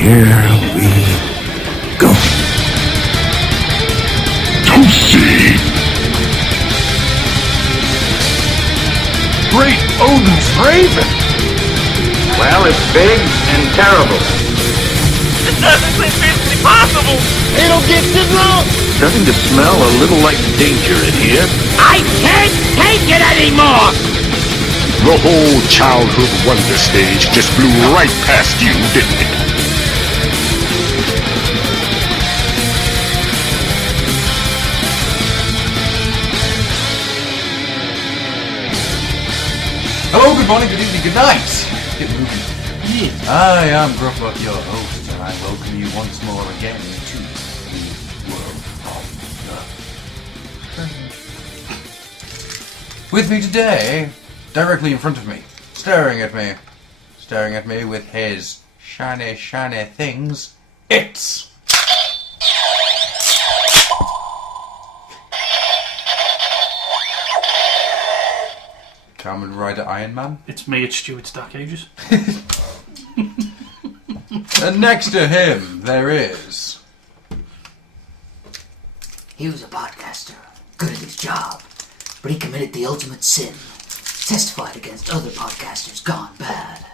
here we go. Tootsie! Great Odin's Raven! Well, it's big and terrible. It doesn't seem physically possible. It'll get you drunk. Starting to smell a little like danger in here. I can't take it anymore. The whole childhood wonder stage just blew right past you, didn't it? Hello, good morning, good evening, good night. Get moving. Yes, I am Gruffbuck, your host, and I welcome you once more again to the world of the present. With me today, directly in front of me, staring at me with his shiny, shiny things, it's... Kamen Rider Iron Man. It's me, it's Stuart Dark Ages. And next to him, there is... He was a podcaster, good at his job, but he committed the ultimate sin. Testified against other podcasters gone bad.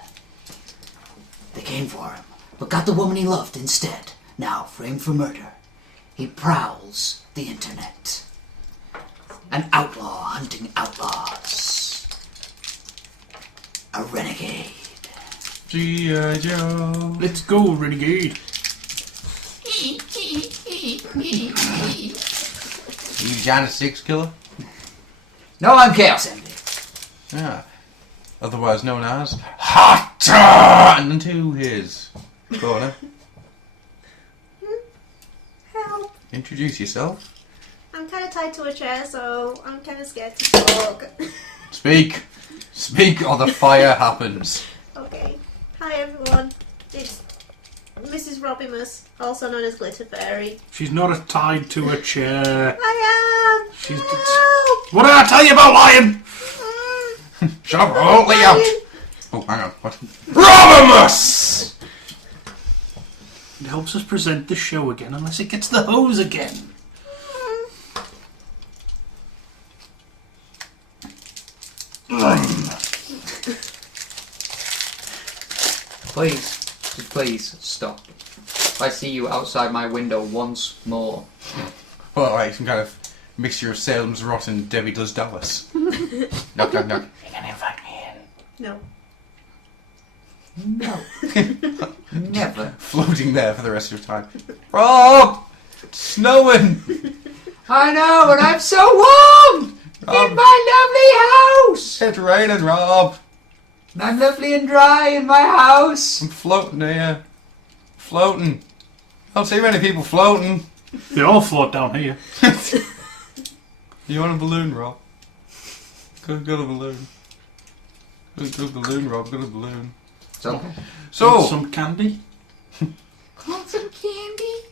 They came for him, but got the woman he loved instead. Now, framed for murder, he prowls the internet. An outlaw hunting outlaws. A renegade. G.I. Joe. Let's go, Renegade. You Jana 6 killer? No, I'm Chaos Envy. Yeah. Otherwise known as Hot and to his corner. Help. Introduce yourself. I'm kind of tied to a chair, so I'm kind of scared to talk. Speak. Speak or the fire happens. Okay. Hi everyone. It's Mrs. Robimus, also known as Glitter Fairy. She's not tied to a chair. I am! She's... Help! What did I tell you about lying? Shut up, I won't let you out. Oh, hang on. What? Robimus! It helps us present the show again, unless it gets the hose again. Please, just please stop. If I see you outside my window once more. Well, like some kind of mixture of Salem's Rot and Debbie Does Dallas. Knock, knock, knock. You can invite me No. No. Never. Floating there for the rest of your time. Rob! It's snowing! I know, and I'm so warm! Rob. In my lovely house! It's raining, Rob! And I'm lovely and dry in my house! I'm floating here. Floating. I don't see many people floating. They all float down here. You want a balloon, Rob? Go to a balloon. Go to a balloon, Rob. Go to a balloon. It's okay. So, Want some candy? Want some candy?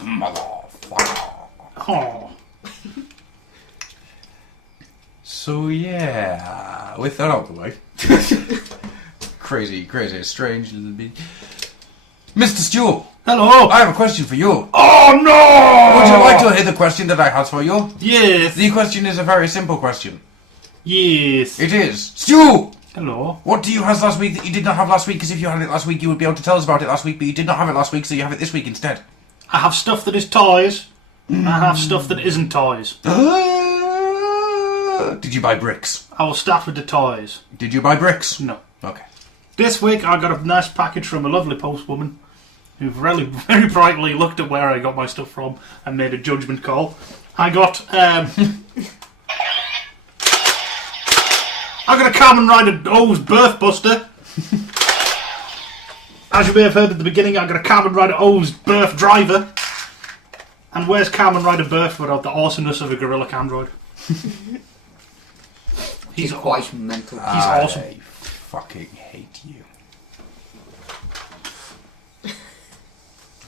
motherfucker. Oh. So yeah, with that out of the way. Crazy, strange little bit. Mr. Stewart, Hello. I have a question for you. Oh no! Would you like to hear the question that I have for you? Yes. The question is a very simple question. Yes. It is, Stu, Hello. what do you have last week that you did not have last week? Because if you had it last week, you would be able to tell us about it last week, but you did not have it last week, so you have it this week instead. I have stuff that is toys. I have stuff that isn't toys. Did you buy bricks? I will start with the toys. Did you buy bricks? No. Okay. This week I got a nice package from a lovely postwoman who very brightly looked at where I got my stuff from and made a judgment call. I got I got a Kamen Rider O's Birth Buster. As you may have heard at the beginning, I got a Kamen Rider O's Birth Driver. And where's Kamen Rider Birth without the awesomeness of a gorilla android? He's quite mental. He's awesome. I fucking hate you.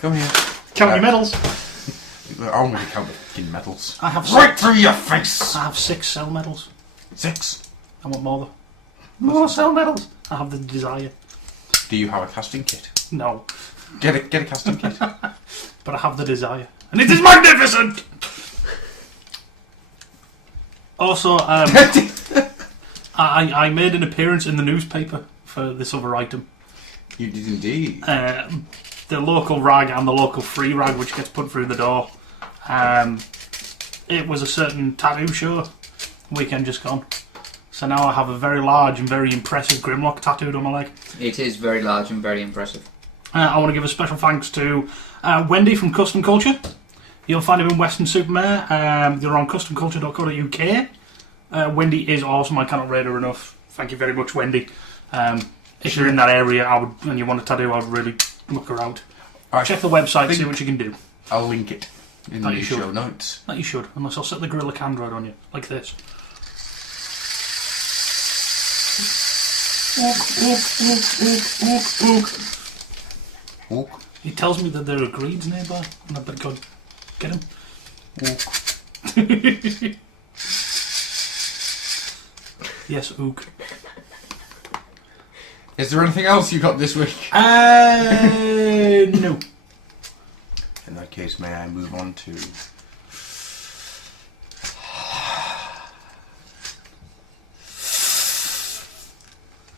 Come here. Count your medals. I'm going to count the fucking medals. I have Right through your face! I have 6 cell medals. 6. I want more though. More cell medals. I have the desire. Do you have a casting kit? No. Get a custom kit. But I have the desire. And it is magnificent! Also, I made an appearance in the newspaper for this other item. You did indeed. The local rag and the local free rag, which gets put through the door. It was a certain tattoo show weekend just gone. So now I have a very large and very impressive Grimlock tattooed on my leg. It is very large and very impressive. I want to give a special thanks to Wendy from Custom Culture. You'll find him in Weston-super-Mare. They're on customculture.co.uk. Wendy is awesome. I cannot rate her enough. Thank you very much, Wendy. If you're in that area and you want a tattoo, I would really look her out. Right. Check the website, see what you can do. I'll link it in That the you should. show notes. That you should, unless I'll set the Gorilla Candroid on you, like this. Walk. He tells me that there are greeds nearby, and I better go get him. Yes, ook. Is there anything else you got this week? No. In that case, may I move on to...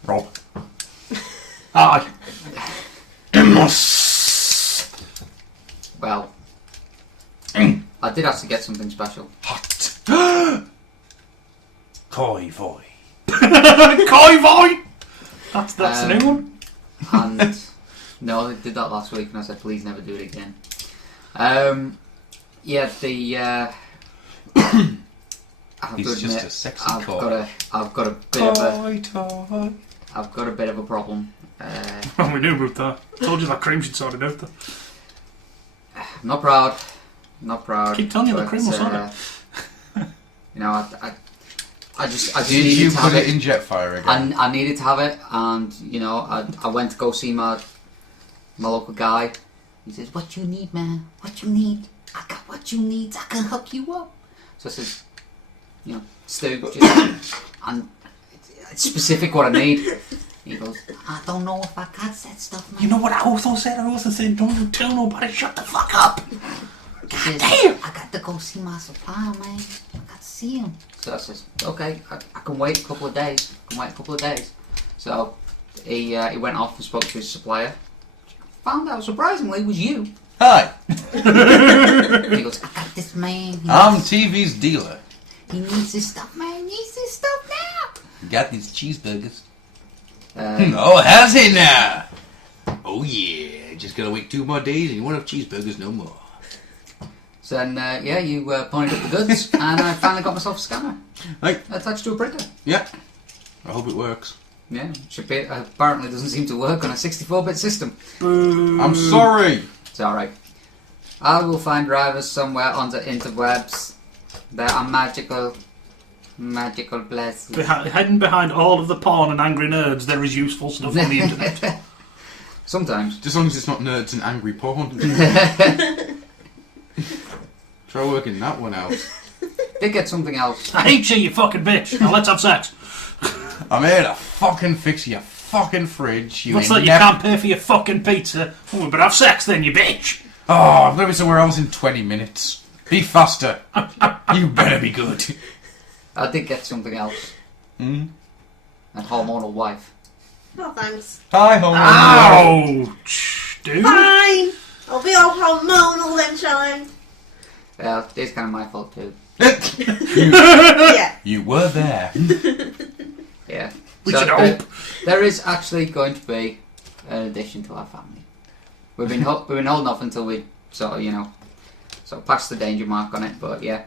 Rob. Aye. Well, I did have to get something special. Hot. Coyvoy. Coyvoy! That's the new one. And no, they did that last week, and I said, please never do it again. Yeah, I have to He's just admit, a sexy I've coy. got a bit of a, Toy. I've got a bit of a problem. Well, we knew about that. Told you that cream should sort it out though. I'm not proud. Not proud. Keep telling you the but, cream will sort it. You know, I just Did needed you to put have it in Jetfire again? I needed to have it, and you know, I went to go see my local guy. He says, "What you need, man? What you need? I got what you need. I can hook you up." So I says, "You know, Stu, just, and it's specific what I need." He goes, "I don't know if I got that stuff, man." You know what I also said? I also said, don't you tell nobody, shut the fuck up! God damn! I got to go see my supplier, man. I got to see him. So I says, okay, I can wait a couple of days. So he went off and spoke to his supplier. Found out, surprisingly, it was you. Hi, He goes, I got this, man. I'm TV's dealer. He needs this stuff, man. He needs this stuff now. Got these cheeseburgers. Uh, Oh, has he now? Oh yeah, just gotta wait 2 more days and you won't have cheeseburgers no more. So then, yeah, you pointed up the goods, and I finally got myself a scanner Right, attached to a printer. yeah. I hope it works. Yeah, should be, apparently doesn't seem to work on a 64-bit system. I'm sorry. It's alright. I will find drivers somewhere on the interwebs. There are magical blessings. Hidden behind all of the porn and angry nerds, there is useful stuff on the internet. Sometimes. Just as long as it's not nerds and angry porn. Try working that one out. Did get something else. I hate you fucking bitch. Now let's have sex. I'm here to fucking fix your fucking fridge. What's that? You can't pay for your fucking pizza. Oh, we better have sex then, you bitch. Oh, I'm gonna be somewhere else in 20 minutes. Be faster. You better be good. I did get something else. Mm. A hormonal wife. No thanks. Hi, home. Ouch, dude. Fine. I'll be all hormonal then, shall I? Yeah, it's kind of my fault too. Yeah. You were there. Yeah. We So should hope. there is actually going to be an addition to our family. We've been holding off until we sort of past the danger mark on it, but yeah,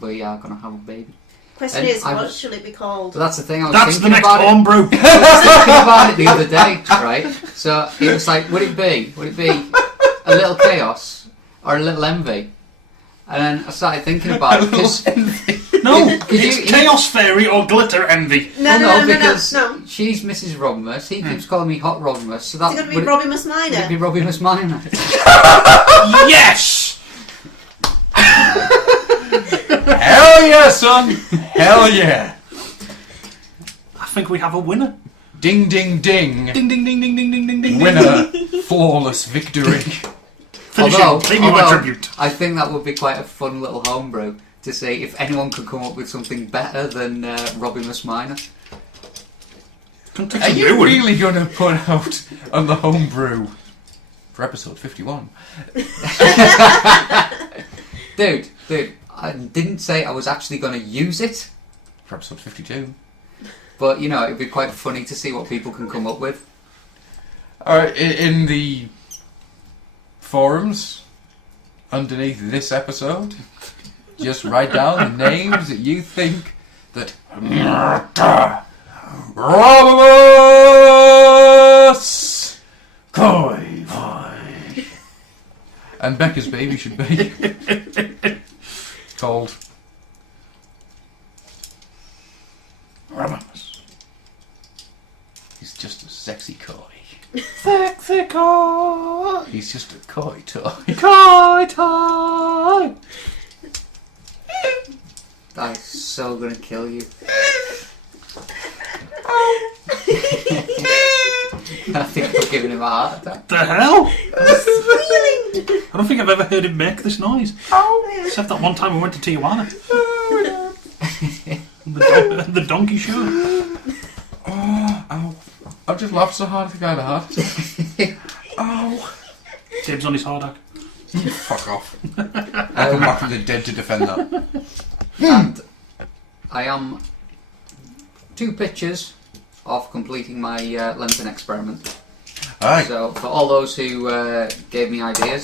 we are going to have a baby. Question And is, I what was- should it be called? So that's the thing. I was That's the thinking next about it. homebrew. I was thinking about it the other day, right? So it was like, would it be a little chaos or a little envy? And then I started thinking about it because No, Could it's you- Chaos Fairy or Glitter Envy. No, because no. she's Mrs. Rodimus. He keeps calling me Hot Rodimus. So that Is it going to be would Robimus would it Minor? be Rodimus Minor. Yes! Hell yeah, son. Hell yeah. I think we have a winner. Ding, ding, ding. Ding, ding, ding, ding, ding, ding, ding, ding. Winner. Flawless victory. Finish it. Pay me my tribute. I think that would be quite a fun little homebrew to see if anyone could come up with something better than Robimus Minor. Are you really going to put out on the homebrew for episode 51? Dude, I didn't say I was actually going to use it. For episode 52. But, you know, it'd be quite funny to see what people can come up with. Alright, in the forums underneath this episode, just write down the names that you think that Robimus Coyvoy and Becca's baby should be called Robimus. He's just a sexy coy. Sexy coy. He's just a coy toy. Coy toy. I'm so gonna kill you. I think I'm giving him a heart attack. The hell? I don't think I've ever heard him make this noise. Except that one time we went to Tijuana. The donkey show. Oh, ow. I've just laughed so hard I think I had a heart attack. Ow. Dibs on his hard attack. Fuck off. I'll come back from the dead to defend that. And I am 2 pictures of completing my Lenten experiment. Aye. So for all those who gave me ideas,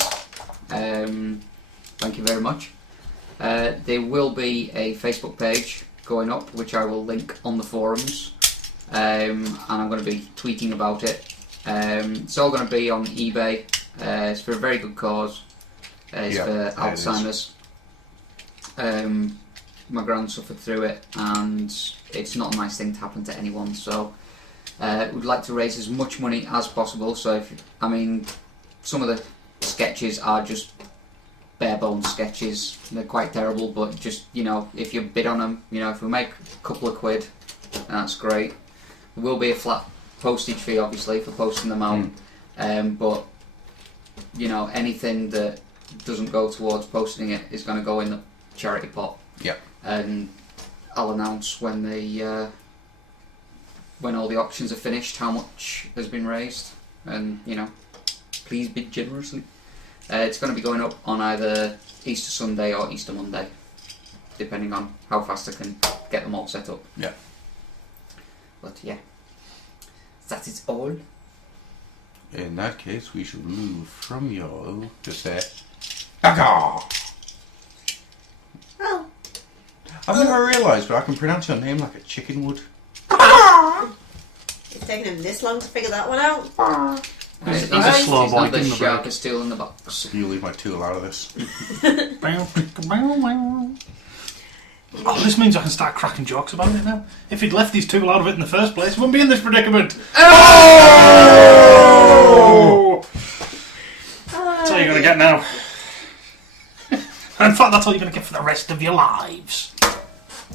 thank you very much. There will be a Facebook page going up, which I will link on the forums, and I'm going to be tweeting about it. It's all going to be on eBay. It's for a very good cause. It's for Alzheimer's. My gran suffered through it, and it's not a nice thing to happen to anyone. So we'd like to raise as much money as possible. So some of the sketches are just bare bones sketches. They're quite terrible, but just, you know, if you bid on them, you know, if we make a couple of quid, that's great. There will be a flat postage fee, obviously, for posting them out. But you know, anything that doesn't go towards posting it is going to go in the charity pot. Yep. And I'll announce when when all the auctions are finished how much has been raised, and you know, please bid generously. It's going to be going up on either Easter Sunday or Easter Monday, depending on how fast I can get them all set up. Yeah. But yeah, that is all. In that case, we shall move from you to say, Gaga! Oh. I've never realised, but I can pronounce your name like a chicken would. It's taken him this long to figure that one out. He's a slow He's boy. not the Give him a sharpest tool in the box. You leave my tool out of this. Oh, this means I can start cracking jokes about it now. If he'd left his tool out of it in the first place, he wouldn't be in this predicament. Oh! That's all you're going to get now. In fact, that's all you're going to get for the rest of your lives.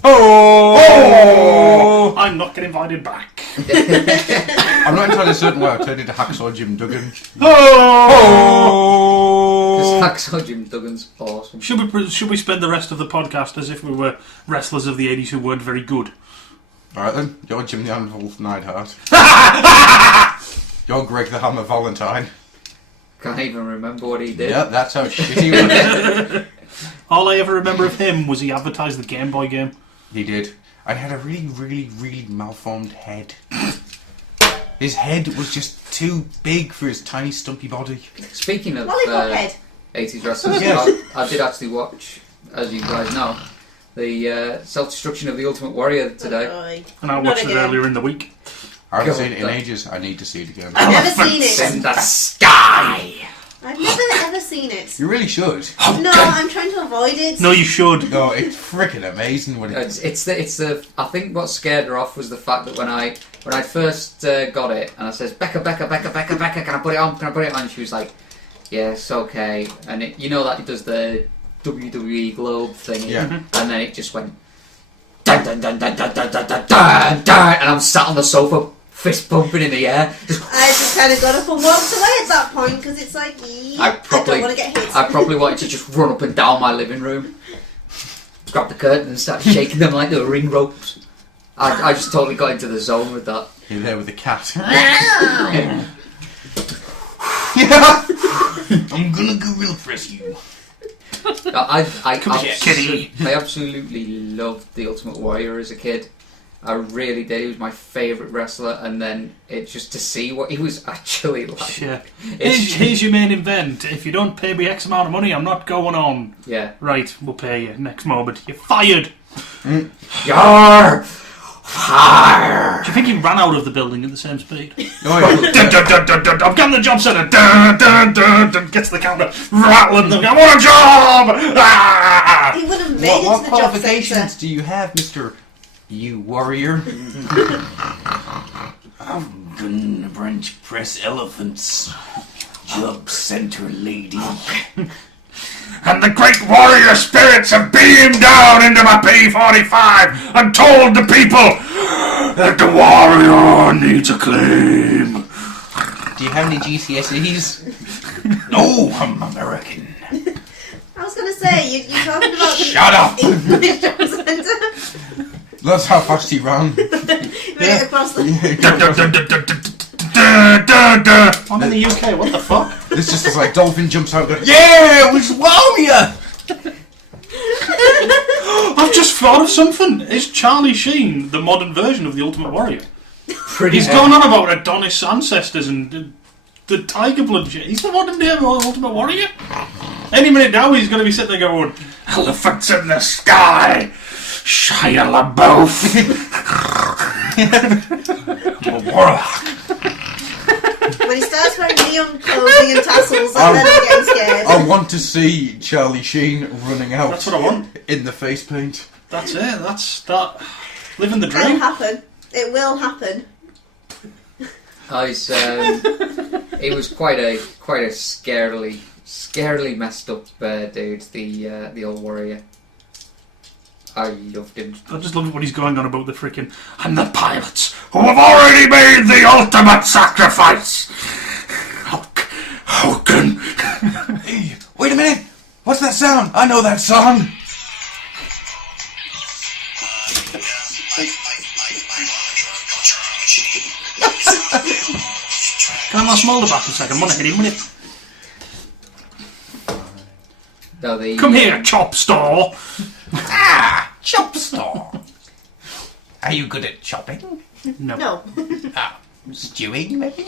Oh! I'm not getting invited back. I'm not entirely certain why I turned into Hacksaw Jim Duggan. Oh! Because Hacksaw Jim Duggan's awesome. Should we spend the rest of the podcast as if we were wrestlers of the 80s who weren't very good? Alright then, you're Jim the Anvil Neidhart. You're Greg the Hammer Valentine. Can't even remember what he did. Yeah, that's how shitty he was. All I ever remember of him was he advertised the Game Boy game. He did. And he had a really, really, really malformed head. His head was just too big for his tiny, stumpy body. Speaking of Lollipop head. 80s wrestlers, Yes. I did actually watch, as you guys know, the Self-Destruction of the Ultimate Warrior today. Oh, And I not watched it again. earlier in the week. I haven't God, seen it in that- ages. I need to see it again. I've never seen In it. the sky! I've never ever seen it. You really should. No, I'm trying to avoid it. No, you should. No, it's freaking amazing when It's the I think what scared her off was the fact that when I first got it and I says Becca, can I put it on? And she was like, yes, okay. And it, you know that it does the WWE globe thing, Yeah. and then it just went dun dun dun dun dun dun dun dun dun, and I'm sat on the sofa fist bumping in the air. I just kind of got up and walked away at that point because it's like, I don't want to get hit. I probably wanted to just run up and down my living room, grab the curtain and start shaking them like they were ring ropes. I just totally got into the zone with that. You're there with the cat. I'm gonna gorilla press you. I kitty. absolutely loved the Ultimate Warrior as a kid. I really did. He was my favourite wrestler, and then it just to see what he was actually like. Yeah. Here's your main event. If you don't pay me X amount of money, I'm not going on. Yeah. Right, we'll pay you. Next moment, you're fired. You're fired. Do you think he ran out of the building at the same speed? Oh, yeah. Dun, dun, dun, dun, dun, I'm getting the job centre. Dun, dun, dun, dun, gets to the counter, rattling them. I want a job. Ah! He would have made it What to the job qualifications centre. do you have, Mr. You Warrior? I'm gonna bench press elephants. Job center lady. And the great warrior spirits have beamed down into my P-45 and told the people that the warrior needs a claim. Do you have any GCSEs? No, I'm American. I was going to say, you're talking about Shut up! English job centre. That's how fast he ran. Right across the... I'm in the UK, what the fuck? This just is like Dolphin jumps out and goes, yeah, it was Warrior! I've just thought of something. Is Charlie Sheen the modern version of the Ultimate Warrior? He's going on about Adonis' ancestors and the tiger blood shit. He's the modern day Ultimate Warrior. Any minute now he's going to be sitting there going, Elephants in the sky, Shia LaBeouf. I'm a warlock. When he starts wearing neon clothing and tassels and then I'm getting scared. I want to see Charlie Sheen running out. that's what I want. In the face paint. That's it. That's that. Living the It'll dream. happen. It will happen. He was quite a scarily messed up dude. The old warrior. I loved him. I just love it when he's going on about the freaking. And the pilots who have already made the ultimate sacrifice. Hulkin. Hey, wait a minute! What's that sound? I know that song! Can I have my smolder back a second? I want to hit him with it. No, Come here, chop store. Chop store! Are you good at chopping? No. Stewing, maybe?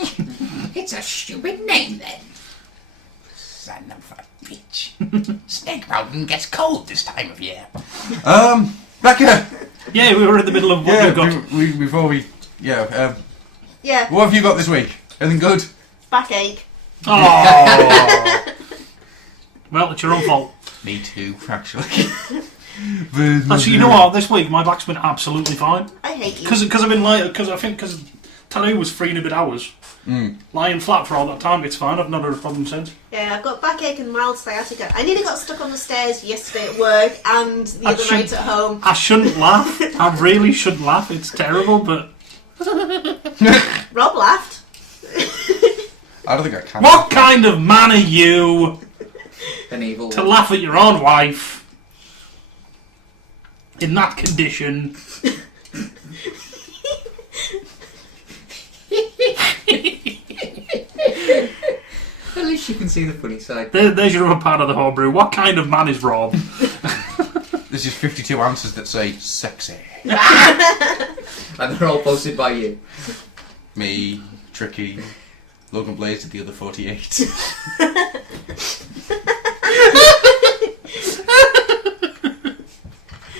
It's a stupid name then. Son of a bitch. Snake Mountain gets cold this time of year. Becca! Yeah, we were in the middle of what Yeah, we've got. before we... Yeah, Yeah, what have you got this week? Anything good? backache. Oh. Well, it's your own fault. Me too, actually. Actually, you know what? This week my back's been absolutely fine. I hate you. Because I've been like, because Tattoo was 3 and a bit hours. Lying flat for all that time, it's fine. I've not had a problem since. Yeah, I've got backache and mild sciatica. I nearly got stuck on the stairs yesterday at work and the other night at home. I shouldn't laugh. I really shouldn't laugh. It's terrible, but Rob laughed. I don't think I can. what kind of man are you An evil. to laugh at your own wife in that condition? At least you can see the funny side. There's your other part of the homebrew. What kind of man is Rob? This is 52 answers that say sexy. And they're all posted by you. Me, Tricky, Logan Blaze did the other 48.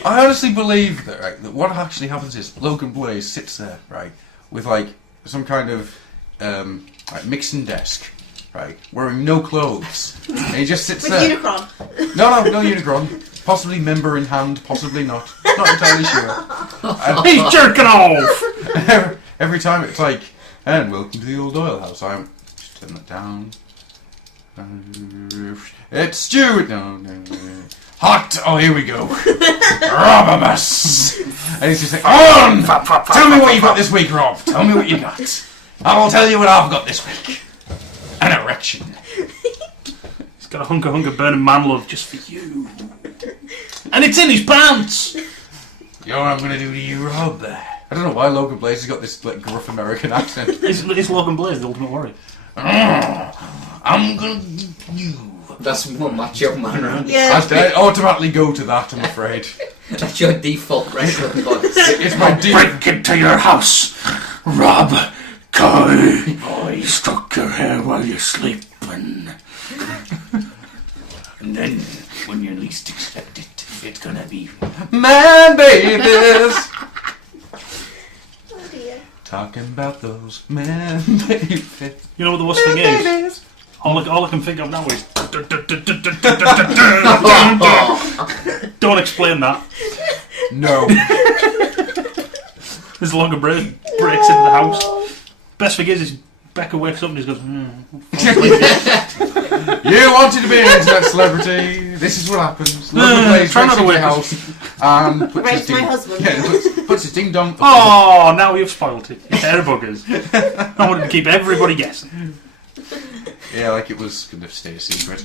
I honestly believe that, right, that what actually happens is Logan Blaze sits there, right, with like some kind of like mixing desk, right, wearing no clothes, and he just sits With there. Unicron. No Unicron. Possibly member in hand, possibly not. Not entirely sure. And He's jerking off! every time it's like, and welcome to the old oil house. I'm just turn that down. It's Stuart. No. Hot. Oh, here we go. Robimus. And he's just like, on! Tell me what you got this week, Rob. Tell me what you got. I will tell you what I've got this week. An erection. He's got a hunker burning man love just for you. And it's in his pants! You know what I'm going to do to you, Rob? I don't know why Logan Blaze has got this like gruff American accent. It's Logan Blaze, the Ultimate Warrior. I'm going to you. That's more macho man around. Yeah. I automatically go to that, I'm afraid. That's your default wrestling voice. It's my Break into your house, Rob Coyvoy. Stroke your hair while you're sleeping. And then, when you least expect it, it's gonna be man babies. Oh dear. Talking about those man babies. You know what the worst thing is? All I can think of now is... Don't explain that. No. There's Logan breaks into the house. Best thing is Becca wakes up and he goes, You wanted to be an internet celebrity. This is what happens. Logan Blaze try breaks not to into your wake house and Raped my husband. puts his ding dong. oh, now you've spoiled it. You hair buggers. I wanted to keep everybody guessing. Yeah, like it was going to stay a secret.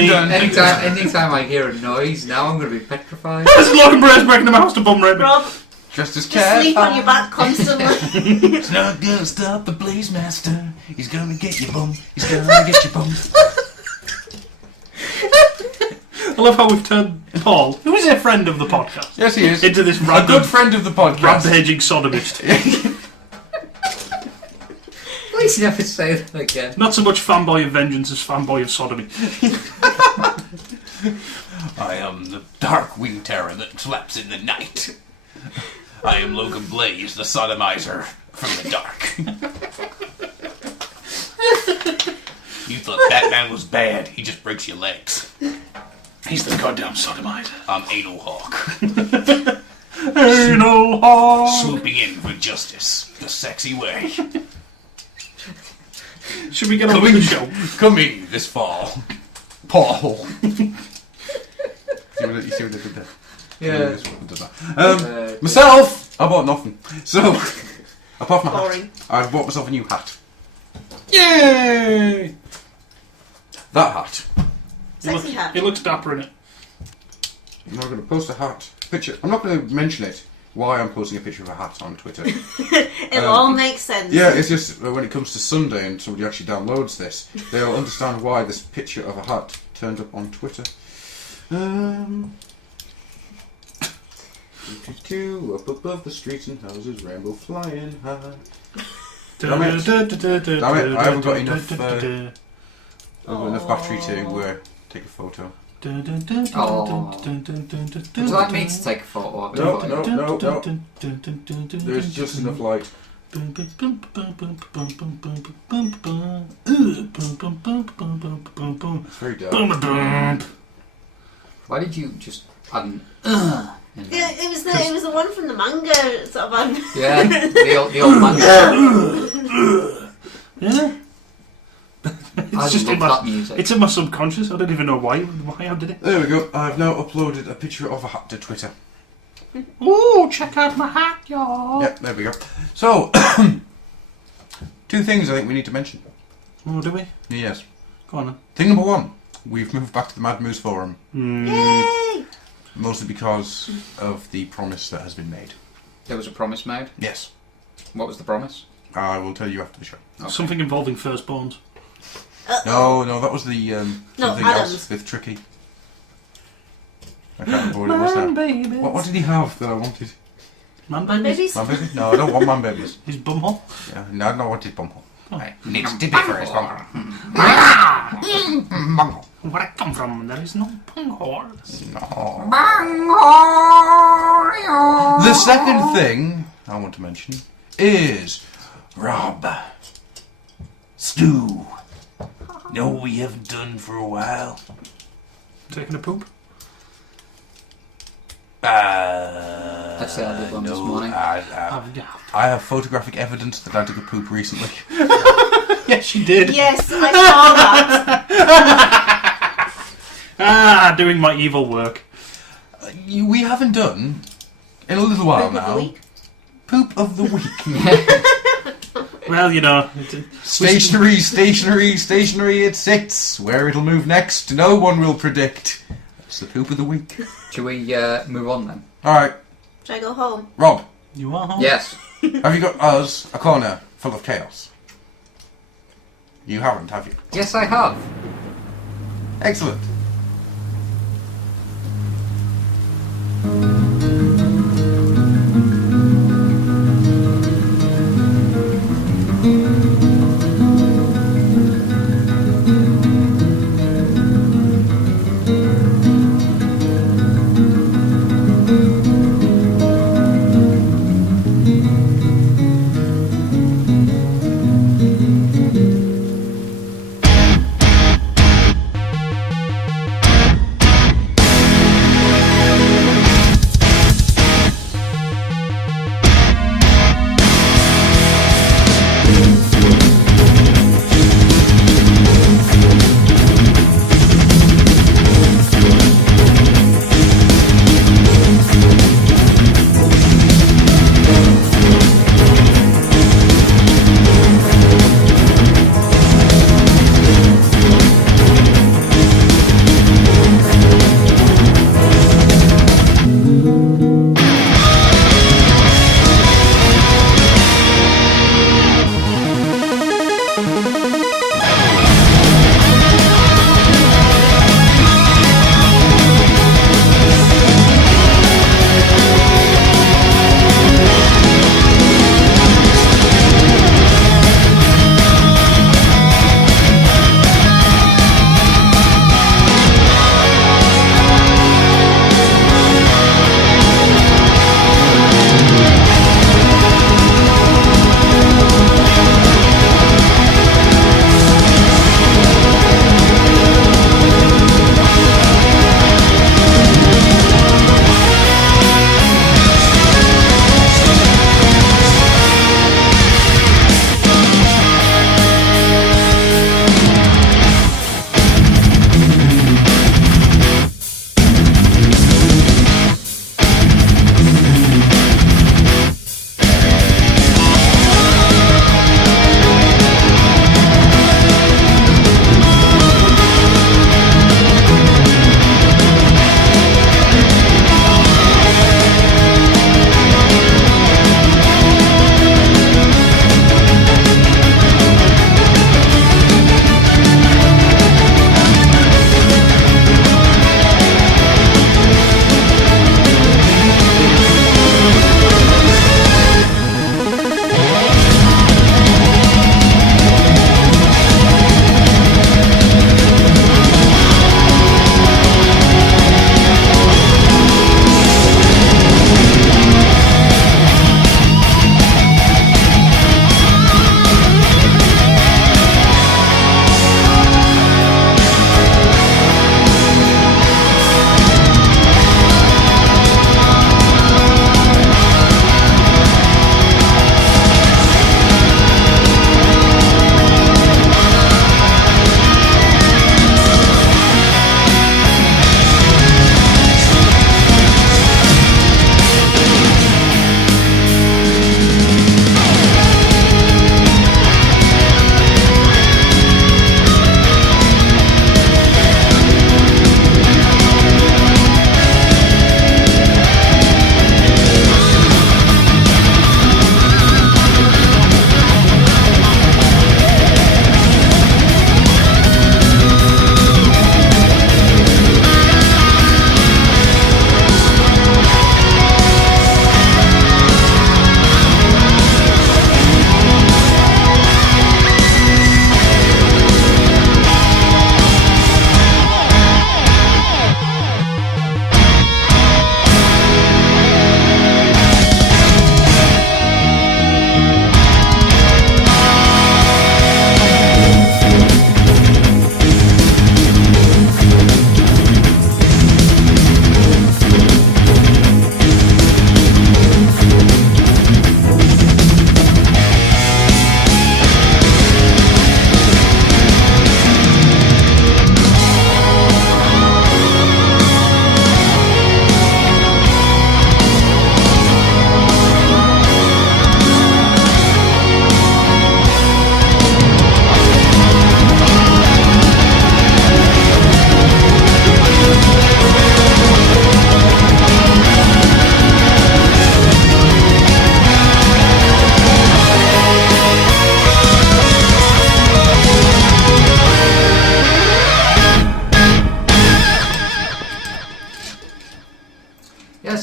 Anytime I hear a noise, now I'm going to be petrified. This is Logan Blaze breaking into my house to bum rape me. Rob, Just as just sleep on your back constantly. It's not gonna stop the Blaze Master. He's gonna get your bum. He's gonna get your bum. I love how we've turned Paul, who is a friend of the podcast, Yes, he is. into this A random, good friend of the podcast. rampaging sodomist. Please never say that again. Not so much fanboy of vengeance as fanboy of sodomy. I am the dark wing terror that slaps in the night. I am Logan Blaze, the sodomizer from the dark. You thought Batman was bad, he just breaks your legs. He's the goddamn sodomizer. I'm Anal Hawk, Anal Hawk. swooping in for justice, the sexy way. Should we get on with the show? Coming this fall. Paul. You see what I did there? Yeah. Myself, I bought nothing. So, apart from my Boring. hat, I bought myself a new hat. Yay! That hat. Sexy hat. It looks dapper in it. I'm not going to post a hat picture. I'm not going to mention it. Why I'm posting a picture of a hat on Twitter. It'll all make sense. Yeah, it's just when it comes to Sunday and somebody actually downloads this, they'll understand why this picture of a hat turned up on Twitter. Up above the streets and houses, rainbow flying high. Damn it! I haven't got enough battery to take a photo. Would you like me to take a photo of it? No. There's just enough light. It's very dark. Why did you just add an in there? Yeah, it was the one from the manga sort of. Yeah, the old man. Yeah. I It's just love in my, that music. it's in my subconscious. I don't even know why I did it. There we go. I've now uploaded a picture of a hat to Twitter. Ooh, check out my hat, y'all. Yep, there we go. So, two things I think we need to mention. Oh, do we? Yes. Go on then. Thing number one, we've moved back to the Mad Moose Forum. Yay! Mostly because of the promise that has been made. There was a promise made. Yes. What was the promise? I will tell you after the show. Okay. Something involving firstborns. No, that was the something Adams. else with Tricky. I can't remember what it was now. babies. What did he have that I wanted? Man Man babies? babies? Man baby? No, I don't want man babies. His bumhole? Yeah, no, I don't want his bumhole. Needs to be for his bumhole. Bumhole. Where I come from, there is no bungholes. No. The second thing I want to mention is Rob. Stu. No, we haven't done for a while. Taking a poop? I'd say I did one this morning. I have photographic evidence that I took a poop recently. Yes, she did. Yes, I saw that. Doing my evil work. We haven't done, in a little while Poop of the now, week. Poop of the Week. Well, you know. Stationary, it sits. Where it'll move next, no one will predict. It's the Poop of the Week. Should we move on then? Alright, Should I go home? Rob, You are home? Yes. have you got us a corner full of chaos? You haven't, have you? Yes, I have. Excellent.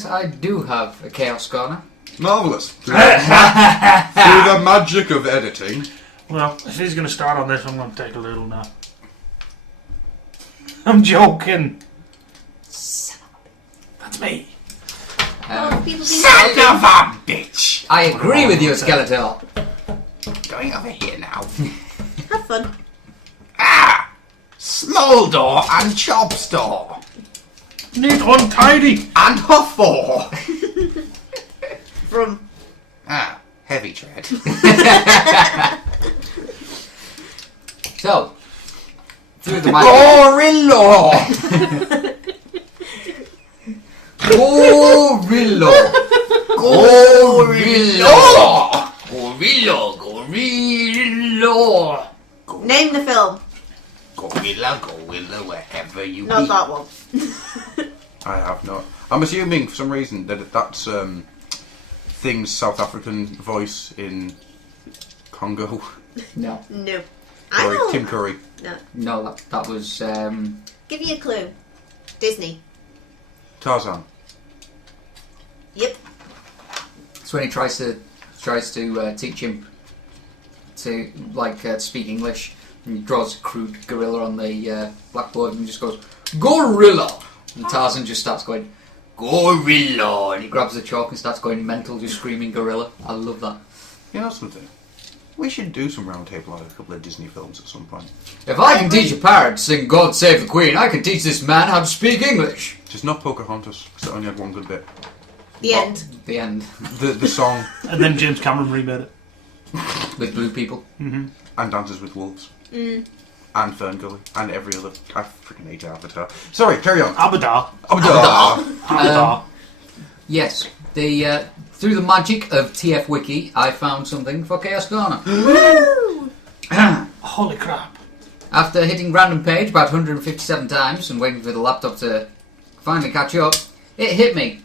I do have a Chaos Corner. Marvellous. Through the magic of editing. Well, if he's going to start on this, I'm going to take a little nap. I'm joking. That's me. Oh, people Son of a bitch! I agree with you, Skeletor. Going over here now. have fun. Ah! Small door and chop store. Neat, untidy. And huffore. From Ah, heavy tread. So, through the magic... Gorilla! Gorilla! Gorilla! name the film. Gorilla, wherever you Not be. that one. I have not. I'm assuming for some reason that that's Thing's South African voice in Congo. No. No. Or I know. Tim Curry. No. No, that was... Give you a clue. Disney. Tarzan. Yep. It's when he tries to teach him to speak English, and he draws a crude gorilla on the blackboard and just goes gorilla, and Tarzan just starts going gorilla, and he grabs the chalk and starts going mental, just screaming gorilla. I love that. You know something? We should do some roundtable on a couple of Disney films at some point. If I can teach a parrot to sing God Save the Queen, I can teach this man how to speak English. Just not Pocahontas, because it only had one good bit. The end. The end. The song. And then James Cameron remade it. With blue people. And Dances with Wolves. And Ferngully. And every other... I freaking hate Avatar. Sorry, carry on. Abadar. Abadar. Yes, through the magic of TF Wiki, I found something for Chaos Corner. Holy crap. After hitting random page about 157 times and waiting for the laptop to finally catch up, it hit me.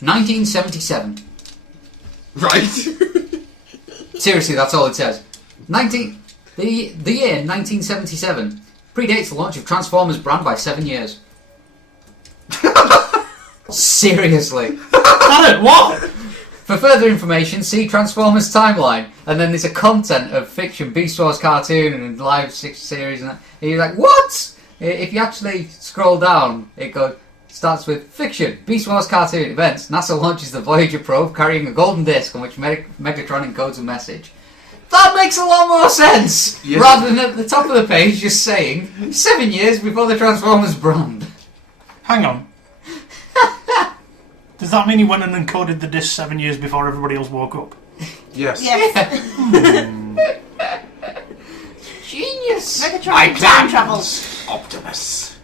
1977. Right. Seriously, that's all it says. The year 1977 predates the launch of Transformers brand by 7 years. Seriously. What? For further information, see Transformers timeline, and then there's a content of fiction, Beast Wars cartoon, and live series, and that. And you're like, what? If you actually scroll down, it starts with fiction, Beast Wars cartoon events. NASA launches the Voyager probe carrying a golden disc on which Megatron encodes a message. That makes a lot more sense, Yes. rather than at the top of the page just saying 7 years before the Transformers brand. Hang on. Does that mean he went and encoded the disc 7 years before everybody else woke up? Yes. Yes. Genius. Megatron time travels. Optimus.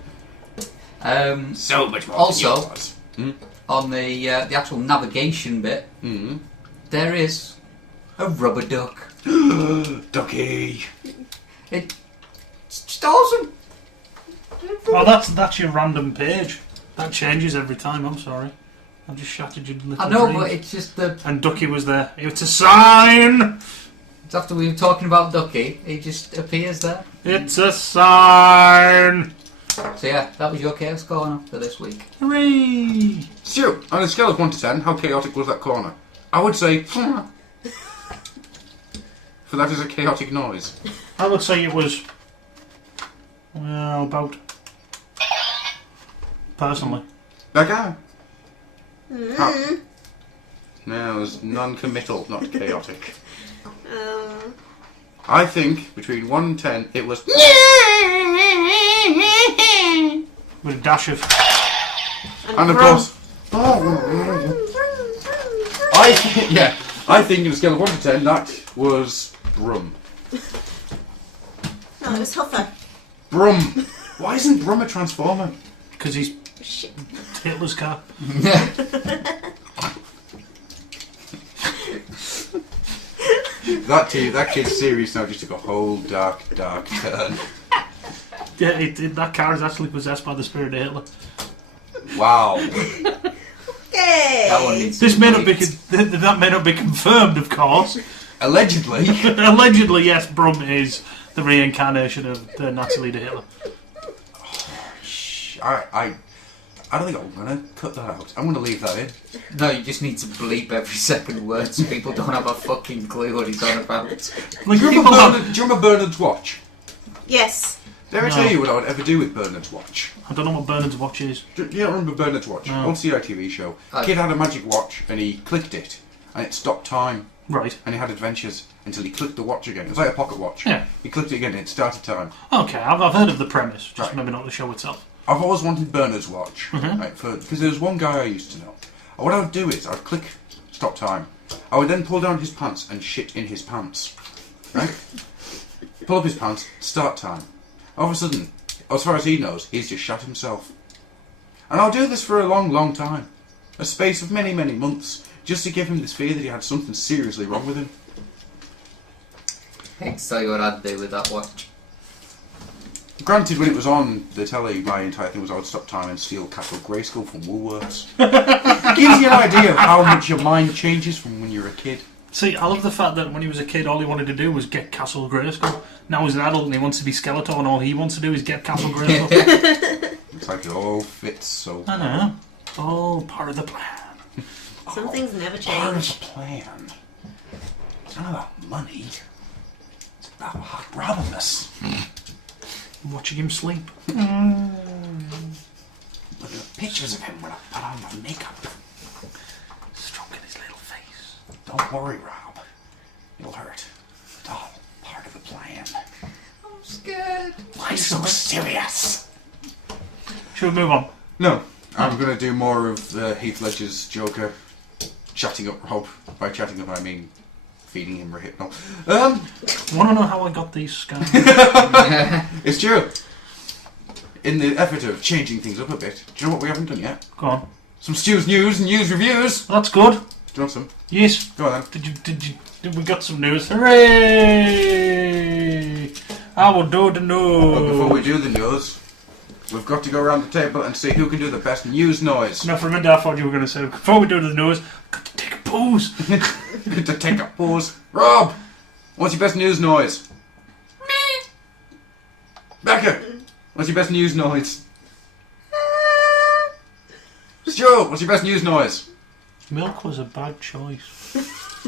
So much more Also- than yours. On the actual navigation bit, there is a rubber duck. Ducky. It's just awesome. Oh, that's your random page. That changes every time, I'm sorry. I've just shattered your little I know, dreams. but it's just the... And Ducky was there. It's a sign! It's after we were talking about Ducky, he just appears there. It's a sign! So yeah, that was your Chaos Corner for this week. Hooray! Stu, on a scale of 1 to 10, how chaotic was that corner? I would say... For that is a chaotic noise. I would say it was... Well, about... Personally. Okay. How? No, it was non-committal, not chaotic. I think between 1 and 10, it was... With a dash of... And of course... I think in a scale of 1 to 10, that was Brum. No, it was Huffer. Brum! Why isn't Brum a Transformer? Because he's Shit. Hitler's car. That kid's series now just took a whole dark turn. Yeah, that car is actually possessed by the spirit of Hitler. Wow. Yay! That one needs This to may not be delete. that may not be confirmed, of course. Allegedly. Allegedly, yes, Brum is the reincarnation of the Nazi leader Hitler. I don't think I'm gonna cut that out. I'm gonna leave that in. No, you just need to bleep every second word so people don't have a fucking clue what he's on about. Do you remember Bernard's watch? Yes. Did I ever tell you what I would ever do with Bernard's watch? I don't know what Bernard's watch is. Do you not remember Bernard's watch? No. Old CI TV show. Kid had a magic watch and he clicked it and it stopped time. Right. And he had adventures until he clicked the watch again. It was like a pocket watch. Yeah. He clicked it again and it started time. Okay, I've heard of the premise, just Right. maybe not the show itself. I've always wanted Bernard's watch, right? Because there was one guy I used to know. And what I would do is I'd click stop time. I would then pull down his pants and shit in his pants, right? Pull up his pants, start time. All of a sudden, as far as he knows, he's just shot himself. And I'll do this for a long, long time, a space of many, many months, just to give him this fear that he had something seriously wrong with him. I hate to tell you what I'd do with that watch. Granted, when it was on the telly, my entire thing was I would stop time and steal Castle Grayskull from Woolworths. Gives you an idea of how much your mind changes from when you're a kid. See, I love the fact that when he was a kid, all he wanted to do was get Castle Grayskull. Now he's an adult and he wants to be Skeletor, and all he wants to do is get Castle Grayskull. It's like it all fits so I know. All part of the plan. Some things never part of change. the plan. It's not about money. It's about robbing us. Watching him sleep. Look at the pictures of him when I put on my makeup. Stroking his little face. Don't worry, Rob. It'll hurt. It's all part of the plan. I'm scared. Why so serious? Should we move on? No. I'm going to do more of Heath Ledger's Joker chatting up Rob. By chatting up, I mean feeding him Rohypnol. Want to know how I got these scars? It's true. In the effort of changing things up a bit, do you know what we haven't done yet? Go on. Some Stu's news and news reviews. That's good. Do you want some? Yes. Go on then. Did we got some news? Hooray! I will do the news. But before we do the news, we've got to go around the table and see who can do the best news noise. No, for a minute I thought you were going to say, before we do the news, I've got to take a pose. Good to take a pause. Rob, what's your best news noise? Me. Becca, what's your best news noise? Stuart, what's your best news noise? Milk was a bad choice.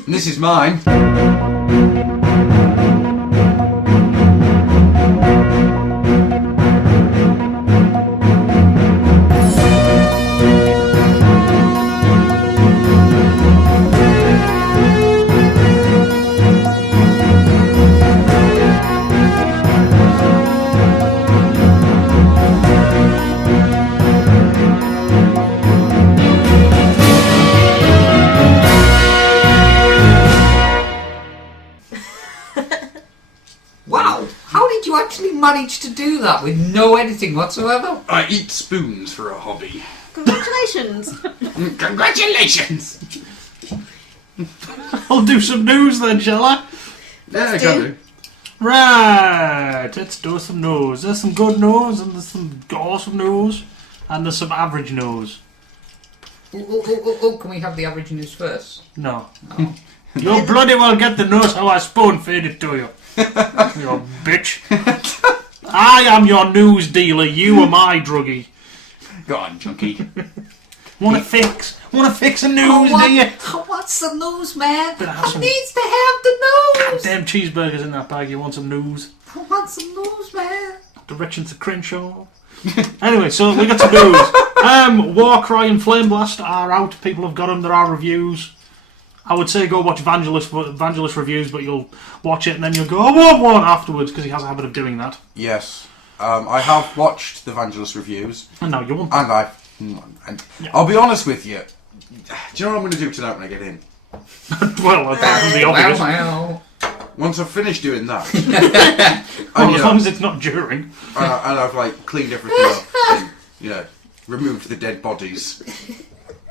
And this is mine. Wow, how did you actually manage to do that with no editing whatsoever? I eat spoons for a hobby. Congratulations. Congratulations! I'll do some news then, shall I? Yeah, I do. can do. Right, let's do some news. There's some good news, and there's some awesome news, and there's some average news. Oh, can we have the average news first? No. You bloody well get the news how I spoon feed it to you. You bitch. I am your news dealer, you are my druggie. Go on, junkie. Wanna fix a news, do you? What's the news, man? Better have I some- needs to have the news. Damn cheeseburgers in that bag, you want some news? I want some news, man. Directions to Crenshaw. Anyway, so we got some news. Warcry and Flame Blast are out. People have got them. There are reviews. I would say go watch Evangelist reviews, but you'll watch it and then you'll go, I want one afterwards, because he has a habit of doing that. Yes. I have watched the Vangelis reviews. And now you won't. And I'll be honest with you. Do you know what I'm going to do tonight when I get in? Well, apart from the obvious. Well. Once I've finished doing that, Well, and, as long as it's not during. and I've like cleaned everything up and removed the dead bodies.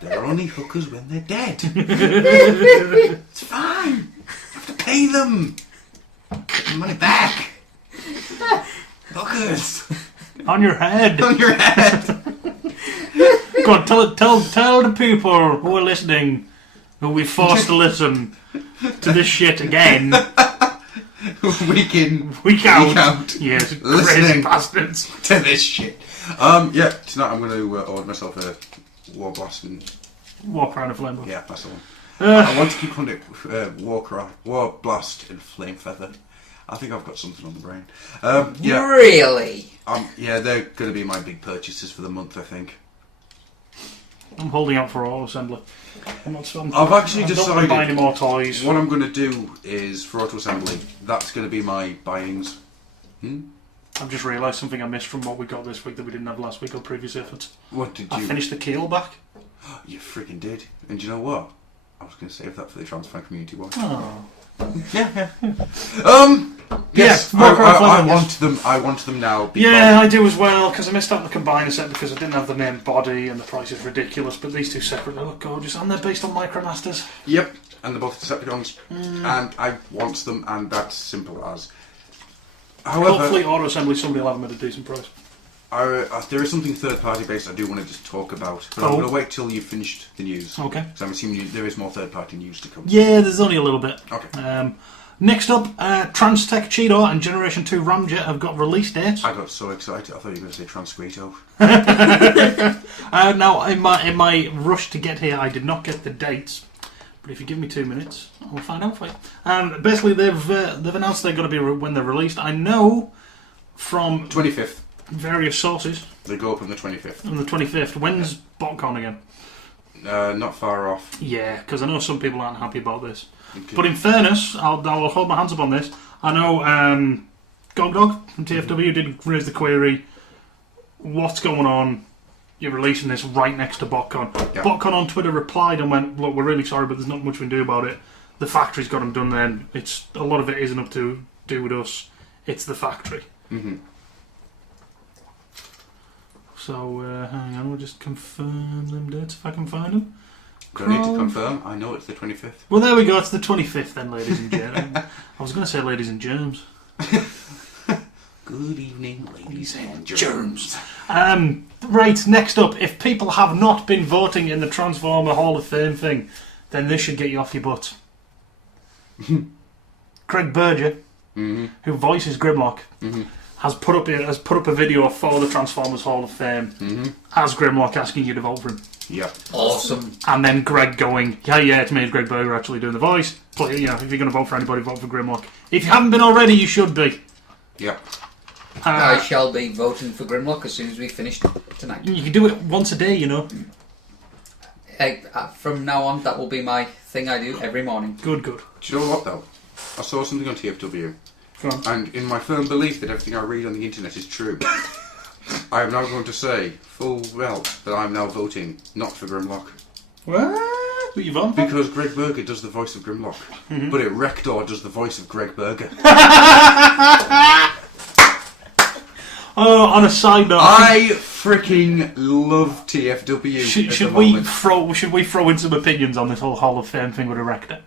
They're only hookers when they're dead. It's fine. You have to pay them. Get the money back. Hookers On your head. on your head. Go on, tell the people who are listening, who we forced to listen to this shit again, week in, Week out. Yes, crazy listening bastards. to this shit. Tonight I'm going to order myself a War Blast and... Walk around a flame. Yeah, that's the one. I want to keep on it War Blast and Flame Feather. I think I've got something on the brain. Yeah. Really? Yeah, they're going to be my big purchases for the month, I think. I'm holding out for auto assembly. I've actually decided not buy any more toys. What I'm going to do is, for auto assembly, that's going to be my buyings. I've just realised something I missed from what we got this week that we didn't have last week or previous efforts. What did you... I finished the keel back. You freaking did. And do you know what? I was going to save that for the Transfer Community Watch. Oh. Yes, yeah, I want them now. Yeah, I do as well, because I missed out on the combiner set because I didn't have the main body and the price is ridiculous, but these two separately look gorgeous and they're based on Micromasters. Yep, and they're both Decepticons, and I want them, and that's simple as. However, hopefully auto assembly somebody will have them at a decent price. There is something third party based I do want to just talk about, but I'm going to wait till you've finished the news. Okay. Because I'm assuming there is more third party news to come. Yeah, there's only a little bit. Okay. Next up, Transtech Cheetor and Generation 2 Ramjet have got release dates. I got so excited, I thought you were going to say Transquito. Now, in my rush to get here, I did not get the dates. But if you give me 2 minutes, I'll find out for you. Basically, they've announced they're going to be when they're released. I know from 25th. Various sources. They go up on the 25th. On the 25th. When's BotCon again? Not far off. Yeah, because I know some people aren't happy about this. Okay. But in fairness, I'll hold my hands up on this. I know Gogdog from TFW did raise the query, what's going on? You're releasing this right next to BotCon. Yeah. BotCon on Twitter replied and went, look, we're really sorry, but there's not much we can do about it. The factory's got them done then. A lot of it isn't up to do with us. It's the factory. Mm-hmm. So, hang on, we'll just confirm them dates if I can find them. Don't need to confirm, I know it's the 25th. Well, there we go, it's the 25th then, ladies and germs. I was going to say ladies and germs. Good evening, ladies and germs. Right, next up, if people have not been voting in the Transformer Hall of Fame thing, then this should get you off your butt. Craig Berger, who voices Grimlock, has put up a video for the Transformers Hall of Fame as Grimlock asking you to vote for him. Yep. Awesome. And then Greg going, yeah, it's me, it's Greg Berger actually doing the voice. But, if you're going to vote for anybody, vote for Grimlock. If you haven't been already, you should be. Yep. I shall be voting for Grimlock as soon as we finish tonight. You can do it once a day, you know. From now on, that will be my thing I do every morning. Good. Do you know what, though? I saw something on TFW. Go on. And in my firm belief that everything I read on the internet is true, I am now going to say full well that I'm now voting not for Grimlock. What? Who you voting for? Because Greg Berger does the voice of Grimlock, but Erector does the voice of Greg Berger. Oh, on a side note, I freaking love TFW. Should we throw in some opinions on this whole Hall of Fame thing with Erector?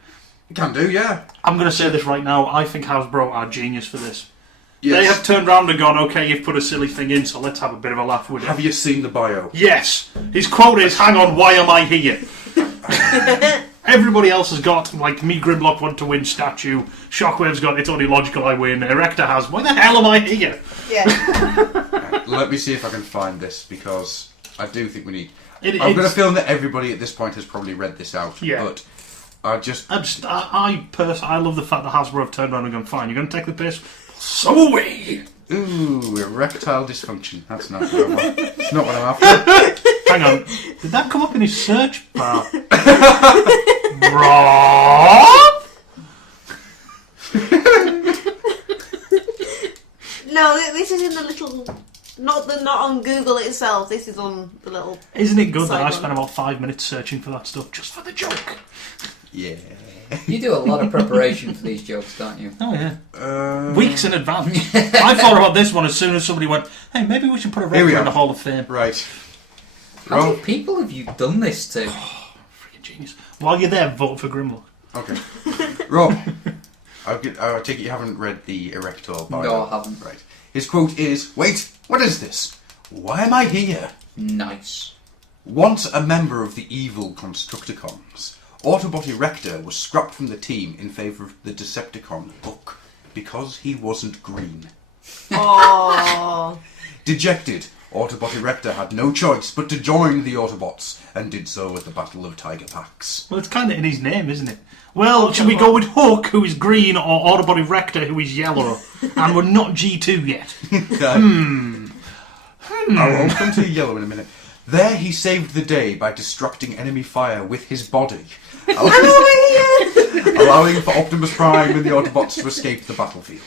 Can do, yeah. I'm going to say this right now. I think Hasbro are genius for this. Yes. They have turned around and gone, okay, you've put a silly thing in, so let's have a bit of a laugh with it. Have you seen the bio? Yes. His quote is, hang on, why am I here? Everybody else has got, like, me, Grimlock, want to win statue. Shockwave's got, it's only logical I win. Erector has, why the hell am I here? Yeah. Let me see if I can find this, because I do think we need... I'm going to feel that everybody at this point has probably read this out, but I love the fact that Hasbro have turned around and gone, fine, you're going to take the piss? So away! Ooh, erectile dysfunction. That's not what I want. It's not what I'm after. Hang on. Did that come up in his search bar? Rob? No, this is in the little... Not on Google itself, this is on the little... Isn't it good that I spent about 5 minutes searching for that stuff just for the joke? Yeah. You do a lot of preparation for these jokes, don't you? Oh, yeah. Weeks in advance. I thought about this one as soon as somebody went, hey, maybe we should put a record in the Hall of Fame. Right. How many people have you done this to? Freaking genius. While you're there, vote for Grimlock. Okay. Rob, I take it you haven't read the Erector bio? No, I haven't. Right. His quote is, wait, what is this? Why am I here? Nice. Once a member of the evil Constructicons, Autobot Erector was scrapped from the team in favour of the Decepticon Hook. because he wasn't green. Oh. Dejected, Autobot Erector had no choice but to join the Autobots, and did so at the Battle of Tiger Pax. Well, it's kind of in his name, isn't it? Well, should we go with Hook, who is green, or Autobot Erector, who is yellow? And we're not G2 yet. I'll come to yellow in a minute. There he saved the day by distracting enemy fire with his body, allowing for Optimus Prime and the Autobots to escape the battlefield.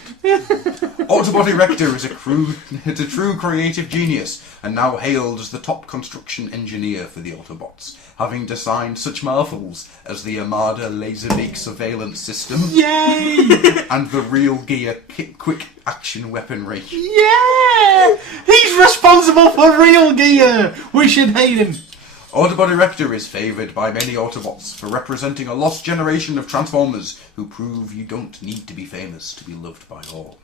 Autobot Erector is a true creative genius, and now hailed as the top construction engineer for the Autobots, having designed such marvels as the Armada Laserbeak surveillance system, Yay! and the Real Gear quick action weaponry. Yeah! He's responsible for Real Gear! We should hate him. Autobot Erector is favoured by many Autobots for representing a lost generation of Transformers who prove you don't need to be famous to be loved by all.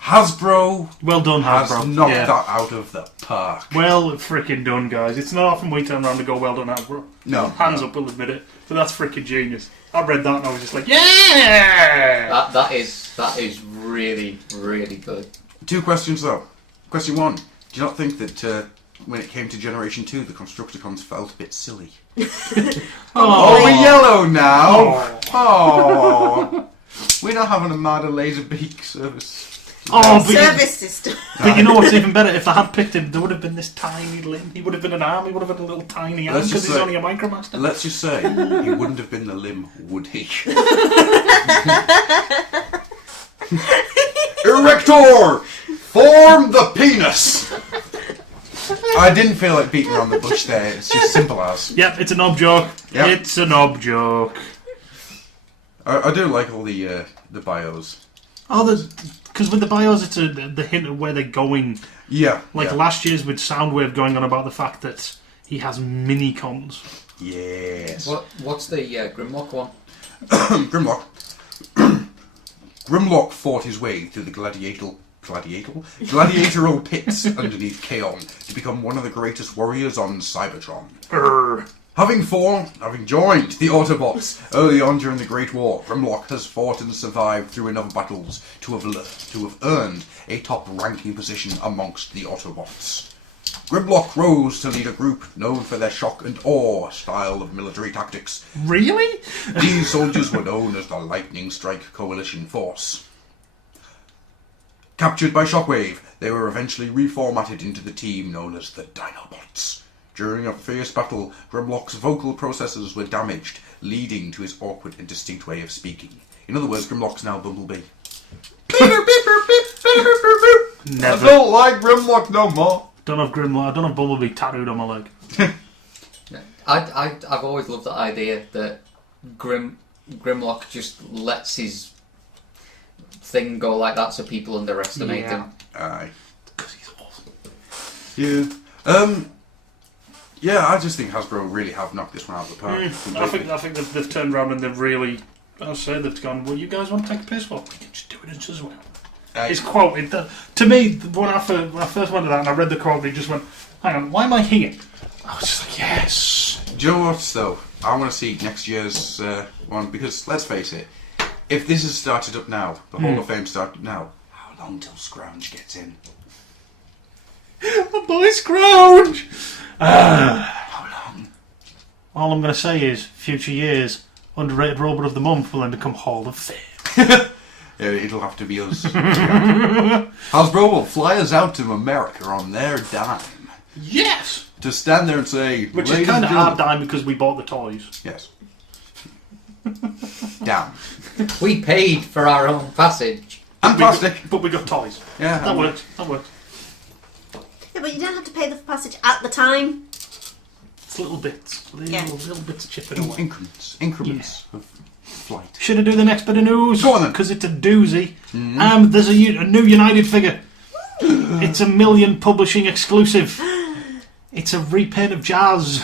Hasbro Well done, has Hasbro. knocked Yeah. that out of the park. Well frickin' done, guys. It's not often we turn around and go, well done, Hasbro. No. Hands up, we'll admit it. But that's frickin' genius. I read that and I was just like, yeah! That is really, really good. 2 questions though. Question 1. Do you not think that when it came to Generation 2, the Constructicons felt a bit silly? Oh, we're yellow now! Oh. We don't have an Armada Laserbeak service. Oh, but Service system. But you know what's even better? If they had picked him, there would have been this tiny limb. He would have been an arm. He would have been a little tiny arm Let's because just he's say- only a Micromaster. Let's just say, he wouldn't have been the limb, would he? Erector! Form the penis! I didn't feel like beating around the bush there. It's just simple as. Yep, it's an ob joke. Yep. It's an ob joke. I do like all the bios. Oh, because with the bios, it's the hint of where they're going. Yeah. Like yeah. last year's with Soundwave going on about the fact that he has mini cons. Yes. What's the Grimlock one? Grimlock. Grimlock fought his way through the gladiatoral pits underneath Kaon to become one of the greatest warriors on Cybertron. Having joined the Autobots early on during the Great War, Grimlock has fought and survived through enough battles to have earned a top-ranking position amongst the Autobots. Grimlock rose to lead a group known for their shock and awe style of military tactics. Really? These soldiers were known as the Lightning Strike Coalition Force. Captured by Shockwave, they were eventually reformatted into the team known as the Dinobots. During a fierce battle, Grimlock's vocal processors were damaged, leading to his awkward and distinct way of speaking. In other words, Grimlock's now Bumblebee. Never. I don't like Grimlock no more. Don't have Grimlock. I don't have Bumblebee tattooed on my leg. I've always loved the idea that Grimlock just lets his thing go like that so people underestimate him. Aye. Because he's awesome. Yeah. Yeah, I just think Hasbro really have knocked this one out of the park. I think they've turned around and they've really, they've gone, well, you guys want to take a piss? Well, we can just do it as well. His quote, to me, when I first went to that and I read the quote, he just went, hang on, why am I here? I was just like, yes. Do you know what, though? I want to see next year's one, because, let's face it, if this is started up now, the Hall of Fame started now, how long till Scrounge gets in? My boy Scrooge! How long? All I'm going to say is, future years, underrated robot of the month will then become Hall of Fame. Yeah, it'll have to be us. Hasbro will fly us out to America on their dime. Yes! To stand there and say, Which "Ladies is kind of and our gentlemen-" dime because we bought the toys. Yes. Down. We paid for our own passage. And plastic. But we got toys. Yeah. That works. Yeah, but you don't have to pay the passage at the time. It's little bits. Yeah. Little bits chipping away. Increments of flight. Should I do the next bit of news? Go on then. Because it's a doozy. There's a new United figure. It's a Million Publishing exclusive. It's a repaint of Jazz.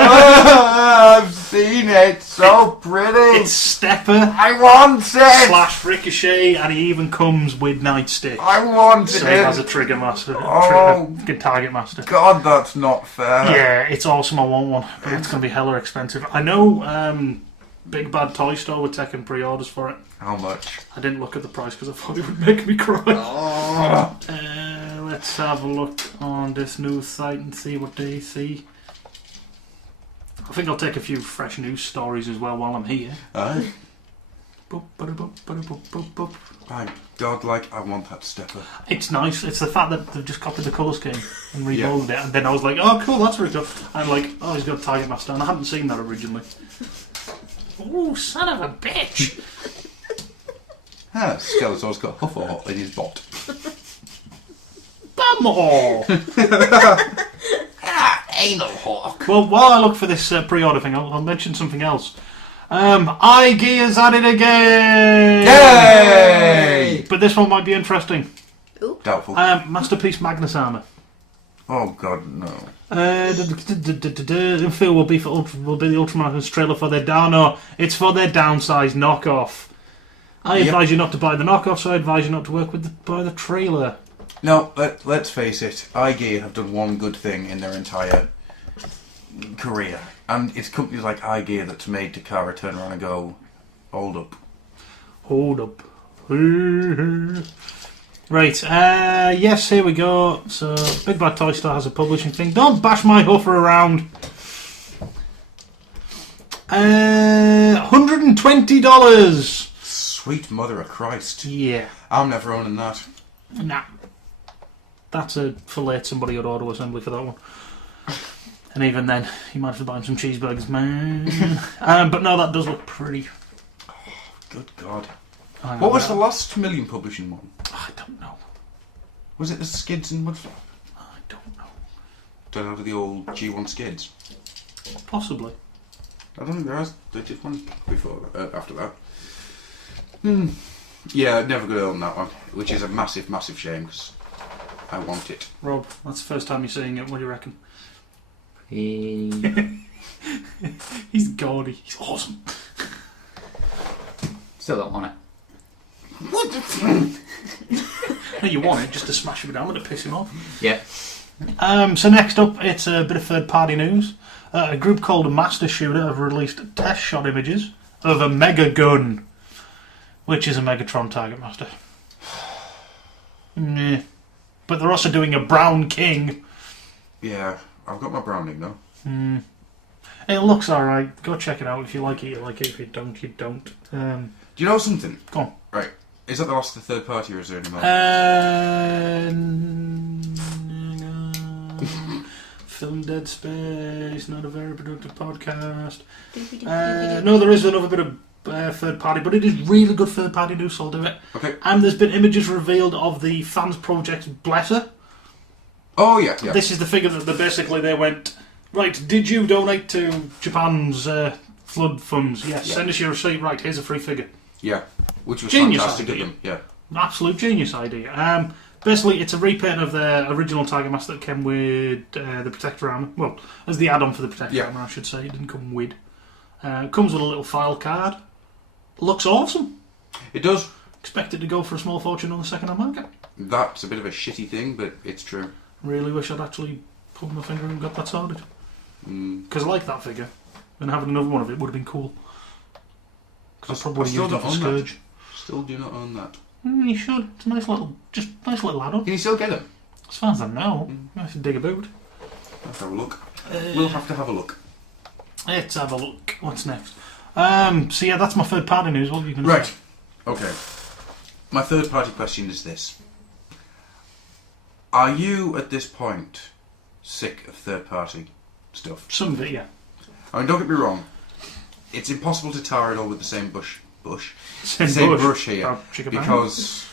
I've seen it. So pretty. It's Stepper I want it. / Ricochet, and he even comes with Nightstick. I want Same it. as a Trigger Master. Oh. Trigger Target Master. God, that's not fair. Yeah, it's awesome. I want one, but it's going to be hella expensive. I know Big Bad Toy Store were taking pre-orders for it. How much? I didn't look at the price because I thought it would make me cry. Oh. Let's have a look on this news site and see what they see. I think I'll take a few fresh news stories as well while I'm here. Aye. Boop, bada, boop, bada, boop, boop, boop. My God, like, I want that stepper. It's nice. It's the fact that they've just copied the colour scheme and remolded it, and then I was like, oh, cool, that's really cool. I'm like, oh, he's got a Target Master, and I hadn't seen that originally. Oh, son of a bitch! Skeletor's got Hufflepuff in his bot. Bumhole! Anal hawk. Well, while I look for this pre-order thing, I'll mention something else. iGear's at it again! Yay! But this one might be interesting. Ooh. Doubtful. Masterpiece Magnus Armour. Oh God, no. Phil will be the Ultramarines trailer for their down. No, it's for their downsized knockoff. I advise you not to buy the knockoff, so I advise you not to work with buy the trailer. No, let's face it. iGear have done one good thing in their entire career, and it's companies like iGear that's made Takara turn around and go, hold up. Hold up. Right, yes, here we go. So, Big Bad Toy Store has a publishing thing. Don't bash my huffer around. $120. Sweet mother of Christ. Yeah. I'm never owning that. Nah. That's a fillet somebody at Auto Assembly for that one. And even then, you might have to buy him some cheeseburgers, man. But no, that does look pretty. Oh, good God. What was the last Million Publishing one? I don't know. Was it the Skids and Mudflap? I don't know. Don't know the old G1 Skids. Possibly. I don't think there was. They did one before, after that. Yeah, never going to own that one, which is a massive, massive shame because I want it. Rob, that's the first time you're seeing it. What do you reckon? He's gaudy. He's awesome. Still don't want it. What? No, you want it just to smash him down and to piss him off. Yeah. So next up, it's a bit of third-party news. A group called Master Shooter have released test shot images of a Mega Gun, which is a Megatron Target Master. Nah. But they're also doing a Brown King. Yeah, I've got my Browning though. It looks alright. Go check it out. If you like it, you like it. If you don't, you don't. Do you know something? Go on. Right. Is that the last of the third party or is there any more? Film Dead Space, not a very productive podcast. No, there is another bit of third party, but it is really good third party news, so I'll do it. Okay. And there's been images revealed of the Fans Project Blesser. Oh, yeah. This is the figure that they went, right, did you donate to Japan's flood funds? Yes, send us your receipt. Right, here's a free figure. Yeah, which was Genius fantastic idea. of them. Yeah. Absolute genius idea. Basically, it's a repaint of the original Tiger Master that came with the Protector armor. Well, as the add-on for the Protector armor, I should say. It didn't come with. It comes with a little file card. Looks awesome. It does. Expect it to go for a small fortune on the second-hand market. That's a bit of a shitty thing, but it's true. Really wish I'd actually pulled my finger and got that sorted. Because I like that figure, and having another one of it would have been cool. Because I probably still used it don't for own that. Scourge. Still do not own that. You should. It's a nice little add-on. Can you still get it? As far as I know, I have to dig about. Let's have a look. We'll have to have a look. Let's have a look. What's next? So yeah, that's my third party news. What are you going to Right. say? Okay. My third party question is this. Are you, at this point, sick of third party stuff? Some of it, yeah. I mean, don't get me wrong. It's impossible to tar it all with the same brush Same brush here. Chicken Because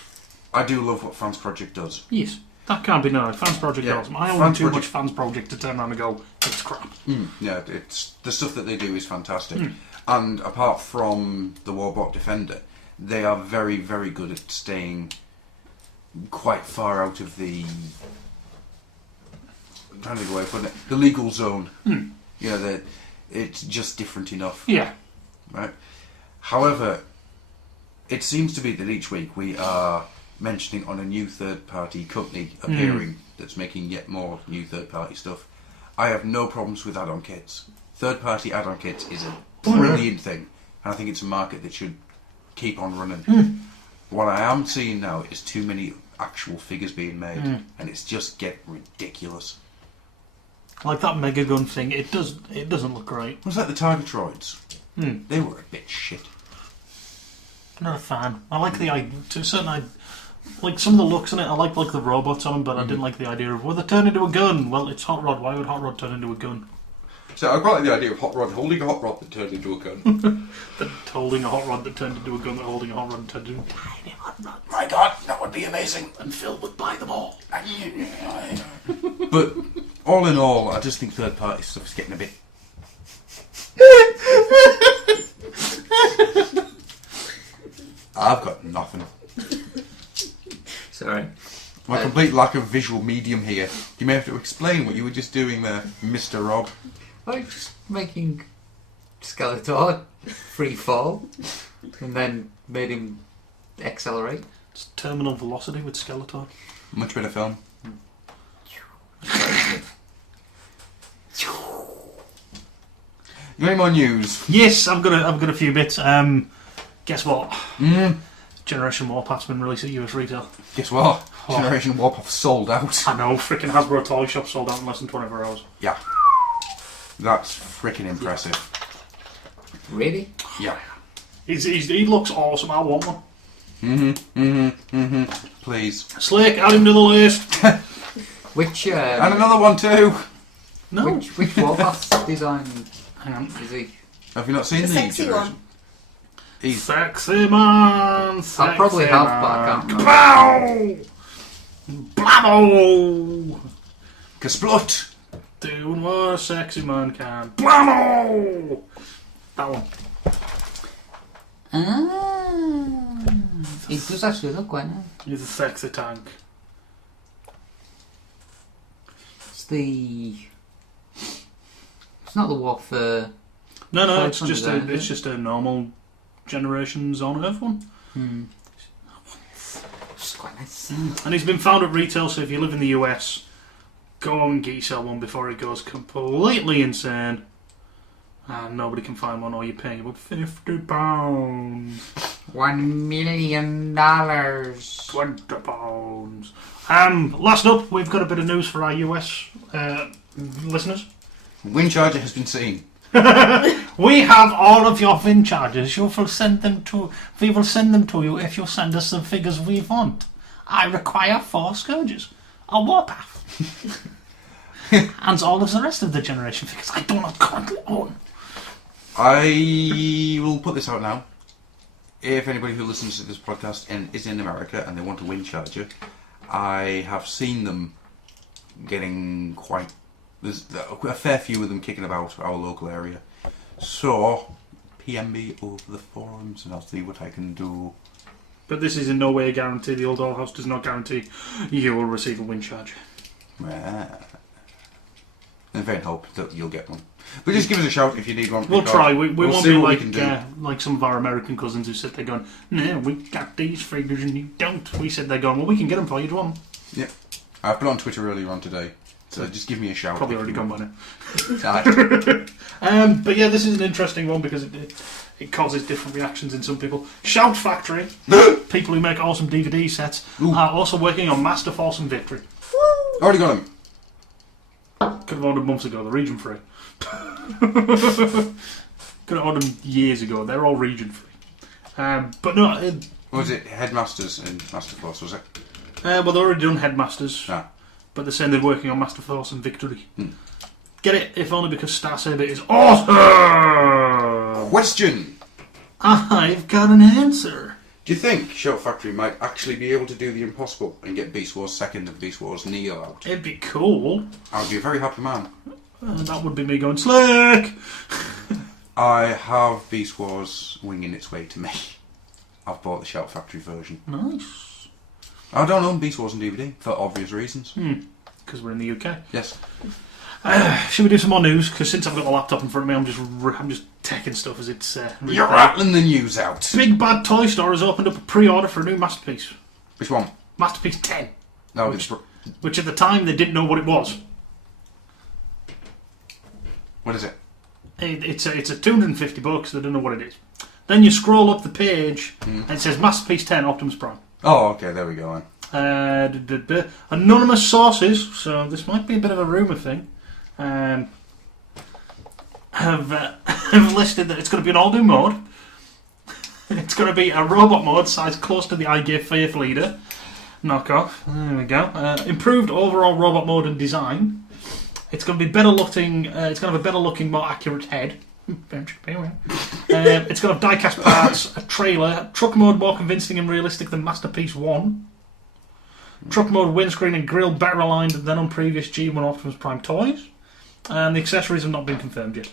I do love what Fans Project does. Yes. That can't be denied. Fans Project Yeah. awesome. I own Fans too Project- much Fans Project to turn around and go, it's crap. Yeah, it's the stuff that they do is fantastic. And apart from the Warbot Defender, they are very, very good at staying quite far out of the... I'm trying to think of a way of putting it. The legal zone. You know, it's just different enough. Yeah. Right? However, it seems to be that each week we are mentioning on a new third-party company appearing that's making yet more new third-party stuff. I have no problems with add-on kits. Third-party add-on kits is a brilliant thing. and I think it's a market that should keep on running. What I am seeing now is too many actual figures being made, and it's just getting ridiculous. Like that Mega Gun thing, it doesn't look great. It was like the Tigertroids. They were a bit shit. Not a fan. I like the idea. To a certain, like some of the looks in it. I like the robots on them, but I didn't like the idea of they turn into a gun. Well, it's Hot Rod. Why would Hot Rod turn into a gun? So I quite like the idea of Hot Rod holding a hot rod that turns into a gun. Holding a hot rod that turned into a gun, holding a hot rod that turned into a tiny hot rod. My God, that would be amazing. And Phil would buy them all. But all in all, I just think third-party stuff is getting a bit. I've got nothing. Sorry. My complete lack of visual medium here. You may have to explain what you were just doing there, Mr. Rob. I was just making Skeletor free fall, and then made him accelerate. It's Terminal Velocity with Skeletor. Much better film. You any more news? Yes, I've got a few bits. Guess what? Generation Warpath's been released at US retail. Guess what? Generation Warpath sold out. I know, freaking Hasbro toy shop sold out in less than 24 hours. Yeah. That's freaking impressive. Really? Yeah. He looks awesome. I want one. Please. Slick, add him to the list. Which and another one too. No. Which Warpath design is he? Have you not seen The the sexy generation? one. He's Sexy man. Sexy I probably have, man. but I can't remember. Pow! Blammo! Kasplut. Doing what a sexy man can. Blammo! That one. It does actually look quite nice. He's a sexy tank. It's not the Warp for... No, it's just design, it's just a normal Generations on Earth one. It's quite nice. And he's been found at retail, so if you live in the US, go and get yourself one before it goes completely insane. And nobody can find one, or you're paying about £50. $1 million. £20. Last up, we've got a bit of news for our US listeners. Wind Charger has been seen. We have all of your VIN charges. We will send them to you if you send us the figures we want. I require 4 Scourges, a Warpath, and all of the rest of the Generation figures I do not currently own. I will put this out now. If anybody who listens to this podcast and is in America and they want a Wind Charger, I have seen them getting quite... There's a fair few of them kicking about our local area. So, PM me over the forums and I'll see what I can do. But this is in no way a guarantee. The old dollhouse does not guarantee you will receive a Wind Charger. In vain hope that you'll get one. But just give us a shout if you need one. We'll try. We won't be like some of our American cousins who sit there going, no, we got these figures and you don't. We said they're going, well, we can get them for you. Do you want them? Yeah. I put on Twitter earlier on today. So just give me a shout. Probably already gone by now. Aye. But yeah, this is an interesting one because it causes different reactions in some people. Shout Factory, people who make awesome DVD sets, are also working on Master Force and Victory. Already got him. Could have ordered months ago. They're region free. Could have ordered them years ago. They're all region free. But no. What was it? Headmasters and Master Force, was it? Well, they've already done Headmasters. Ah. But they're saying they're working on Master Force and Victory. Get it, if only because Star Saber is awesome! Question! I've got an answer. Do you think Shout Factory might actually be able to do the impossible and get Beast Wars 2nd and Beast Wars Neo out? It'd be cool. I would be a very happy man. That would be me going, Slick! I have Beast Wars winging its way to me. I've bought the Shout Factory version. Nice. I don't own Beast Wars on DVD, for obvious reasons. Because we're in the UK. Yes. Should we do some more news? Because since I've got the laptop in front of me, I'm just taking stuff as it's... You're rattling the news out. Big Bad Toy Store has opened up a pre-order for a new Masterpiece. Which one? Masterpiece 10. No, Which at the time they didn't know what it was. What is it? It's a $250. They don't know what it is. Then you scroll up the page, and it says Masterpiece 10 Optimus Prime. Oh, okay, there we go then. Anonymous sources, so this might be a bit of a rumour thing, have listed that it's going to be an all-new mode. It's going to be a robot mode sized close to the iGear Faith Leader knockoff. There we go. Improved overall robot mode and design. It's going to be better looking. It's going to have a better looking, more accurate head. It's going to have die-cast parts, a trailer, truck mode more convincing and realistic than Masterpiece 1. Truck mode windscreen and grille better aligned than on previous G1 Optimus Prime toys. And the accessories have not been confirmed yet.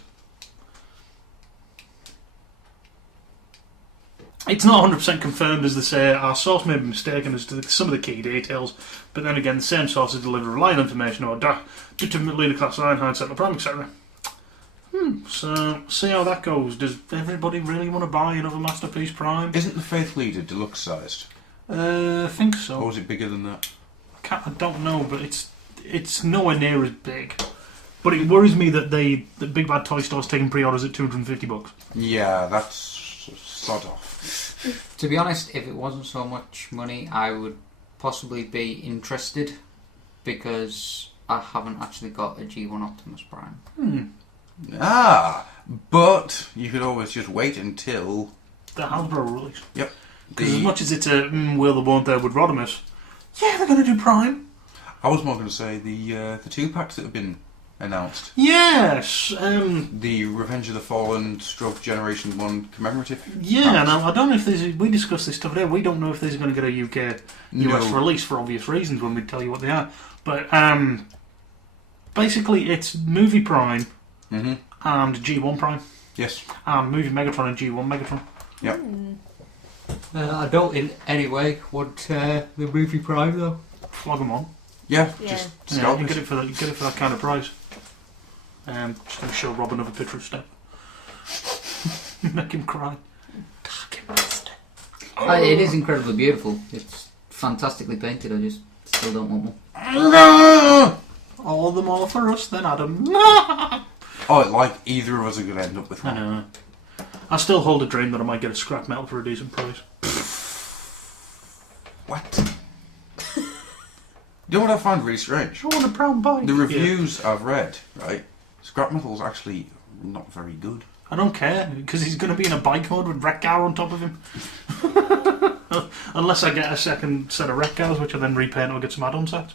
It's not 100% confirmed, as they say. Our source may be mistaken as to some of the key details, but then again, the same sources deliver reliable information about determinately the class line, hindsight, the prime, etc. So, see how that goes. Does everybody really want to buy another Masterpiece Prime? Isn't the Faith Leader deluxe sized? I think so. Or was it bigger than that? I don't know, but it's nowhere near as big. But it worries me that the Big Bad Toy Store's taking pre-orders at $250. Yeah, that's sod off. To be honest, if it wasn't so much money, I would possibly be interested, because I haven't actually got a G1 Optimus Prime. But you could always just wait until The Hasbro release. Yep. Because as much as it's a will they won't they with Rodimus, yeah, they're going to do Prime. I was more going to say the 2-packs that have been announced. Yes. The Revenge of the Fallen stroke Generation 1 commemorative. Yeah, now I don't know if these. We discussed this stuff today. We don't know if these are going to get a UK US release for obvious reasons when we tell you what they are. But basically, it's Movie Prime and G1 Prime. Yes. And Movie Megatron and G1 Megatron. Yep. I don't in any way want the Movie Prime though. Flog them on. Yeah, Yeah. just Yeah, scalp you it. get it for that. You get it for that kind of price. Just going to show Rob another picture of Steph. Make him cry. It is incredibly beautiful. It's fantastically painted. I just still don't want one. All the more for us, then, Adam. Oh, like either of us are going to end up with I one. know. I still hold a dream that I might get a scrap metal for a decent price. What? You know what I find really strange? I want a brown bike. The reviews I've read, right? Scrap metal's actually not very good. I don't care, because he's going to be in a bike mode with wreck cow on top of him. Unless I get a second set of wreck cows, which I then repaint or get some add-on sets.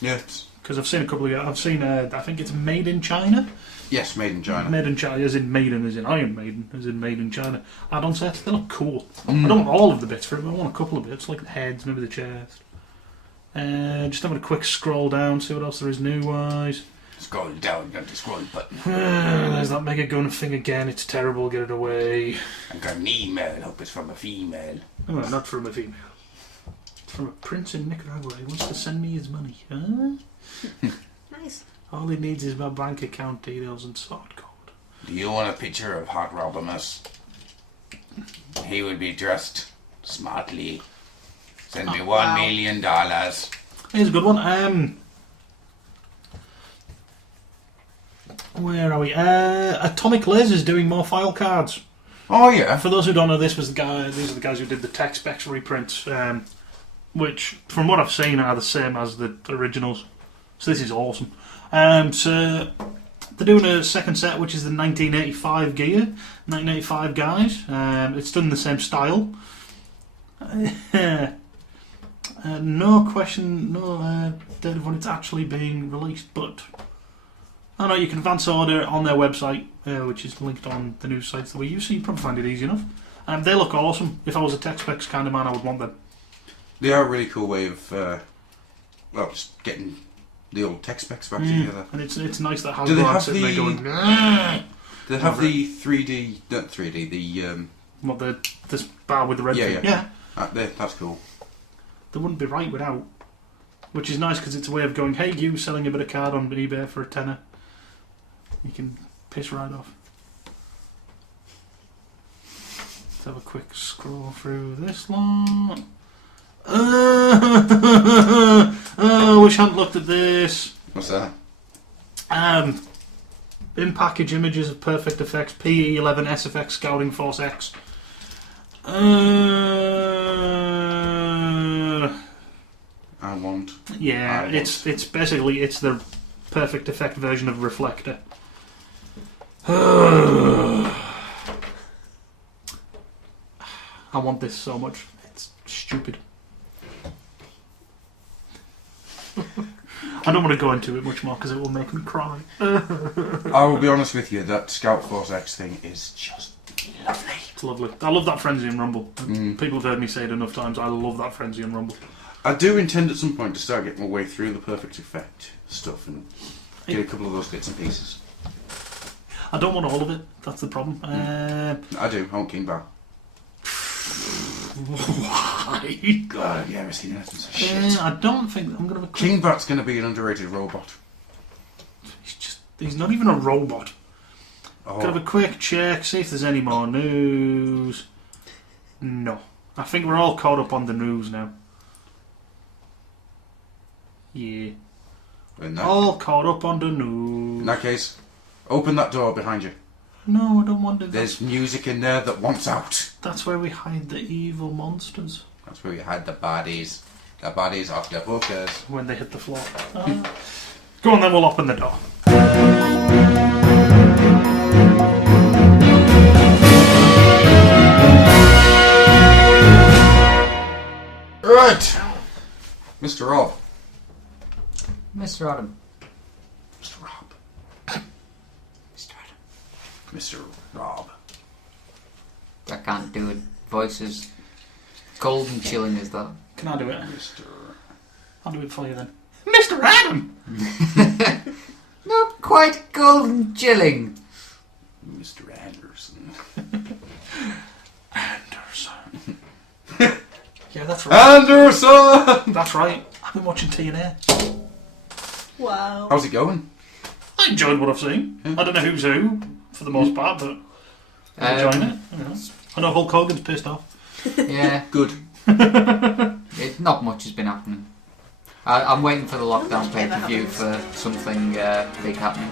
Yes. Because I've seen a couple of. I've seen. I think it's made in China. Yes, made in China. Made in China, as in Maiden, as in Iron Maiden, as in Made in China. Add-on sets. They look cool. I don't want all of the bits for it, but I want a couple of bits, like the heads, maybe the chest. Just having a quick scroll down, see what else there is new-wise. Scroll down, you got the scroll button. There's that Mega Gun thing again. It's terrible. Get it away. I got an email. Hope it's from a female. Oh, not from a female. It's from a prince in Nicaragua. He wants to send me his money. Huh? Nice. All he needs is my bank account details and sort code. Do you want a picture of Hot Robimus? He would be dressed smartly. Send me $1 million. Here's a good one. Where are we? Atomic Laser's doing more file cards. Oh yeah. For those who don't know, these are the guys who did the Tech Specs reprints, which, from what I've seen, are the same as the originals. So this is awesome. So they're doing a second set, which is the 1985 gear, 1985 guys. It's done in the same style. No question, no date of when it's actually being released, but I know you can advance order on their website, which is linked on the news sites that we use, so you probably find it easy enough. They look awesome. If I was a Tech Specs kind of man, I would want them. They are a really cool way of, just getting the old Tech Specs back together. And it's nice that Do they Hasbro are have sitting there the- going, Do they have the 3D, not 3D, the, what, this bar with the red thing? yeah. That's cool. They wouldn't be right without. Which is nice because it's a way of going, hey, you selling a bit of card on eBay for a tenner. You can piss right off. Let's have a quick scroll through this lot. I wish I hadn't looked at this. What's that? In-package images of Perfect Effects PE11 SFX Scouting Force X. I want. Yeah, it's basically it's the Perfect Effect version of Reflector. I want this so much. It's stupid. I don't want to go into it much more because it will make me cry. I will be honest with you, that Scout Force X thing is just lovely. It's lovely. I love that Frenzy and Rumble. People have heard me say it enough times. I love that Frenzy and Rumble. I do intend at some point to start getting my way through the Perfect Effect stuff and get a couple of those bits and pieces. I don't want all of it. That's the problem. I do. I want King Bar. Why? God, have you ever seen anything so shit? I don't think I'm going to... King Bat's going to be an underrated robot. He's not even a robot. Oh. Could have a quick check, see if there's any more news. No. I think we're all caught up on the news now. Yeah. All caught up on the news. In that case, open that door behind you. No, I don't want to do that. There's music in there that wants out. That's where we hide the evil monsters. That's where we hide the bodies. The bodies of the hookers. When they hit the floor. Go on then, we'll open the door. Right. Mr. Rob. Mr. Adam. Mr. Rob. Mr. Adam. Mr. Rob. I can't do it. Voices. Golden chilling is that. Can I do it? Mr. I'll do it for you then. Mr. Adam! Not quite golden chilling. Mr. Anderson. Anderson. Yeah, that's right. Anderson! That's right. I've been watching TNA. Wow. How's it going? I enjoyed what I've seen. I don't know who's who, for the most part, but I'm enjoying it. You know. I know Hulk Hogan's pissed off. Yeah. Good. Not much has been happening. I'm waiting for the lockdown pay-per-view for something big happening.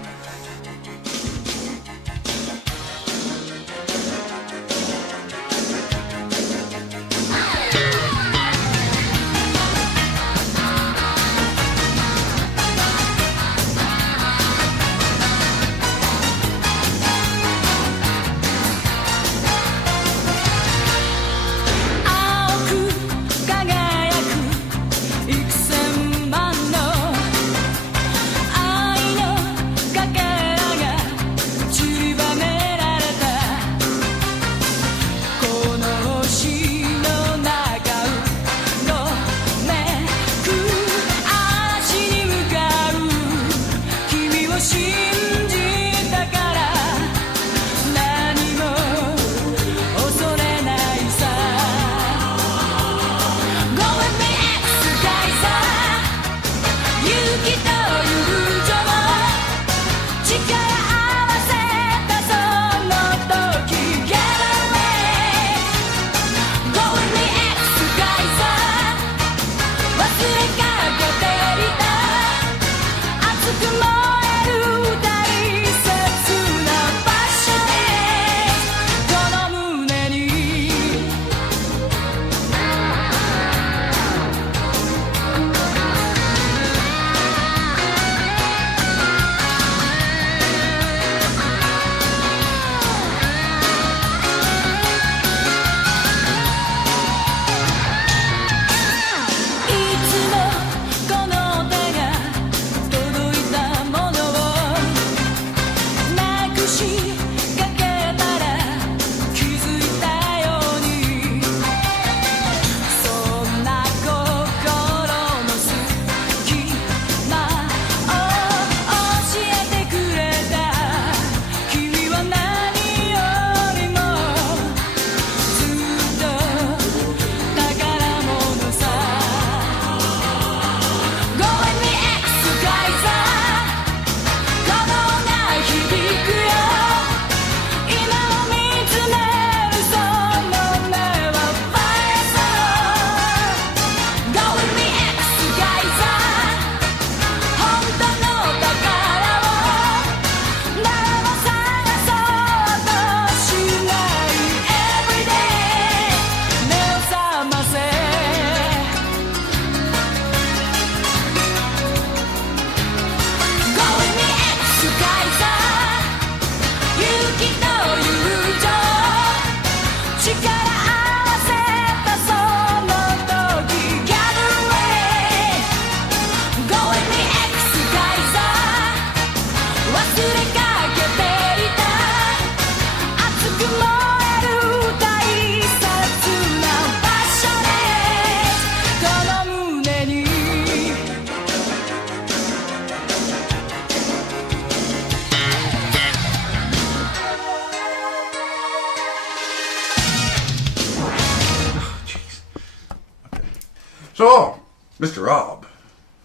So, Mr. Rob.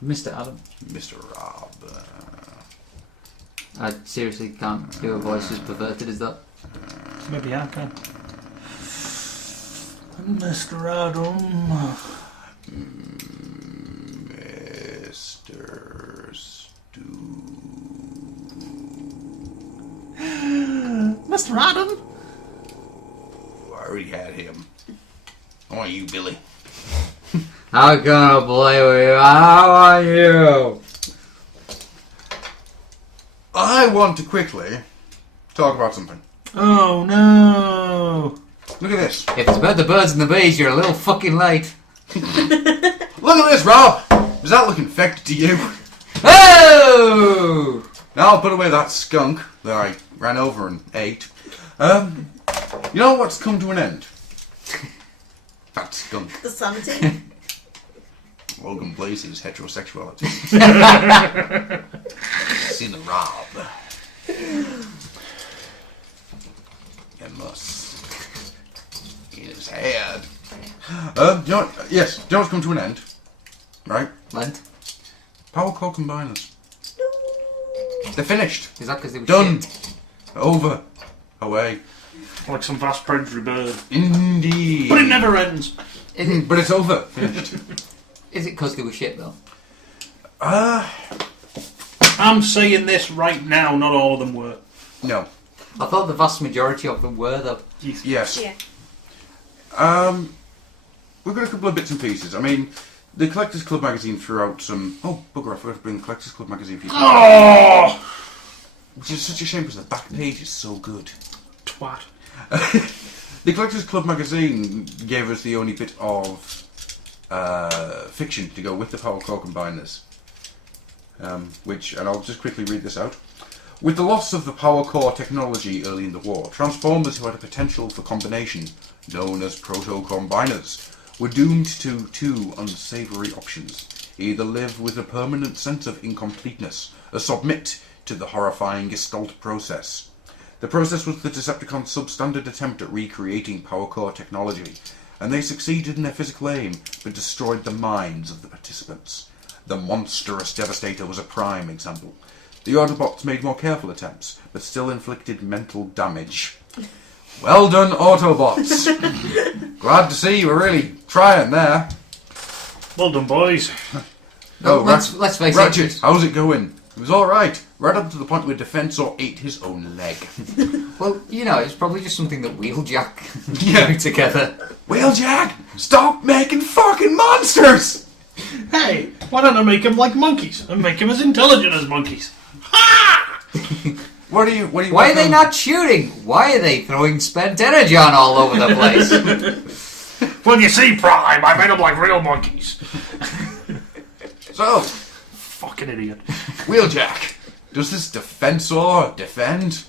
Mr. Adam. Mr. Rob. I seriously can't do a voice as perverted as that. Maybe I can. Mr. Adam. Mr. Stew. Mr. Adam. I already had him. I want you, Billy. I'm gonna play with you. How are you? I want to quickly talk about something. Oh no! Look at this. If it's about the birds and the bees, you're a little fucking late. Look at this, Rob. Does that look infected to you? Oh! Now I'll put away that skunk that I ran over and ate. You know what's come to an end? That skunk. The sanity. Logan Blaze's heterosexuality. Seen the Rob. And Mus. In his head. You know what? Yes, you know what's come to an end? Right? Lent? Power core combiners. They're finished. Is that because they were Done. shit? Over. Away. Like some vast predatory bird. Indeed. But it never ends. Is it, But it's over. Finished. is it because they were shit, though? I'm saying this right now, not all of them were. No. I thought the vast majority of them were, though. Yes. Yeah. We've got a couple of bits and pieces. I mean, the Collectors Club magazine threw out some... Oh, bugger, I forgot to bring the Collectors Club magazine for you. Oh! Which is such a shame because the back page is so good. Twat. The Collectors Club magazine gave us the only bit of fiction to go with the Power Core Combiners. And I'll just quickly read this out. With the loss of the Power Core technology early in the war, Transformers who had a potential for combination, known as Proto-Combiners, were doomed to two unsavoury options. Either live with a permanent sense of incompleteness, or submit to the horrifying Gestalt process. The process was the Decepticons' substandard attempt at recreating Power Core technology, and they succeeded in their physical aim, but destroyed the minds of the participants. The monstrous Devastator was a prime example. The Autobots made more careful attempts, but still inflicted mental damage. Well done, Autobots! Glad to see you were really trying there. Well done, boys. No, let's face Ratchet, it. how's it going? It was alright, right up to the point where Defensor ate his own leg. Well, you know, it's probably just something that Wheeljack Yeah. put together. Wheeljack, stop making fucking monsters! Hey, why don't I make them like monkeys and make them as intelligent as monkeys? What are you Why are they not shooting? Why are they throwing spent energy on all over the place? Well, you see, Prime, I made them like real monkeys. So, Fucking idiot. Wheeljack, does this Defensor defend?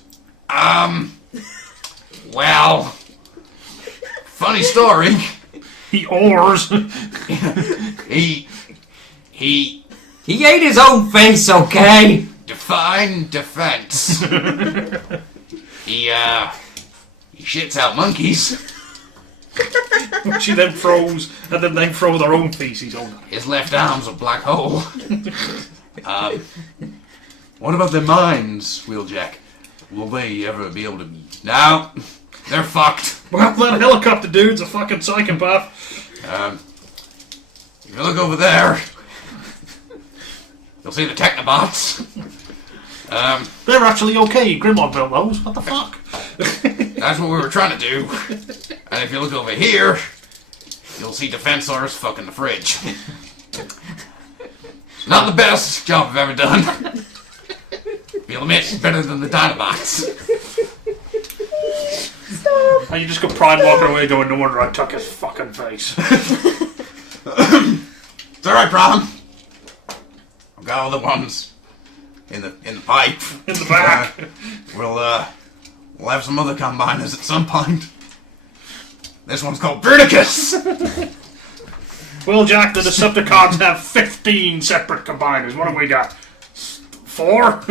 Well, funny story. He oars. He He ate his own face, okay? defined defense. He shits out monkeys. She then throws, and then they throw their own feces on her. His left arm's a black hole. What about their minds, Wheeljack? Will they ever be able to... No, they're fucked. Well, that helicopter dude's a fucking psychopath. If you look over there, you'll see the Technobots. They're actually okay. Grimlock built those. What the fuck? That's what we were trying to do. And if you look over here, you'll see Defensors fucking the fridge. Not the best job I've ever done. You'll admit, it's better than the Dinobots. And you just got Prime walking away going, no wonder I took his fucking face. It's alright, Prime. I've got all the ones in the pipe. In the back. We'll We'll have some other combiners at some point. This one's called Bruticus. Well, Jack, the Decepticons have 15 separate combiners. What have we got? 4?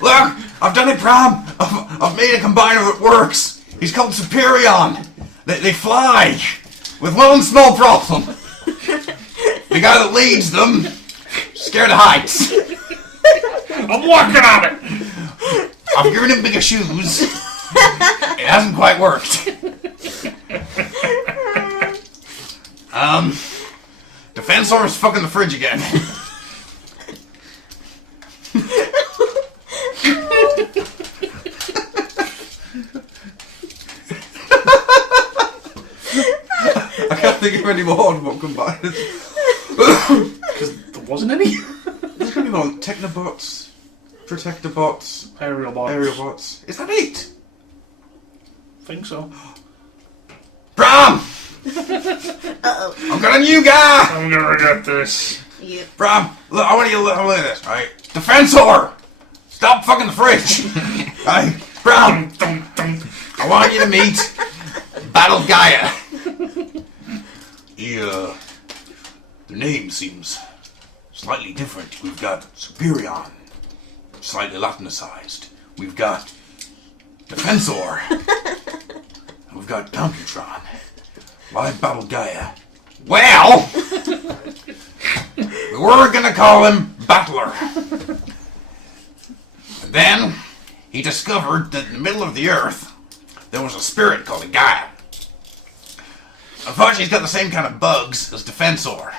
Look, I've done it, Bram. I've made a combiner that works. He's called Superion. They fly with one small problem. The guy that leads them, scared of heights. I'm working on it. I've given him bigger shoes. It hasn't quite worked. Defensor is fucking the fridge again. I can't think of any more what combiners. Because there wasn't any. There's gonna be more Technobots, Protectobots, Aerial bots. Aerial bots. Is that 8? Think so. Bram! Uh-oh. I've got a new guy! I'm gonna get this. Yep. Bram, look, I want you to look at this, right? Defensor! Stop fucking the fridge! Right? Bram! I want you to meet Battle Gaia. The name seems slightly different. We've got Superion, slightly Latinicized. We've got Defensor. And we've got Computron. Why Battle Gaia? Well, we were gonna call him Battler. And then he discovered that in the middle of the earth there was a spirit called a Gaia. Unfortunately, he's got the same kind of bugs as Defensor.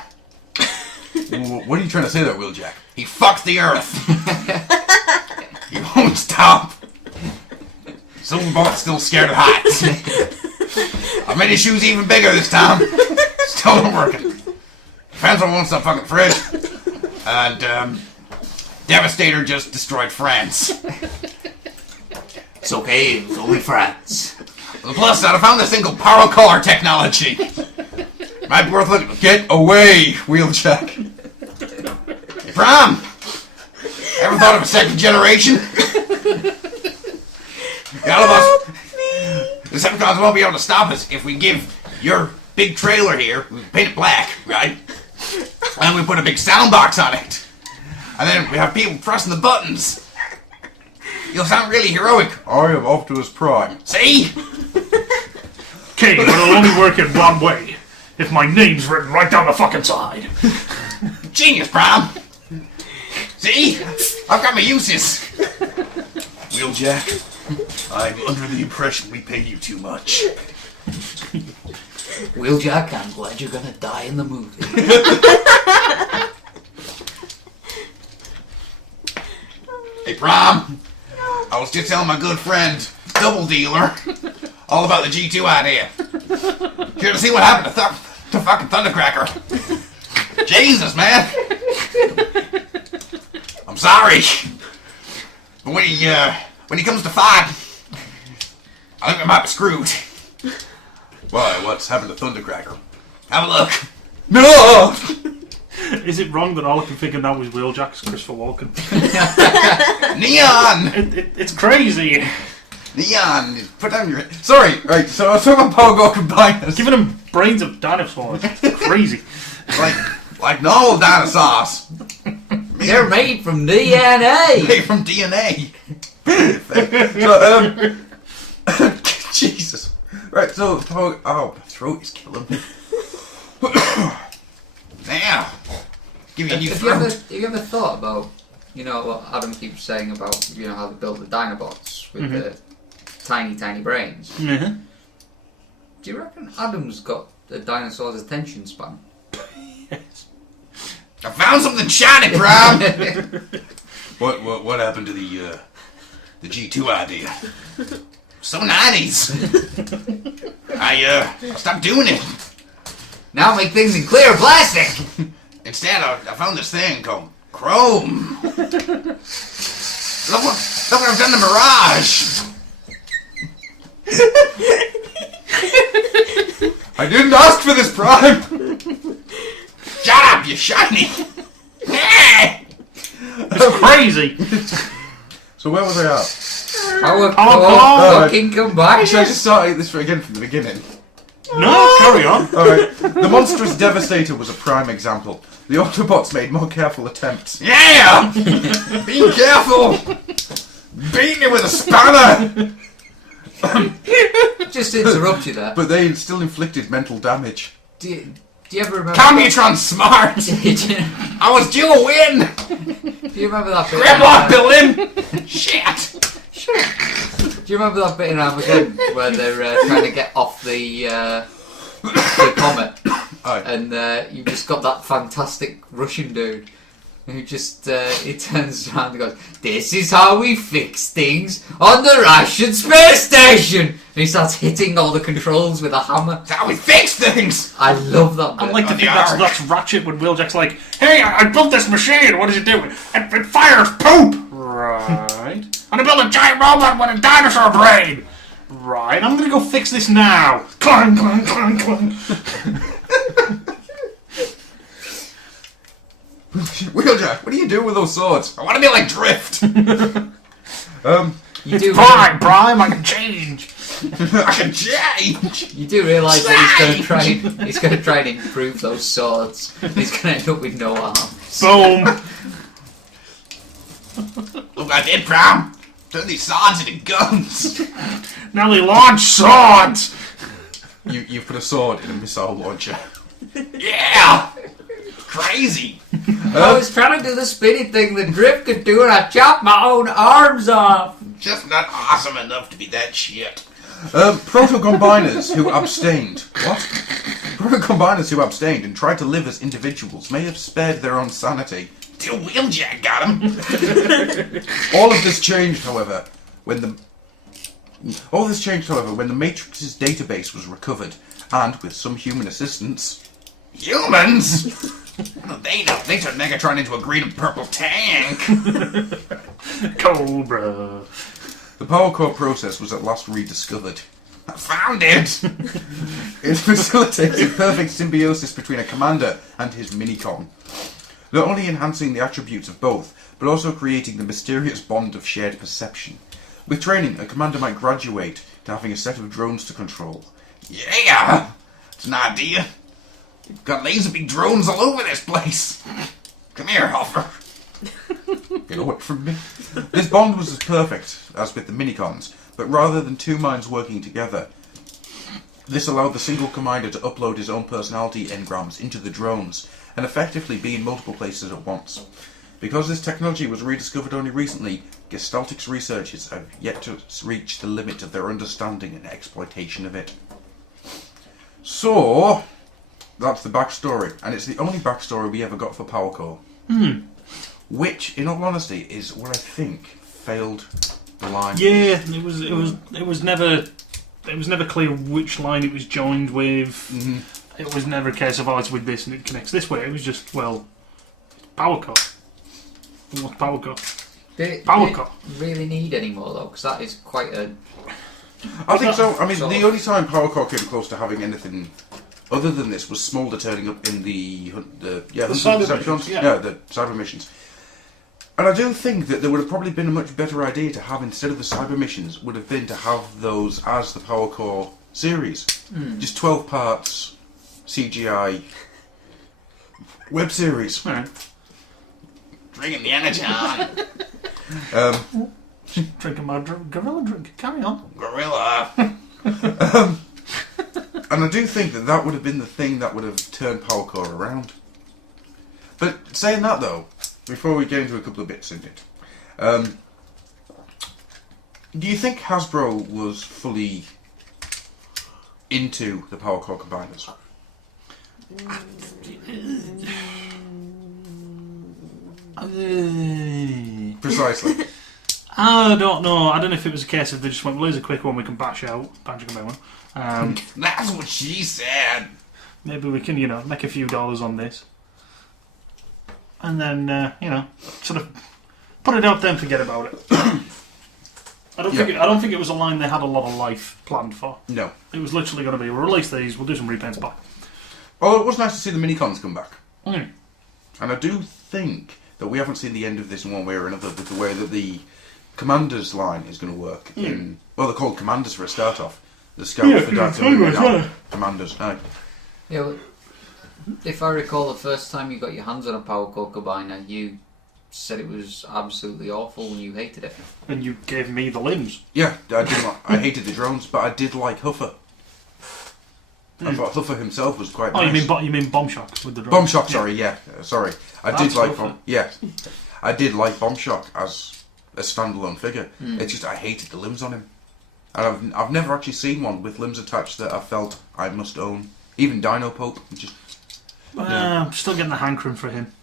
What are you trying to say there, Wheeljack? He fucked the earth. He won't stop. Silverbot's still scared of heights. I've made his shoes even bigger this time. Still not working. Defensor won't stop fucking fridge. And, Devastator just destroyed France. It's okay, it was only France. On the plus side, I found this thing called Power Core technology. Might be worth looking. Get away, Wheeljack. Hey, Bram! Ever thought of a second generation? All of us. The Decepticons won't be able to stop us if we give your big trailer here, we paint it black, right? And we put a big sound box on it. And then we have people pressing the buttons. You'll sound really heroic. I am Optimus Prime. See? Okay, but it'll only work in one way. If my name's written right down the fucking side. Genius, Prime. See? I've got my uses. Wheeljack, I'm under the impression we pay you too much. Wheeljack, I'm glad you're gonna die in the movie. Hey, Prime. I was just telling my good friend, Double Dealer, all about the G2 idea. Care to see what happened to fucking Thundercracker? Jesus, man. I'm sorry. But when he comes to fight, I think we might be screwed. Why? What's happened to Thundercracker? Have a look. No! Is it wrong that all I can think of now is Wheeljack's Christopher Walken? Neon! It's crazy. Neon, put down your head. Sorry, right, so I was talking about Power Go Combiners. Giving him brains of dinosaurs. It's crazy. like normal dinosaurs. They're made from DNA! Made from DNA. So, Jesus. Right, so, oh, my throat is killing me. Now, give me a new throat. Have you ever thought about, what Adam keeps saying about, how they built the Dinobots with the tiny, tiny brains? Mm-hmm. Do you reckon Adam's got a dinosaur's attention span? Yes. I found something shiny, Brown! What happened to the G2 idea? So 90s. I stopped doing it. Now make things in clear plastic! Instead, I found this thing called Chrome. Look what I've done to Mirage. I didn't ask for this, Prime. Shut up, you shiny. It's crazy. So where was I at? Power core. fucking combined. Should I just start this again from the beginning? No, carry on. Alright. The monstrous Devastator was a prime example. The Autobots made more careful attempts. Yeah! Be careful! Beat me with a spanner! Just to interrupt you there. But they still inflicted mental damage. Do you ever remember? Commutron smart! I was due a win! Do you remember that bit? Grimlock Berlin! Shit! Do you remember that bit in Armageddon where they're trying to get off the comet, Aye. and you just got that fantastic Russian dude who just he turns around and goes, "This is how we fix things on the Russian space station." And he starts hitting all the controls with a hammer. That's how we fix things! I love that bit. I'd like to On think the that's Ratchet when Wheeljack's like, "Hey, I built this machine. What does it do? It fires poop." Right. And I built a giant robot with a dinosaur brain. Right. I'm gonna go fix this now. Clang, clang, clang, clang. Wheeljack, what do you do with those swords? I want to be like Drift! You do, Prime, I can change. I can change! you do realise that he's going to try and improve those swords. He's going to end up with no arms. Boom. Look what I did, Prom! Turn these swords into guns! Now they launch swords. You've put a sword in a missile launcher. Yeah! Crazy! I was trying to do the spinny thing that Drift could do, and I chopped my own arms off. Just not awesome enough to be that shit. Proto-combiners who abstained. What? Proto-combiners who abstained and tried to live as individuals may have spared their own sanity. Till Wheeljack got him. All of this changed, however, when the Matrix's database was recovered, and with some human assistance, Humans? What do they know? They turned Megatron into a green and purple tank. Cobra. the power core process was at last rediscovered. I found it. It facilitated perfect symbiosis between a commander and his minicon, not only enhancing the attributes of both, but also creating the mysterious bond of shared perception. With training, a commander might graduate to having a set of drones to control. Yeah! It's an idea. We've got laser-beam drones all over this place. Come here, Hoffer. Get away from me. This bond was as perfect as with the minicons, but rather than two minds working together, this allowed the single commander to upload his own personality engrams into the drones, and effectively be in multiple places at once. Because this technology was rediscovered only recently, Gestaltics researchers have yet to reach the limit of their understanding and exploitation of it. So, that's the backstory, and it's the only backstory we ever got for Power Core. Which, in all honesty, is what I think failed the line. Yeah, it was never clear which line it was joined with. Mm-hmm. It was never a case of, oh, it's with this and it connects this way. It was just, well, Power Core. What's Power Core? Power Core. Really need any more though, because that is quite a. I think so. I mean, Sort the of. only time Power Core came close to having anything other than this was Smolder turning up in the cyber missions, yeah. the cyber missions. And I do think that there would have probably been a much better idea to have, instead of the cyber missions, would have been to have those as the Power Core series. Just 12 parts, CGI, web series. Alright. Bringing the energy on. Drinking my gorilla drink. Carry on. Gorilla. And I do think that that would have been the thing that would have turned Power Core around. But saying that though, before we get into a couple of bits in it, do you think Hasbro was fully into the Power Core combiners? Precisely. I don't know. I don't know if it was a case of they just went, well, here's a quick one we can bash out. One. That's what she said. Maybe we can, make a few dollars on this. And then, sort of put it out there and forget about it. I don't think it was a line they had a lot of life planned for. No. It was literally going to be, we'll release these, we'll do some repaints, bye. Although it was nice to see the minicons come back. Mm. And I do think that we haven't seen the end of this in one way or another, with the way that the Commander's line is going to work in... Well, they're called Commanders for a start-off. The Scouts, the Artillery, Commanders. Aye. Yeah, well, if I recall, the first time you got your hands on a power core combiner, you said it was absolutely awful and you hated it. And you gave me the limbs. Yeah, I hated the drones, but I did like Huffer. I thought Huffer himself was quite nice. You mean Bomb Shock with the drones? Bomb Shock, sorry, yeah. Sorry. I That's did like Huffer. I did like Bomb Shock as a standalone figure. It's just I hated the limbs on him. And I've never actually seen one with limbs attached that I felt I must own. Even Dino Pope. I'm still getting the hankering for him.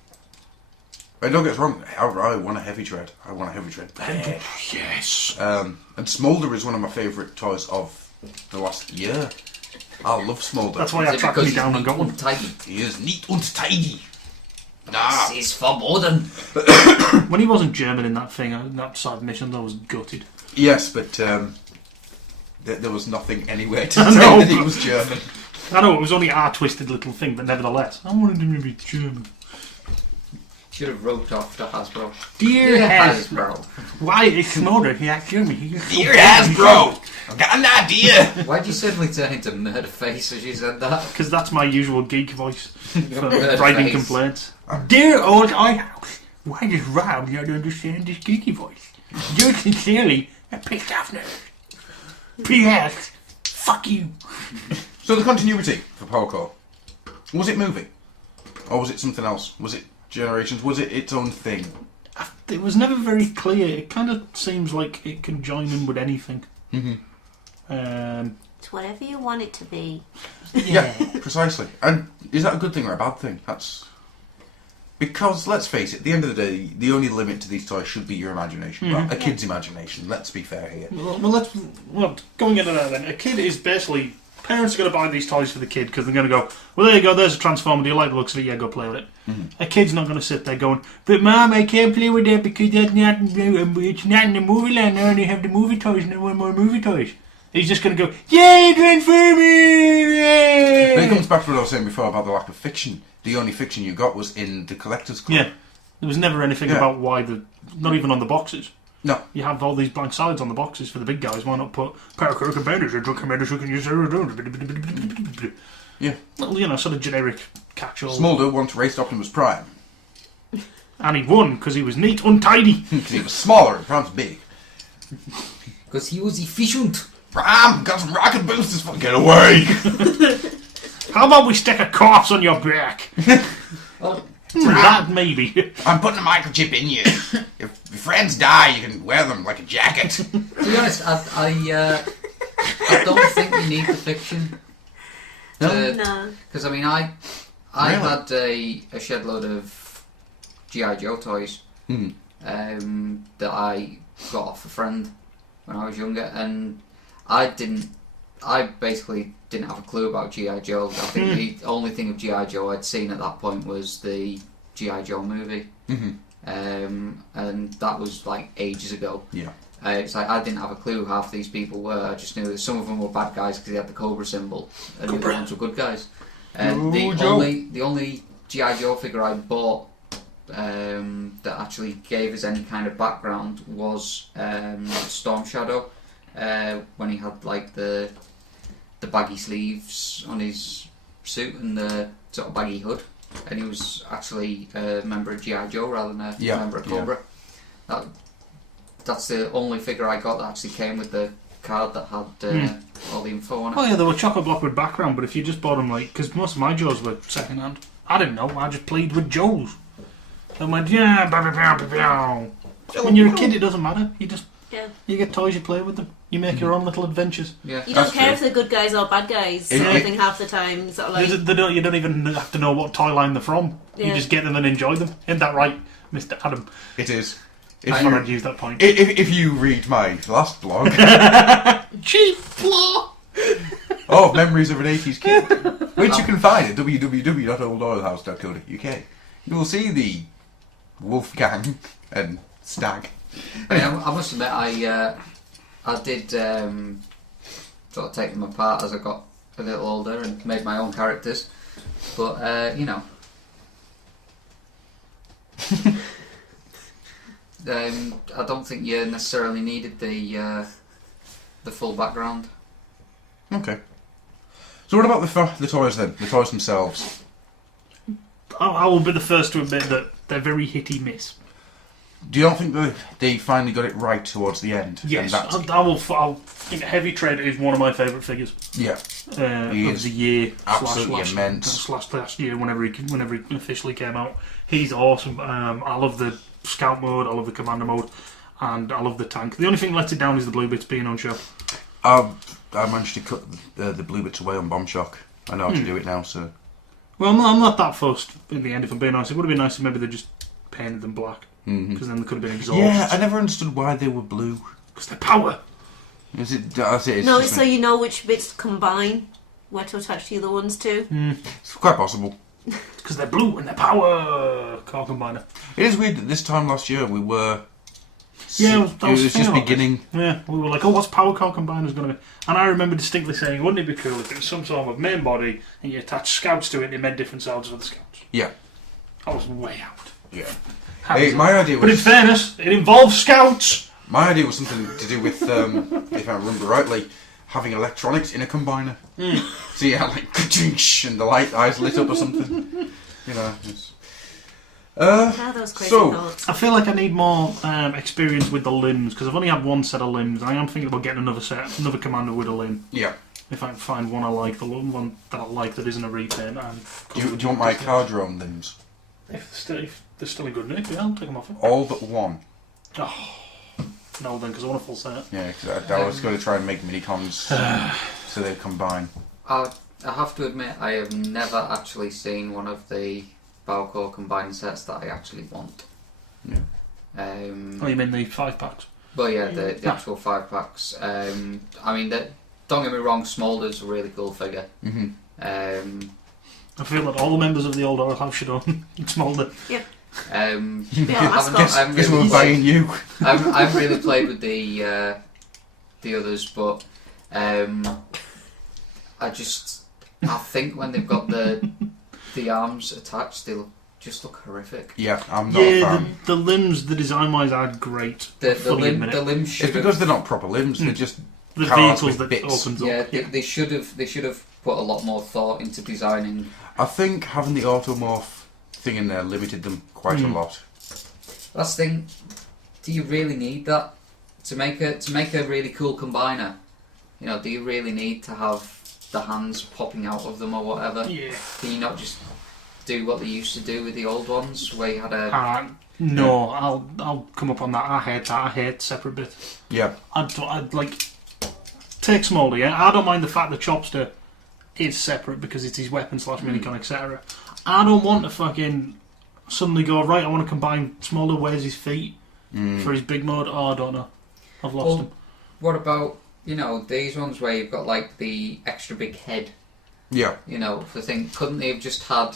Don't get us wrong, I want a heavy tread. Yes. And Smolder is one of my favourite toys of the last year. I love Smolder. That's why I tracked me down and got one. Tidy. He is neat and tidy. This is foreboding. When he wasn't German in that thing, that side mission, I was gutted. Yes, but there was nothing anywhere to I say know, that he was German. I know, it was only a twisted little thing, but nevertheless, I wanted him to be German. Should have wrote off to Hasbro. Dear Hasbro. Why is Smolder? Yeah, German. Dear Hasbro, I've got an idea. Why'd you suddenly turn into Murderface as you said that? Because that's my usual geek voice for Murderface. writing complaints. Dear old iHouse, why does Rob not understand this geeky voice? You're sincerely a pissed off nerd. P.S. Fuck you. So the continuity for Powercore, was it movie? Or was it something else? Was it Generations? Was it its own thing? It was never very clear. It kind of seems like it can join in with anything. It's whatever you want it to be. Yeah, precisely. And is that a good thing or a bad thing? That's... Because, let's face it, at the end of the day, the only limit to these toys should be your imagination. Well, a kid's imagination, let's be fair here. Well, going into that then, a kid is basically... Parents are going to buy these toys for the kid because they're going to go, well, there you go, there's a Transformer, do you like the looks of it? Yeah, go play with it. A kid's not going to sit there going, but Mom, I can't play with that because it's not in the movie land, I only have the movie toys and I want more movie toys. He's just going to go, yay, Transformers! Yay! But it comes back to what I was saying before about the lack of fiction. The only fiction you got was in the Collector's Club. Yeah. There was never anything about why not even on the boxes. No. You have all these blank sides on the boxes for the big guys. Why not put Paracord Commanders into Commanders who can use Yeah. Little, sort of generic catch-all. Smolder once raced Optimus Prime. And he won because he was neat, untidy. Because he was smaller and Prime's big. Because he was efficient. Prime, got some rocket boosters. Get away! How about we stick a corpse on your back? Oh, That maybe. I'm putting a microchip in you. If your friends die, you can wear them like a jacket. to be honest, I don't think you need the fiction. No. Because I mean, I had a shed load of G.I. Joe toys that I got off a friend when I was younger, and I basically didn't have a clue about G.I. Joe. I think the only thing of G.I. Joe I'd seen at that point was the G.I. Joe movie. And that was like ages ago. Yeah. It's like I didn't have a clue who half these people were. I just knew that some of them were bad guys because they had the Cobra symbol, and the other ones were good guys. The only G.I. Joe figure I bought that actually gave us any kind of background was Storm Shadow, when he had like the baggy sleeves on his suit and the sort of baggy hood, and he was actually a member of G.I. Joe rather than a member of Cobra. That's the only figure I got that actually came with the card that had all the info on it. Oh yeah, they were chock-a-block with background, but if you just bought them because most of my Joes were second-hand. I didn't know, I just played with Joes. I went, when you're a kid it doesn't matter, you get toys, you play with them. You make your own little adventures. Yeah. You don't care if they're good guys or bad guys. I think half the time, sort of like... You don't even have to know what toy line they're from. Yeah. You just get them and enjoy them. Isn't that right, Mr. Adam? It is. I thought I'd use that point. If you read my last blog... Chief blog! Oh, Memories of an 80s Kid, which you can find at www.oldoilhouse.co.uk. You will see the Wolfgang and Stag. I mean, I must admit, I did sort of take them apart as I got a little older and made my own characters, but I don't think you necessarily needed the full background. Okay. So what about the toys then? The toys themselves? I will be the first to admit that they're very hit-y-miss. Do you not think that they finally got it right towards the end? Yes, And I think Heavy Tread is one of my favourite figures. Yeah. Of the year. Absolutely immense. Slash last year, whenever he officially came out. He's awesome. I love the Scout mode, I love the Commander mode, and I love the tank. The only thing that lets it down is the blue bits being on show. I managed to cut the blue bits away on Bomb Shock. I know how to do it now, so... Well, I'm not that fussed in the end, if I'm being honest. It would have been nice if maybe they just painted them black. Because then they could have been exhausted. Yeah, I never understood why they were blue. Because they're power. Is it? That's it. No, it's so you know which bits to combine, where to attach the other ones to. It's quite possible. Because they're blue and they're power. Car combiner. It is weird that this time last year we were... Yeah, it was just beginning. Yeah, we were like, oh, what's power car combiners going to be? And I remember distinctly saying, wouldn't it be cool if it was some sort of main body and you attach scouts to it and it made different sounds for the scouts? Yeah. I was way out. Yeah. Hey, my idea was... But in fairness, it involves scouts! My idea was something to do with, if I remember rightly, having electronics in a combiner. So you had like, and the light eyes lit up or something. You know, it's... Those crazy thoughts. I feel like I need more experience with the limbs, because I've only had one set of limbs. I am thinking about getting another commander with a limb. Yeah. If I can find one I like, the one that I like that isn't a repaint. Do you want my car drone limbs? If they're still in good nick, yeah, I'll take them off. All but one. Oh, no then, because I want a full set. Yeah, because I was going to try and make mini-cons so they combine. I have to admit, I have never actually seen one of the Balcor combined sets that I actually want. Yeah. Oh, you mean the 5-packs? Well, yeah, the actual 5-packs. I mean, don't get me wrong, Smolder's a really cool figure. I feel that all the members of the old Oral House should own Smolder. Yep. Guess we're buying you. I haven't really played with the others, but I think when they've got the arms attached, they just look horrific. Yeah, I'm not a fan. The limbs, the design-wise, are great. The limbs should it's because they're not proper limbs. They're just the cars vehicles with that bits. opens yeah, up. they should have put a lot more thought into designing. I think having the automorph thing in there limited them quite a lot. That's the thing. Do you really need that to make a really cool combiner? You know, do you really need to have the hands popping out of them or whatever? Yeah. Can you not just do what they used to do with the old ones, where you had a... No, I'll come up on that. I hate separate bits. Yeah. I'd like... Take Smolder, yeah? I don't mind the fact that Chopster is separate because it's his weapon / minicon, etc. I don't want to fucking suddenly go, right, I want to combine Smolder, where's his feet for his big mode? Oh, I don't know. I've lost him. What about, you know, these ones where you've got like the extra big head? Yeah. You know, the thing, couldn't they have just had...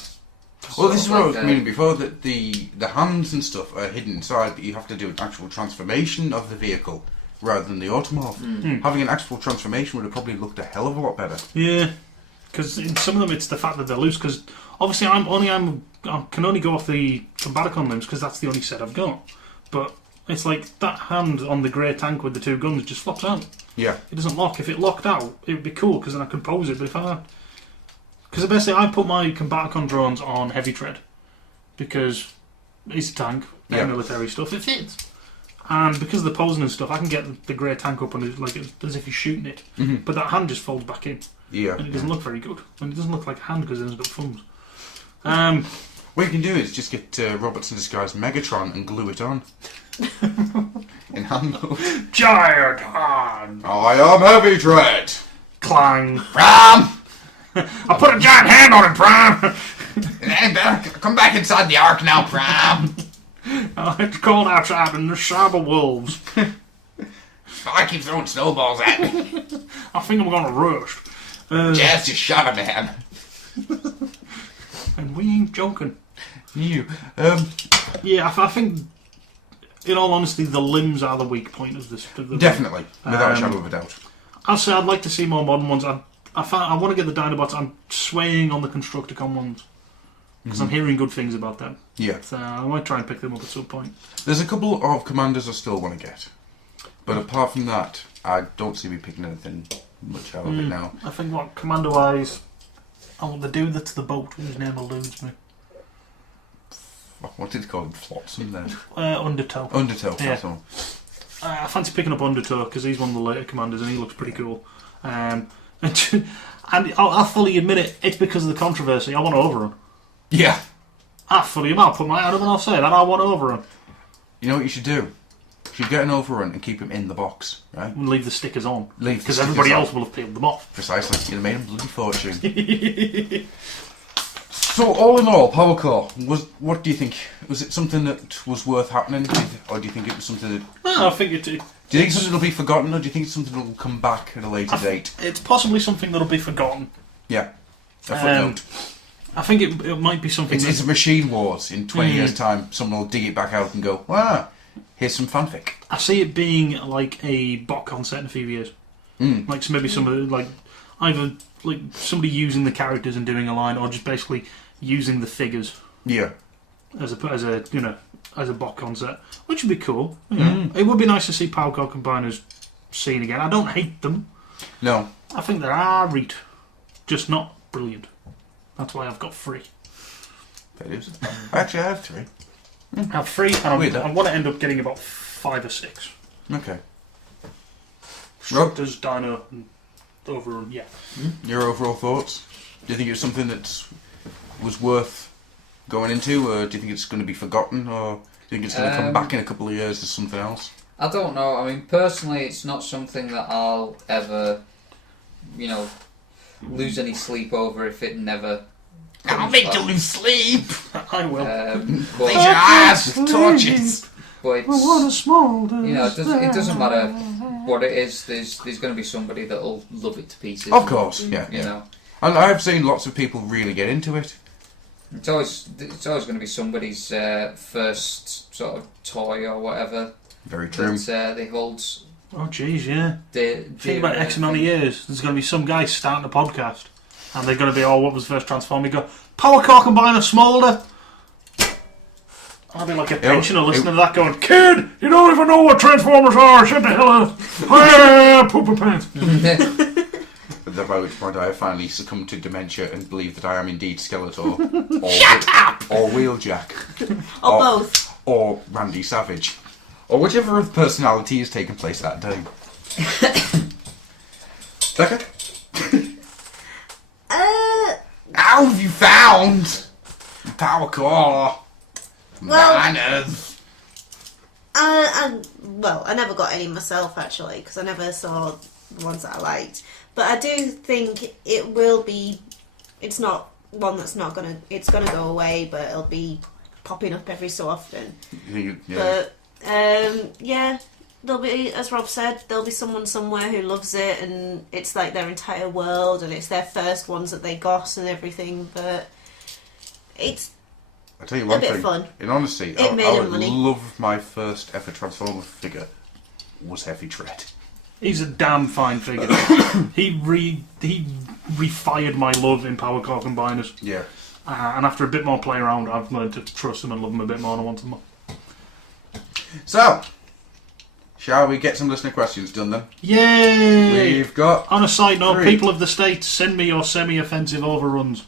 Well, this is what I was meaning before, that the hands and stuff are hidden inside, but you have to do an actual transformation of the vehicle rather than the automorph. Having an actual transformation would have probably looked a hell of a lot better. Yeah, because in some of them it's the fact that they're loose, because obviously I can only go off the Combaticon limbs because that's the only set I've got. But it's like that hand on the grey tank with the 2 guns just flops out. Yeah. It doesn't lock. If it locked out, it would be cool because then I could pose it. But if because basically I put my Combaticon drones on Heavy Tread because it's a tank, they're military stuff, it fits. And because of the posing and stuff, I can get the grey tank up and it's like as if you're shooting it. But that hand just folds back in. Yeah. And it doesn't look very good. And it doesn't look like a hand because it hasn't got thumbs. What you can do is just get Robots in Disguise Megatron and glue it on. In hand mode. Giant hand! I am Heavy Tread! Clang! Pram! I put a giant hand on it, Pram! Come back inside the ark now, Pram. It's cold outside and there's cyber wolves. I keep throwing snowballs at me. I think I'm gonna rust. Jazz just shot a man. And we ain't joking. You. Yeah, I think, in all honesty, the limbs are the weak point of this. Definitely, without a shadow of a doubt. I'll say I'd like to see more modern ones. I want to get the Dinobots. I'm swaying on the Constructicon ones. because I'm hearing good things about them. Yeah. So I might try and pick them up at some point. There's a couple of commanders I still want to get. But apart from that, I don't see me picking anything much out of it now. I think what commander-wise, I want the dude that's the boat whose name eludes me. What did they call him? Flotsam then? Undertow. Undertow, Yeah. that's all. I fancy picking up Undertow because he's one of the later commanders and he looks pretty cool. And I'll fully admit it, it's because of the controversy. I want Overrun. Yeah. I'll put my hand up and I'll say that. I want Overrun. You know what you should do? You should get an Overrun and keep him in the box, right? And leave the stickers on. Leave the because stickers everybody on. else will have peeled them off. Precisely. You'd have made him bloody fortune. So, all in all, Power Core, what do you think? Was it something that was worth happening? Or do you think it was something that... No, I think it... Do you think it's something that'll be forgotten, or do you think it's something that'll come back at a later date? It's possibly something that'll be forgotten. Yeah. A footnote. I think it might be something... It's a Machine Wars. In 20 years' time, someone will dig it back out and go, here's some fanfic. I see it being like a bot concept in a few years. Like maybe somebody, like either like somebody using the characters and doing a line, or just basically using the figures. Yeah. As a bot concept, which would be cool. You know. It would be nice to see Powercore Combiners seen again. I don't hate them. No. I think they're alright, just not brilliant. That's why I've got 3. That is. Actually, I have 3. I have 3, and I want to end up getting about 5 or 6. Okay. Structors, Dino, and Overrun, yeah. Your overall thoughts? Do you think it was something that was worth going into, or do you think it's going to be forgotten, or do you think it's going to come back in a couple of years as something else? I don't know. I mean, personally, it's not something that I'll ever, lose any sleep over if it never. I'll make you lose sleep. I will. Blaze your eyes with torches. But what a small it doesn't matter what it is. There's going to be somebody that'll love it to pieces. Of course, yeah. You know. And I've seen lots of people really get into it. It's always going to be somebody's first sort of toy or whatever. Very true. That they hold. Oh, jeez, yeah. Think about X amount of years. There's going to be some guy starting a podcast, and they're going to be, what was the first Transformer? You go, Powercore Combiner Smolder. I'll be like a pensioner listening to that going, kid, you don't even know what Transformers are. Shut the hell up. Pooper pants. By which point I have finally succumbed to dementia and believe that I am indeed Skeletor. Or Wheeljack. Or both. Or Randy Savage. Or whichever of the personality has taken place that day. Becca? How have you found Power Core? Miners. I never got any myself actually because I never saw the ones that I liked. But I do think it will be. It's not one that's not gonna. It's gonna go away, but it'll be popping up every so often. Yeah. But there'll be, as Rob said, there'll be someone somewhere who loves it, and it's like their entire world, and it's their first ones that they got and everything. But it's. I'll tell you one a bit thing. fun. In honesty, It made I him would money. love my first ever Transformer figure was Heavy Tread. He's a damn fine figure. he refired my love in Powercore Combiners. Yeah. And after a bit more play around, I've learned to trust him and love him a bit more and I want him more. So, shall we get some listener questions done then? Yay! We've got... On a side note, 3. people of the States, send me your semi-offensive overruns.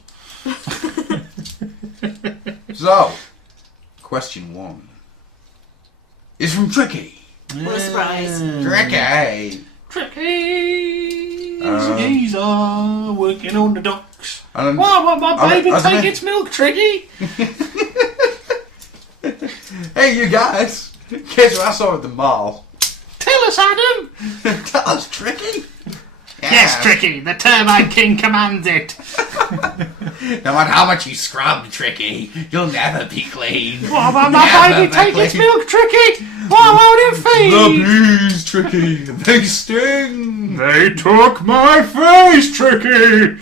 So, question 1 is from Tricky. What a surprise. Tricky! He's working on the docks. And What, my baby I- I- take its milk, Tricky? Hey, you guys! Guess what I saw at the mall? Tell us, Adam! Tell us, Tricky! Yes, Tricky, the Turbine King commands it. No matter how much you scrub, Tricky, you'll never be clean. What about my baby take its milk, Tricky? What won't it feed? The bees, Tricky! They sting! They took my face, Tricky!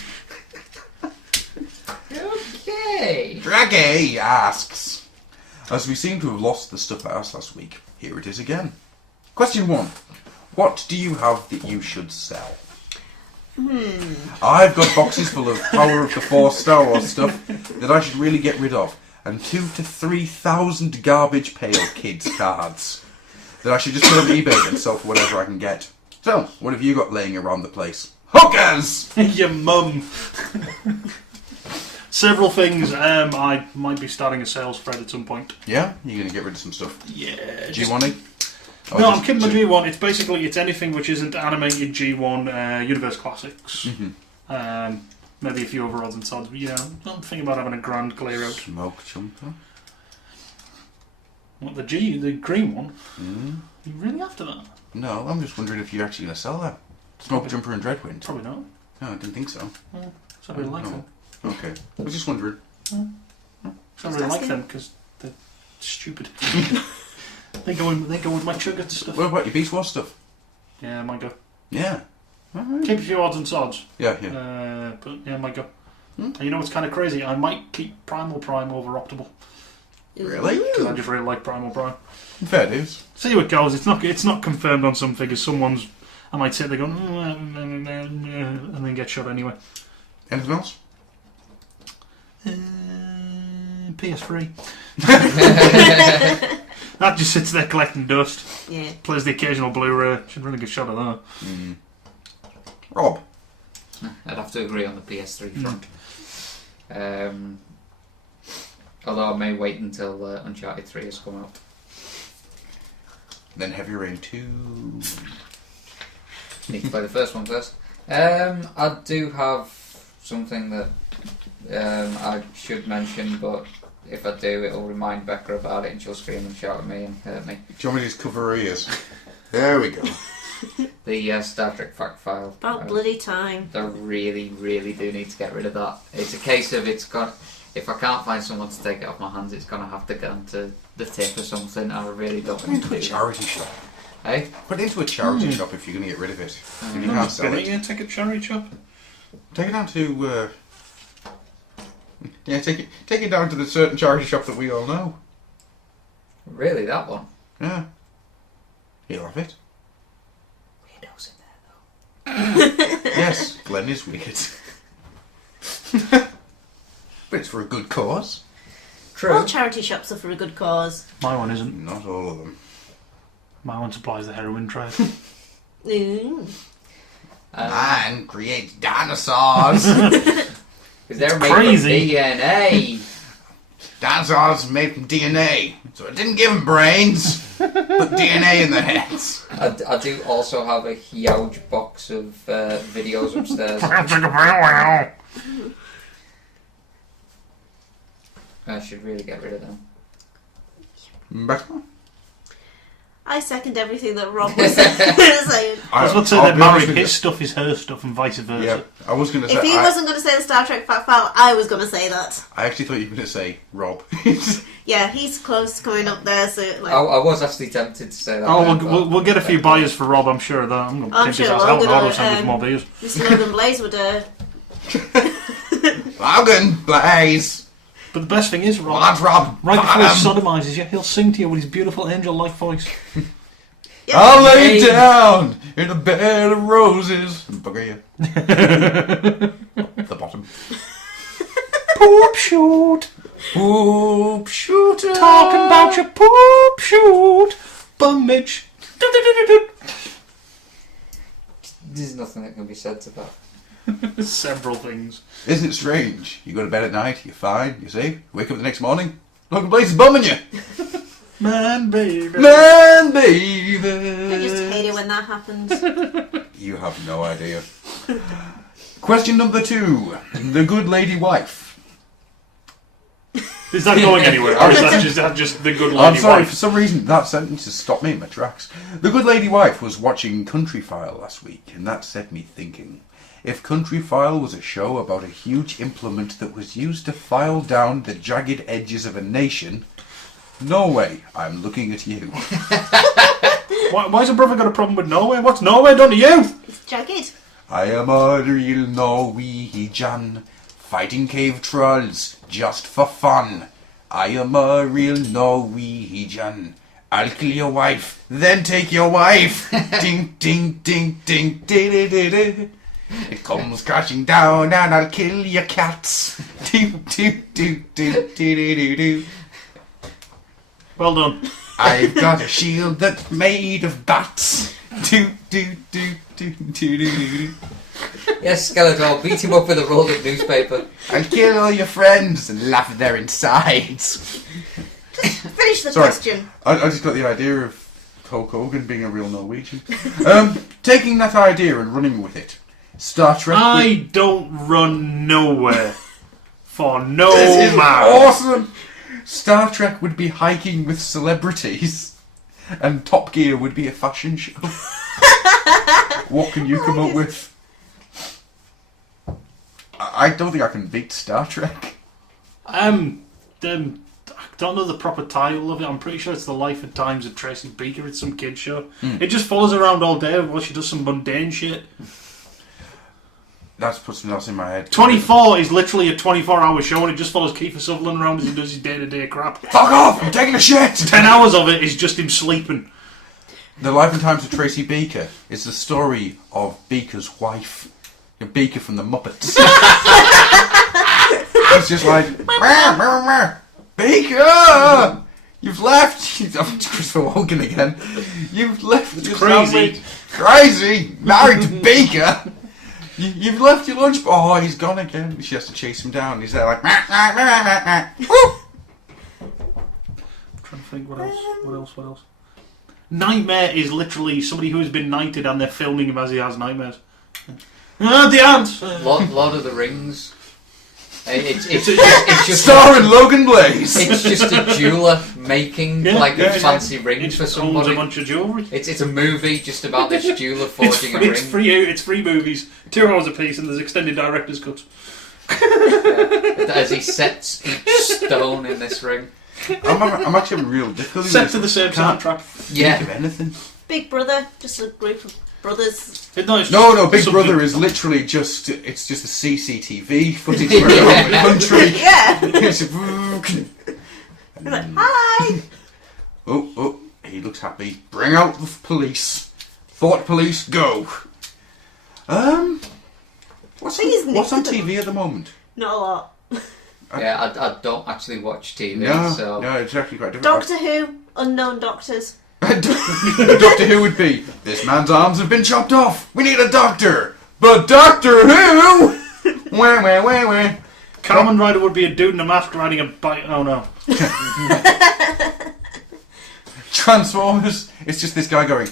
Okay. Tricky asks, as we seem to have lost the stuff I asked last week, here it is again. Question 1. What do you have that you should sell? I've got boxes full of Power of the Force Star Wars stuff that I should really get rid of, and 2,000 to 3,000 garbage pail kids cards that I should just put on eBay and sell for whatever I can get. So, what have you got laying around the place? Hookers! Your mum. Several things. I might be starting a sales thread at some point. Yeah? You're going to get rid of some stuff? Yeah. G1-y? No, I'm kidding. My G1. It's anything which isn't animated G1 Universe Classics. Mm-hmm. Maybe a few other odds and sods. But yeah, I'm thinking about having a grand clear out. Smoke chumper? What, the green one? Mm. You really after that? No, I'm just wondering if you're actually going to sell that. Smoke jumper and Dreadwind? Probably not. No, I didn't think so. So I really like No. them. Okay. I was just wondering. So I really like them because they're stupid. They go with my chugger stuff. What about your Beast Wars stuff? Yeah, might go. Yeah. Keep a few odds and sods. Yeah, yeah. But yeah, might go. And you know what's kind of crazy? I might keep Primal Prime over Optimal. Really? Because I just really like Primal Prime. Fair dues. See how it goes. It's not confirmed on some figures. I might sit there going, and then get shot anyway. Anything else? PS3. That just sits there collecting dust. Yeah. Plays the occasional Blu-ray. Should really get shot of that. Mm. Rob? I'd have to agree on the PS3 front. Although I may wait until Uncharted 3 has come out. Then Heavy Rain 2. Need to play the first one first. I do have something that I should mention, but if I do, it'll remind Becca about it and she'll scream and shout at me and hurt me. Do you want me to just cover her ears? There we go. The Star Trek fact file. About bloody time. They really, really do need to get rid of that. It's a case of if I can't find someone to take it off my hands, it's going to have to go into the tip or something. I really don't Put it want to into a do charity shop. Hey? Put it into a charity shop if you're going to get rid of it. If you can't sell it. Take a cherry chop. Take it down to... take it down to the certain charity shop that we all know. Really, that one? Yeah. He'll have it. Weirdos in there, though. Yes, Glenn is weird. But it's for a good cause. True. All charity shops are for a good cause. My one isn't. Not all of them. My one supplies the heroin trade. Ooh. Man creates dinosaurs. Because they're made crazy. from DNA. Dinosaurs made from DNA. So it didn't give them brains. Put DNA in their heads. I do also have a huge box of videos upstairs. I should really get rid of them. Becca? I second everything that Rob was saying. I was about to say that married his stuff is her stuff and vice versa. Yeah, I was going to say... If he wasn't going to say the Star Trek fact file, I was going to say that. I actually thought you were going to say Rob. Yeah, he's close to coming up there, so... Like, I was actually tempted to say that. Oh, we'll get a few buyers for Rob, I'm sure of that. I'm going to pimp his ass out and auto send with more beers. Mr. Logan Blaze would... Logan Blaze! But the best thing is, Rob, Rob right before he sodomises you, he'll sing to you with his beautiful angel-like voice. Yep. I'll lay down in a bed of roses and bugger you. The bottom. Poop shoot! Poop shooter! Talking about your poop shoot! Bum Mitch! There's nothing that can be said to that. Several things. Isn't it strange? You go to bed at night, you're fine, you see? Wake up the next morning, Logan Blaze is bumming you! Man, baby. Man, baby! I just hate it when that happens. You have no idea. Question number 2. The good lady wife. Is that going anywhere? Or is that just the good lady I'm sorry, wife? for some reason that sentence has stopped me in my tracks. The good lady wife was watching Country File last week, and that set me thinking. If Country File was a show about a huge implement that was used to file down the jagged edges of a nation... Norway, I'm looking at you. Why's a brother got a problem with Norway? What's Norway done to you? It's jagged. I am a real Norwegian, fighting cave trolls just for fun. I am a real Norwegian. I'll kill your wife, then take your wife. Ding, ding, ding, ding, ding, ding, ding. It comes crashing down and I'll kill your cats. Do, do, do, do, do, do, do. Well done. I've got a shield that's made of bats. Do, do, do, do, do, do, do. Yes, Skeletor, beat him up with a rolled up newspaper. I'll kill all your friends and laugh at their insides. Finish the Sorry. question. I just got the idea of Hulk Hogan being a real Norwegian. Taking that idea and running with it. Star Trek. I don't run nowhere for no This is man. awesome. Star Trek would be hiking with celebrities, and Top Gear would be a fashion show. What can you come up with? I don't think I can beat Star Trek. I don't know the proper title of it. I'm pretty sure it's The Life and Times of Tracy Beaker. It's some kid show. It just follows her around all day while she does some mundane shit. That's put something else in my head. 24 is literally a 24-hour show, and it just follows Kiefer Sutherland around as he does his day-to-day crap. Fuck off! I'm taking a shit! 10 hours of it is just him sleeping. The Life and Times of Tracy Beaker is the story of Beaker's wife. Beaker from the Muppets. It's just like, "Meow, meow, meow. Beaker! You've left." Oh, it's Christopher Walken again. You've left. It's your crazy. sandwich. Crazy! Married to Beaker! You've left your lunch. Oh, he's gone again. She has to chase him down. He's there like, "Meow, meow, meow, meow, meow." Woo! I'm trying to think what else. Nightmare is literally somebody who has been knighted and they're filming him as he has nightmares. The ants! Lord of the Rings. It's just Starring Logan Blaze! It's just a jeweler making fancy rings It for owns somebody. a bunch of jewellery. It's a movie just about this jeweler forging a ring. It's free movies, 2 hours a piece, and there's extended director's cuts. As he sets each stone in this ring. I'm actually having real difficulty Set with to the this. same Can't soundtrack. Yeah. think of anything. Big Brother, just a group of brothers. No, Big Brother is literally just a CCTV footage for around the country. Yeah. It's They're like, hi. oh, he looks happy. Bring out the police. Fort police, go. What's on TV at the moment? Not a lot. Yeah, I don't actually watch TV, so... No, it's actually quite different. Doctor Who, Unknown Doctors. Doctor Who would be, this man's arms have been chopped off. We need a doctor. But Doctor Who? Wah. Kamen Rider would be a dude in a mask riding a bike. Oh no. Transformers, it's just this guy going,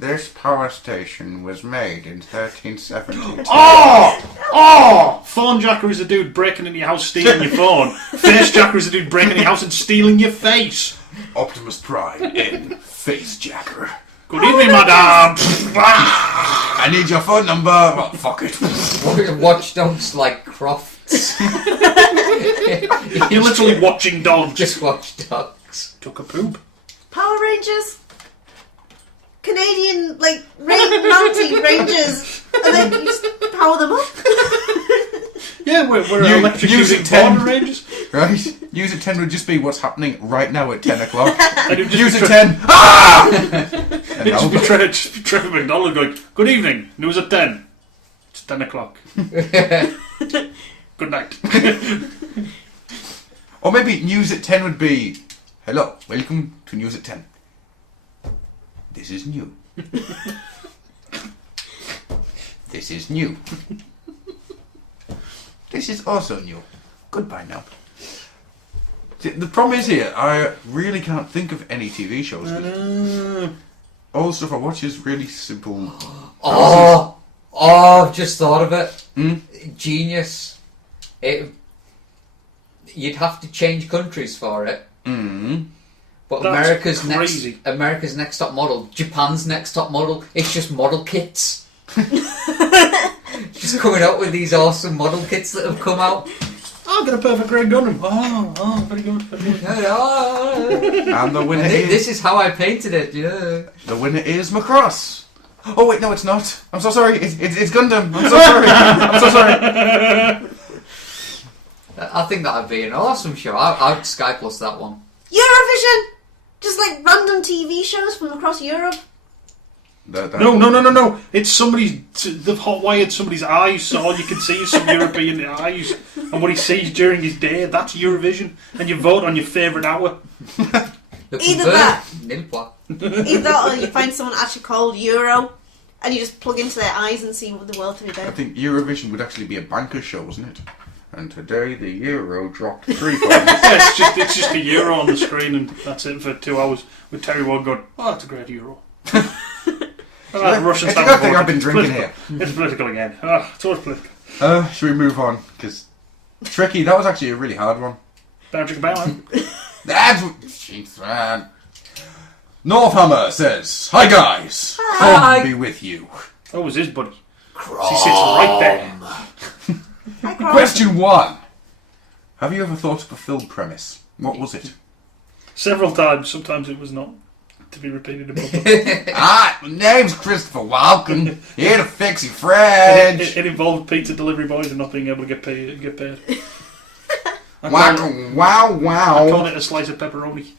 this power station was made in 1372. Oh! Phone jacker is a dude breaking into your house stealing your phone. Face jacker is a dude breaking into your house and stealing your face. Optimus Prime in Face Jacker. Good evening, madame. I need your phone number. Oh, fuck it. Watch dogs like Crofts. You're literally watching dogs. Just watch dogs. Took a poop. Power Rangers. Canadian, mountie rangers. And then you just power them up. Yeah, we're Use electrocuting it 10. Power Rangers. Right? Use it 10 would just be what's happening right now at 10 o'clock. And it'd just Use be it 10. Ah! It'd just be Trevor McDonald going, good evening, news at 10. It's 10 o'clock. Good night. Or maybe news at 10 would be, hello, welcome to news at 10. This is new. This is new. This is also new. Goodbye now. See, the problem is here, I really can't think of any TV shows. All the stuff I watch is really simple. Oh, I've just thought of it. Genius. You'd have to change countries for it. But That's America's next top model, Japan's next top model, it's just model kits. Just coming out with these awesome model kits that have come out. I've got a perfect grey Gundam. Oh, very good. And the winner is... This is how I painted it, yeah. The winner is Macross. Oh wait, no it's not. I'm so sorry. It's Gundam. I'm so sorry. I'm so sorry. I think that'd be an awesome show. I'd Sky Plus that one. Eurovision! Just random TV shows from across Europe. No. It's somebody's. They've hot-wired somebody's eyes, so all you can see is some European eyes. And what he sees during his day, that's Eurovision. And you vote on your favourite hour. Either that. Nimpa. Either that, or you find someone actually called Euro, and you just plug into their eyes and see what the world through I there. think Eurovision would actually be a banker's show, wasn't it? And today the euro dropped 3 points. Yeah, it's just a Euro on the screen, and that's it for 2 hours. With Terry Ward going, "Oh, that's a great Euro." Russian It's a good thing I've been drinking here. It's political again. Oh, it's always political. Should we move on? Because tricky. That was actually a really hard one. Bow. That's what she's man. Northhammer says, "Hi guys, Hi. fun be with you." Oh, it was his buddy. She sits right there. Question 1: have you ever thought of a film premise? What was it? Several times. Sometimes it was not to be repeated in public. My name's Christopher Walken. Here to fix your French. It involved pizza delivery boys and not being able to get paid. I Wow. called it a slice of pepperoni.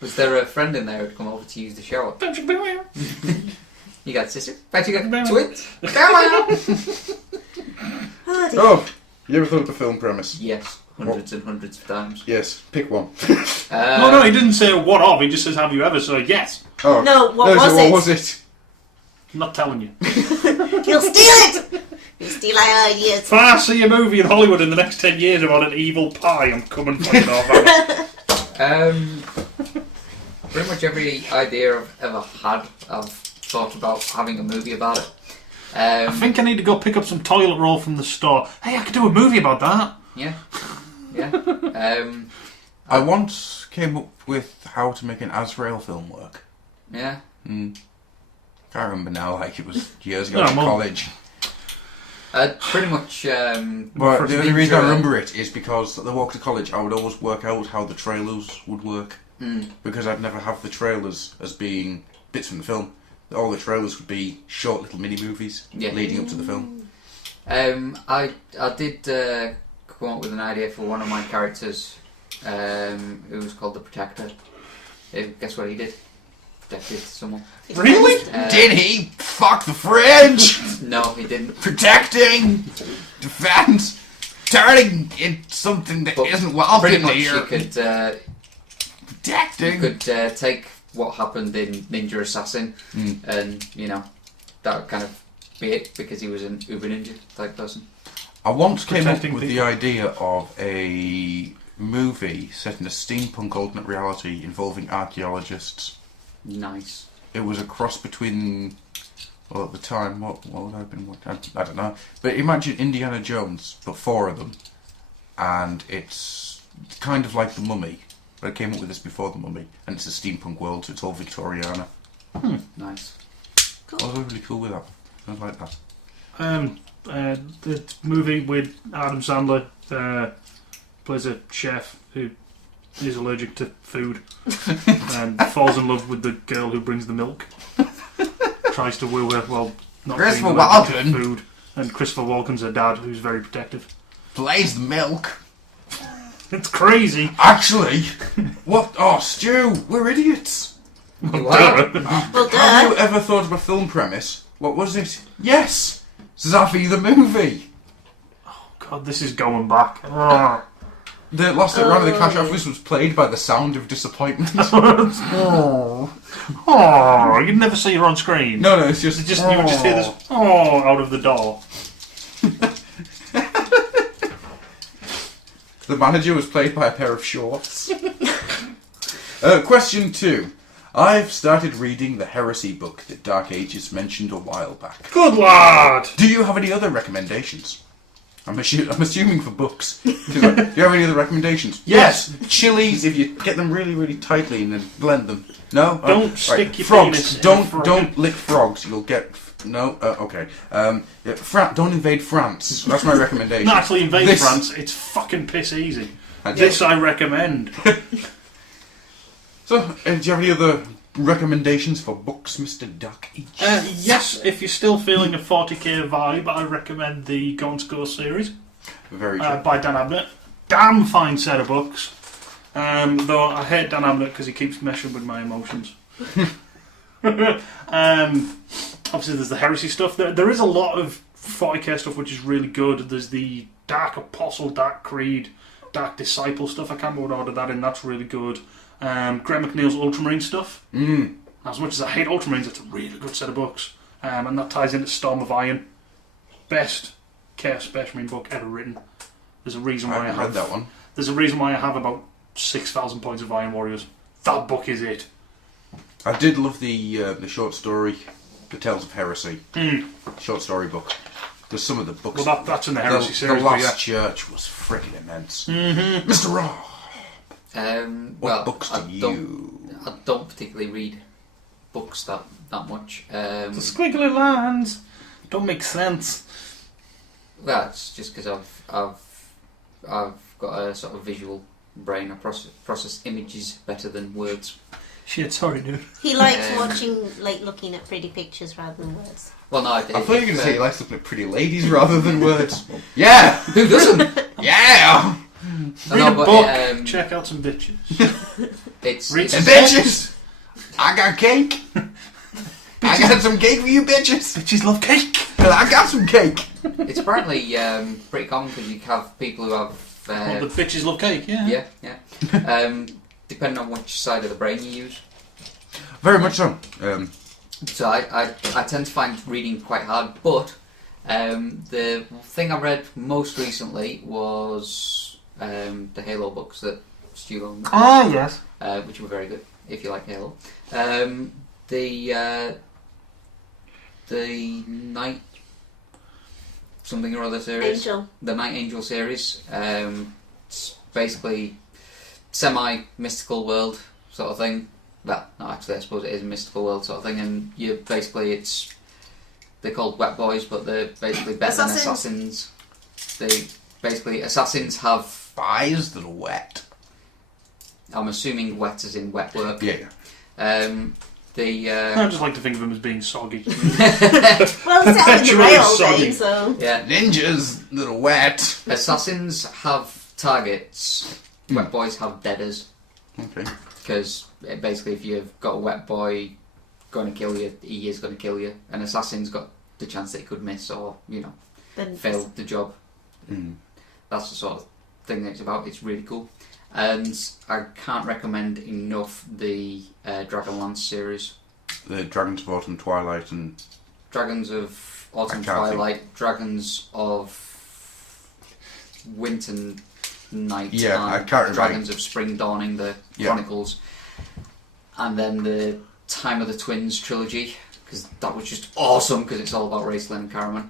Was there a friend in there who'd come over to use the shower? You got sister? Bet you got twins? Oh, you ever thought of a film premise? Yes, hundreds and hundreds of times. Yes, pick one. No, he didn't say what of. He just says, "Have you ever?" So yes. Oh. No, what was it? I'm not telling you. You'll steal it! You'll steal our ideas. If I see a movie in Hollywood in the next 10 years about an evil pie, I'm coming for you off. Pretty much every idea I've ever had, I've thought about having a movie about it. I think I need to go pick up some toilet roll from the store. Hey, I could do a movie about that. Yeah. I once came up with how to make an Azrael film work. Yeah. Can't remember now, like it was years ago No, in college. Pretty much. But the only reason I remember it is because at the walk to college, I would always work out how the trailers would work. Because I'd never have the trailers as being bits from the film. All the trailers would be short little mini movies leading up to the film. I did come up with an idea for one of my characters, who was called the Protector. Guess what he did? Protected someone. Really? Did he? Fuck the French! No, he didn't. Protecting! Defense! Turning into something that isn't welcome Pretty much here. you could Protecting! You could take what happened in Ninja Assassin and, that would kind of be it, because he was an Uber Ninja type person. I once came up Protecting with the people. idea of a movie set in a steampunk alternate reality involving archaeologists. Nice. It was a cross between, well, at the time, what would I have been? I don't know. But imagine Indiana Jones, but 4 of them, and it's kind of like The Mummy. But I came up with this before The Mummy, and it's a steampunk world, so it's all Victoriana. Nice. I was really cool with that. I like that. The movie with Adam Sandler plays a chef who is allergic to food and falls in love with the girl who brings the milk. Tries to woo her while not being Christopher allergic to Walken. food. And Christopher Walken's her dad, who's very protective. Blaze the milk. It's crazy. Actually, what? Oh, Stu, we're idiots. You are? Well, Have you duh. ever thought of a film premise? What was it? Yes, Zaffy the movie. God, this is going back. Oh. The last round of the cash office was played by the sound of disappointment. Oh, you'd never see her on screen. No, it's just You would just hear this "oh" out of the door. The manager was played by a pair of shorts. Question 2. I've started reading the Heresy book that Dark Ages mentioned a while back. Good lad! Do you have any other recommendations? I'm assuming for books. Do you have any other recommendations? Yes! Chilies, if you get them really, really tightly and then blend them. No? Don't stick your frogs. penis in a frog. Don't lick frogs. You'll get... No? Okay. Don't invade France. That's my recommendation. Not actually invade This- France, it's fucking piss easy. And- This I recommend. So, do you have any other recommendations for books, Mr. Dark Age? Yes, if you're still feeling a 40k vibe, I recommend the Gaunt's Ghost series Very true. by Dan Abnett. Damn fine set of books. Though I hate Dan Ablett because he keeps messing with my emotions. Obviously, there's the heresy stuff. There is a lot of 40k stuff which is really good. There's the Dark Apostle, Dark Creed, Dark Disciple stuff. I can't remember what order that in. That's really good. Graham McNeil's Ultramarine stuff. As much as I hate Ultramarines, it's a really good set of books. And that ties into Storm of Iron. Best Chaos Space Marine book ever written. There's a reason why I have read that one. There's a reason why I have about 6,000 points of Iron Warriors. That book is it. I did love the short story, The Tales of Heresy. Short story book. There's some of the books. Well, that's in the Heresy series. The Last Church was freaking immense. Mr. Raw. What books do you? I don't particularly read books that much. The squiggly lines don't make sense. Well, it's just because I've got a sort of visual brain. I process images better than words. Shit, sorry, dude. He likes looking at pretty pictures rather than words. Well, no, I thought you were going to say he likes looking at pretty ladies rather than words. Yeah, who doesn't? Yeah. Read a book. Check out some bitches. Read some bitches. I got cake. I got some cake for you bitches. Bitches love cake. Well, I got some cake. It's apparently pretty common because you have people who have. The bitches love cake. Yeah. Yeah. Depending on which side of the brain you use. Very much so. So I tend to find reading quite hard, but the thing I read most recently was the Halo books that Stu owned. Ah, yes. Which were very good, if you like Halo. The Night something or other series. Angel. The Night Angel series. It's basically semi-mystical world sort of thing. Well, no, actually, I suppose it is a mystical world sort of thing, and you basically they're called wet boys, but they're basically better than assassins. Assassins have eyes that are wet. I'm assuming wet as in wet work. Yeah. I just like to think of them as being soggy. Well, it's out in the rail thing, so yeah. Ninjas that are wet. Assassins have targets. Wet boys have deaders. Okay. Because basically, if you've got a wet boy going to kill you, he is going to kill you. An assassin's got the chance that he could miss or, fail the job. That's the sort of thing that it's about. It's really cool. And I can't recommend enough the Dragonlance series. The Dragons of Autumn Twilight and... Dragons of Autumn Twilight, Dragons of Winter Night, yeah, and I can't remember. Dragons of Spring Dawning, the Chronicles, and then the Time of the Twins trilogy, because that was just awesome, because it's all about Raistlin and Caraman.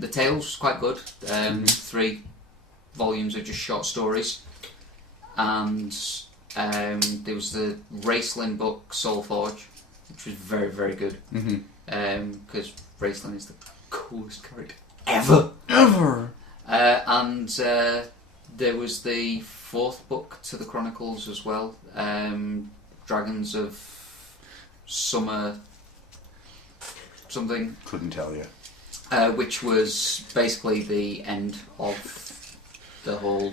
The Tales was quite good, 3 volumes of just short stories, and there was the Raistlin book, Soulforge, which was very, very good, because Raistlin is the coolest character ever. And there was the 4th book to the Chronicles as well, Dragons of Summer something. Couldn't tell you. Which was basically the end of the whole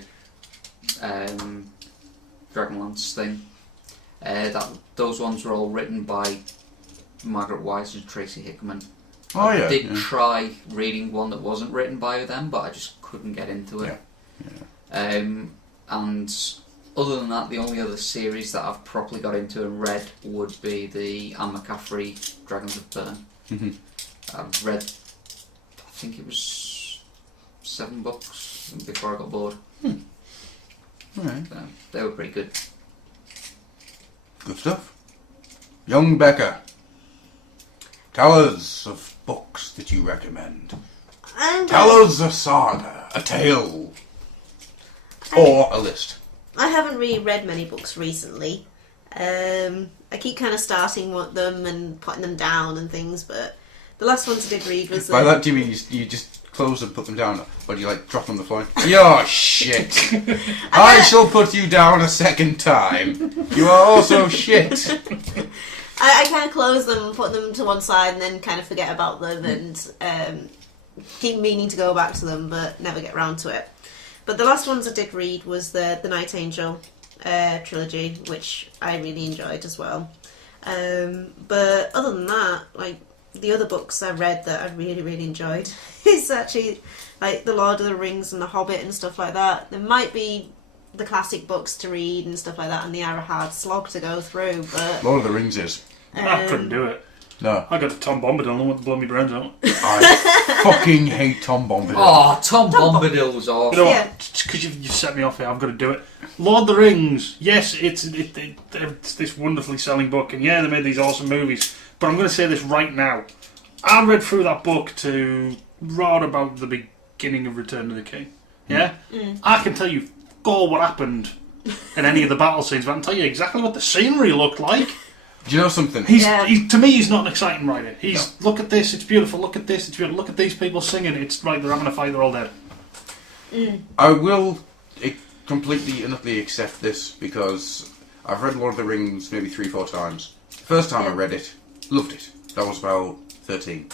Dragonlance thing. Those ones were all written by Margaret Wise and Tracy Hickman. Oh, yeah. I did try reading one that wasn't written by them, but I just couldn't get into it. And other than that, the only other series that I've properly got into and read would be the Anne McCaffrey Dragons of Bern. I've read, I think it was 7 books before I got bored. Right. So they were pretty good. Good stuff. Young Becca, tell us of books that you recommend. Tell us a saga, a tale, or a list. I haven't really read many books recently. I keep kind of starting them and putting them down and things, but the last ones I did read was... By that do you mean you just close and put them down, or do you like drop them on the floor? You're shit. I shall put you down a second time. You are also shit. I kind of close them and put them to one side and then kind of forget about them and keep meaning to go back to them but never get round to it. But the last ones I did read was the Night Angel trilogy, which I really enjoyed as well. But other than that, like the other books I read that I really, really enjoyed is actually like The Lord of the Rings and The Hobbit and stuff like that. There might be the classic books to read and stuff like that, and they are a hard slog to go through. But Lord of the Rings is. I couldn't do it. No. I got to Tom Bombadil and I want to blow my brains out. I fucking hate Tom Bombadil. Oh, Tom Bombadil was awesome. You know Yeah. what? Because you've set me off here, I've got to do it. Lord of the Rings, yes, it's this wonderfully selling book, and yeah, they made these awesome movies. But I'm going to say this right now. I read through that book to right about the beginning of Return of the King. Yeah? I can tell you all what happened in any of the battle scenes, but I can tell you exactly what the scenery looked like. Do you know something? To me, he's not an exciting writer. Look at this, it's beautiful, look at this, it's beautiful, look at these people singing, it's like they're having a fight, they're all dead. I will completely and utterly accept this because I've read Lord of the Rings maybe 3-4 times. First time I read it, loved it. That was about 13.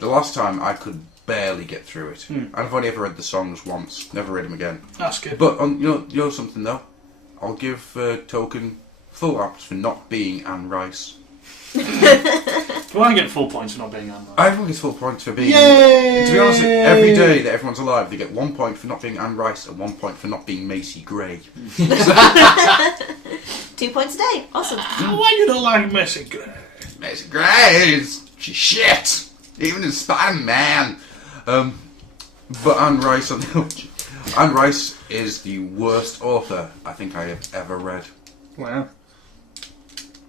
The last time I could barely get through it. And I've only ever read the songs once, never read them again. That's good. But you know something though? I'll give Tolkien full ups for not being Anne Rice. Do I get full points for not being Anne Rice? Everyone gets full points for being... Yay! To be honest, every day that everyone's alive, they get 1 point for not being Anne Rice and 1 point for not being Macy Gray. 2 points a day. Awesome. Why you don't like Macy Gray? Macy Gray she's shit! Even in Spider-Man! But Anne Rice, Anne Rice is the worst author I think I have ever read. Wow.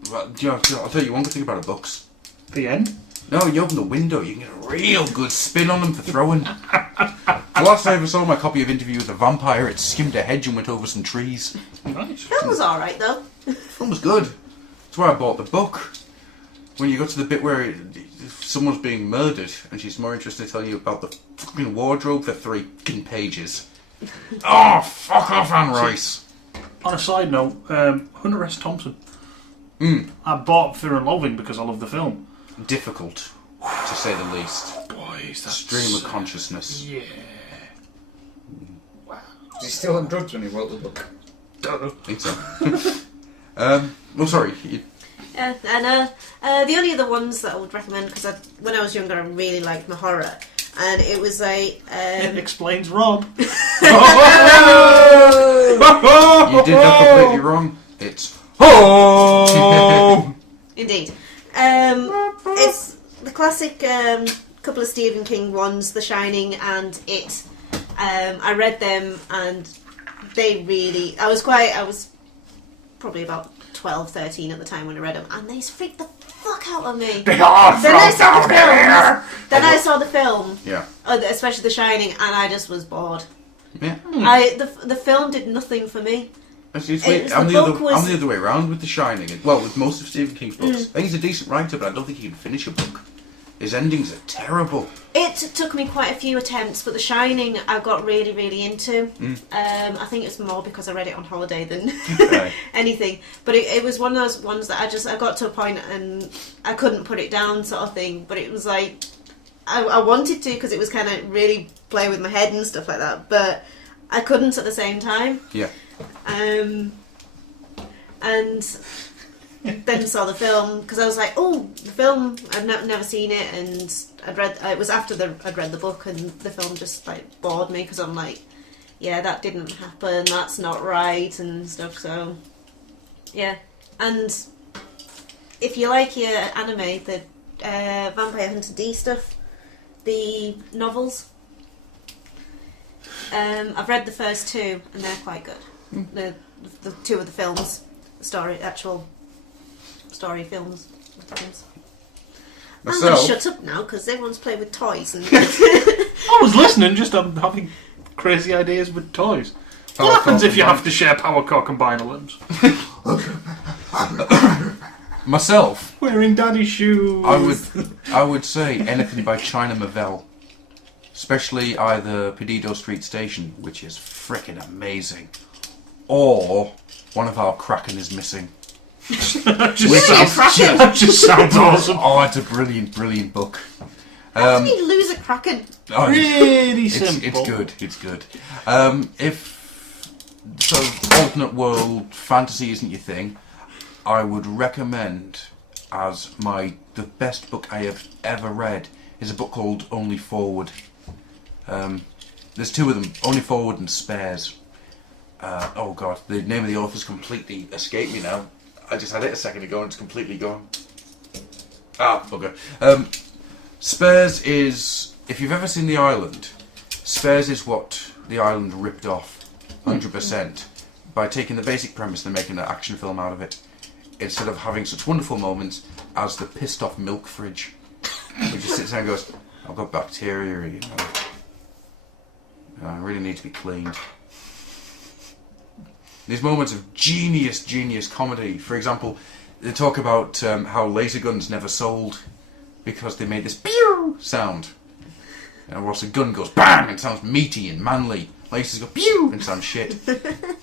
Well, I'll tell you one good thing about her books. The end? No, you open the window, you can get a real good spin on them for throwing. The last time I ever saw my copy of Interview with a Vampire, it skimmed a hedge and went over some trees. Nice. That was alright though. The film was good. That's why I bought the book. When you go to the bit where someone's being murdered and she's more interested in telling you about the fucking wardrobe for 3 pages. Oh, fuck off, Anne Rice. On a side note, Hunter S. Thompson. I bought Fear and Loathing because I love the film. Difficult, to say the least. Boys, that's... Stream of consciousness. Yeah. Was he still on drugs when he wrote the book? Don't know. I think so. Well, sorry. Yeah, and the only other ones that I would recommend, because when I was younger I really liked my horror, and it was It explains Rob. You did that completely wrong. It's... Oh! Indeed. It's the classic couple of Stephen King ones, The Shining and It. I read them and they really... I was probably about 12, 13 at the time when I read them, and they freaked the fuck out of me. They are from down here! Then I saw the film, Yeah. especially The Shining, and I just was bored. Yeah. The film did nothing for me. Actually, It was- I'm the the book was- other way around with The Shining. Well, with most of Stephen King's books. I think he's a decent writer, but I don't think he can finish a book. His endings are terrible. It took me quite a few attempts, but The Shining I got really, really into. I think it's more because I read it on holiday than Right. anything. But it was one of those ones that I got to a point and I couldn't put it down, sort of thing. But it was like I wanted to, because it was kind of really play with my head and stuff like that. But I couldn't at the same time. Yeah. And then saw the film because I was like, oh, the film, I've never seen it, and it was after I'd read the book, and the film just like bored me because I'm like, yeah, that didn't happen, that's not right and stuff. So yeah, and if you like your anime, the Vampire Hunter D stuff, the novels, I've read the first 2 and they're quite good. The 2 of the films, actual story films. I'm going to shut up now because everyone's playing with toys. And I was listening, just having crazy ideas with toys. What happens if you have to share power core combiner limbs? Myself, Wearing daddy shoes. I would say anything by China Miéville. Especially either Perdido Street Station, which is frickin' amazing, or One of Our Kraken is Missing. That just sounds awesome. Oh, it's a brilliant, brilliant book. how can you lose a kraken? Oh, Really simple. It's good. It's good. If sort of alternate world fantasy isn't your thing, I would recommend as the best book I have ever read is a book called Only Forward. There's two of them, Only Forward and Spares. Oh god, the name of the author's completely escaped me now. I just had it a second ago and it's completely gone. Okay. Spares is, if you've ever seen The Island, Spares is what The Island ripped off 100% by taking the basic premise and making an action film out of it, instead of having such wonderful moments as the pissed off milk fridge, which just sits there and goes, I've got bacteria, you know. I really need to be cleaned. These moments of genius comedy. For example, they talk about how laser guns never sold because they made this pew sound. And whilst a gun goes bang and sounds meaty and manly, lasers go pew and sound shit.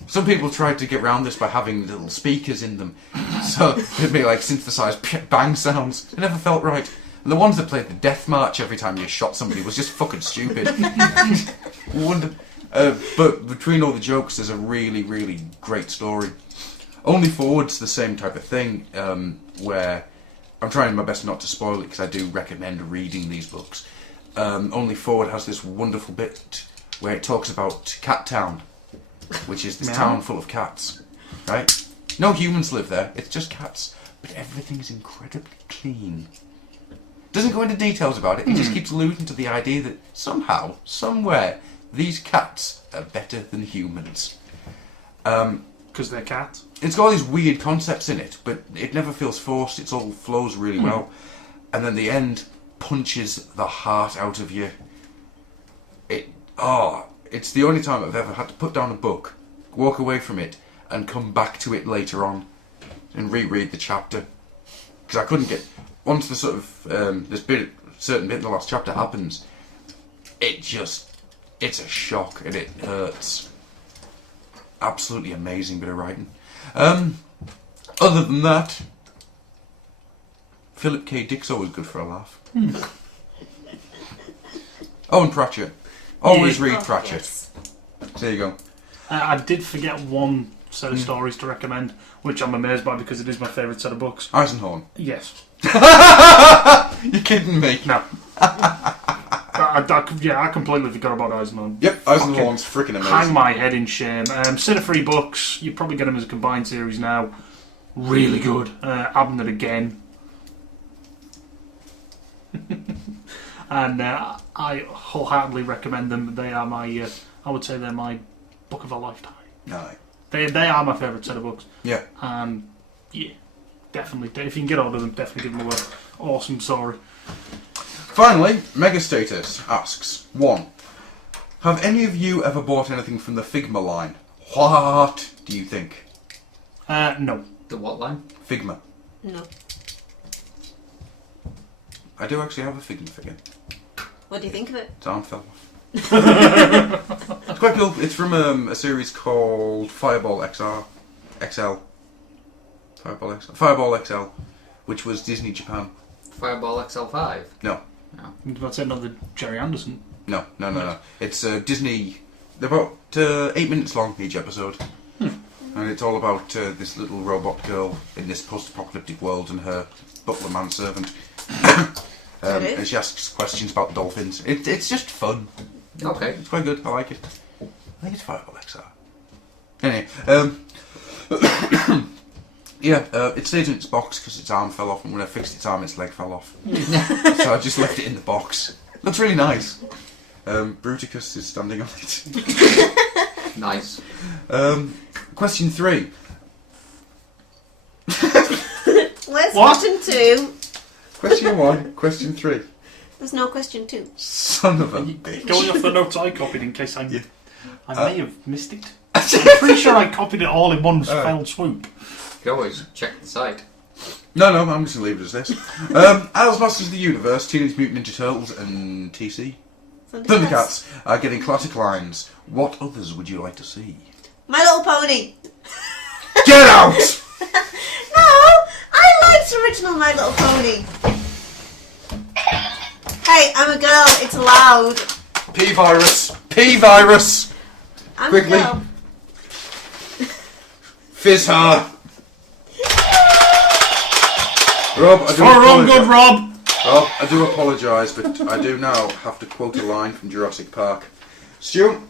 Some people tried to get around this by having little speakers in them, so it'd be like synthesized bang sounds. It never felt right. And the ones that played the death march every time you shot somebody was just fucking stupid. But between all the jokes, there's a really great story. Only Forward's the same type of thing, where I'm trying my best not to spoil it because I do recommend reading these books. Only Forward has this wonderful bit where it talks about Cat Town, which is this town full of cats, right? No humans live there, it's just cats, but everything's incredibly clean. Doesn't go into details about it, it just keeps alluding to the idea that somehow, somewhere, these cats are better than humans. Because they're cats. It's got all these weird concepts in it, but it never feels forced, it all flows really well. And then the end punches the heart out of you. It's the only time I've ever had to put down a book, walk away from it, and come back to it later on and reread the chapter. Because I couldn't get... Once the sort of certain bit in the last chapter happens, it's a shock and it hurts. Absolutely amazing bit of writing. Other than that, Philip K. Dick's always good for a laugh. Oh, and Pratchett. Always read Pratchett. Yes. There you go. I did forget one set of stories to recommend, which I'm amazed by because it is my favourite set of books. Eisenhorn. Yes. You're kidding me. No. I completely forgot about Eisenhorn. Yep, Eisenhorn's freaking amazing. Hang my head in shame. Set of 3 books. You probably get them as a combined series now. Really good. Abner again. And I wholeheartedly recommend them. They are my, I would say they're my book of a lifetime. No. They are my favourite set of books. Yeah. Yeah, definitely. If you can get hold of them, definitely give them an awesome story. Finally, Megastatus asks, 1. Have any of you ever bought anything from the Figma line? What do you think? No. The what line? Figma. No. I do actually have a Figma figure. What do you think of it? Its arm fell off. It's quite cool. It's from a series called Fireball XL. Fireball XL, which was Disney Japan. Fireball XL5? No. That's another Jerry Anderson. No. It's Disney. They're about 8 minutes long each episode. And it's all about this little robot girl in this post-apocalyptic world and her butler manservant. And she asks questions about dolphins. It's just fun. Okay. It's quite good. I like it. I think it's Fireball XR. Anyway, it stayed in its box because its arm fell off, and when I fixed its arm, its leg fell off. So I just left it in the box. Looks really nice. Bruticus is standing on it. Nice. Question 3. Where's What? question 2? Question 1, question 3. There's no question 2. Son of a bitch. Going off the notes I copied in case I may have missed it. I'm I'm pretty sure I copied it all in one fell swoop. You can always check the site. No, I'm just going to leave it as this. Alice Masters of the Universe, Teenage Mutant Ninja Turtles, and TC. Thundercats are getting classic lines. What others would you like to see? My Little Pony. Get out! No, I liked original My Little Pony. Hey, I'm a girl. It's allowed. P-virus! P-virus! I'm Quickly. a girl. Fizz her! Rob, I do For our own apologise. good, Rob. Rob, I do apologise, but I do now have to quote a line from Jurassic Park. Stu,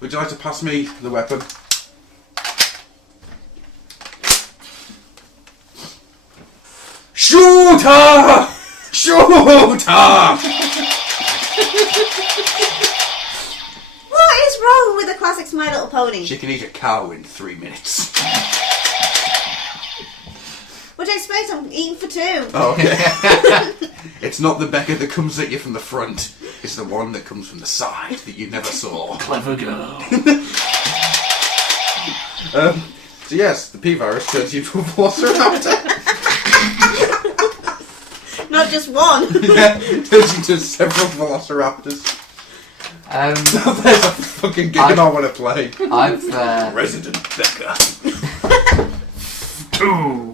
would you like to pass me the weapon? Shoot her! Shoot her! What is wrong with the classics My Little Pony? She can eat a cow in 3 minutes. What do you expect? I'm eating for two. Oh, okay. It's not the Becca that comes at you from the front. It's the one that comes from the side that you never saw. Clever girl. So yes, the P-virus turns you into a velociraptor. Not just one. Yeah, turns into several velociraptors. There's a fucking game I want to play. I've Resident Becca. 2.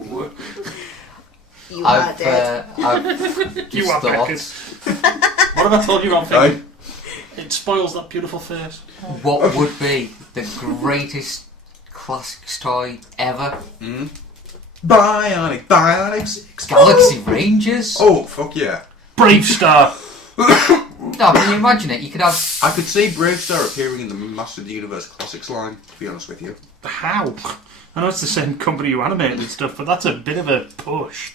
You are I've dead. I've You just are thought, What have I told you, Rob? Right. It spoils that beautiful face. what would be the greatest classics toy ever? Bionic 6. Galaxy Rangers? Oh, fuck yeah. Brave Star. No, can you imagine it? You could have. I could see Brave Star appearing in the Master of the Universe Classics line, to be honest with you. How? I know it's the same company who animated and stuff, but that's a bit of a push.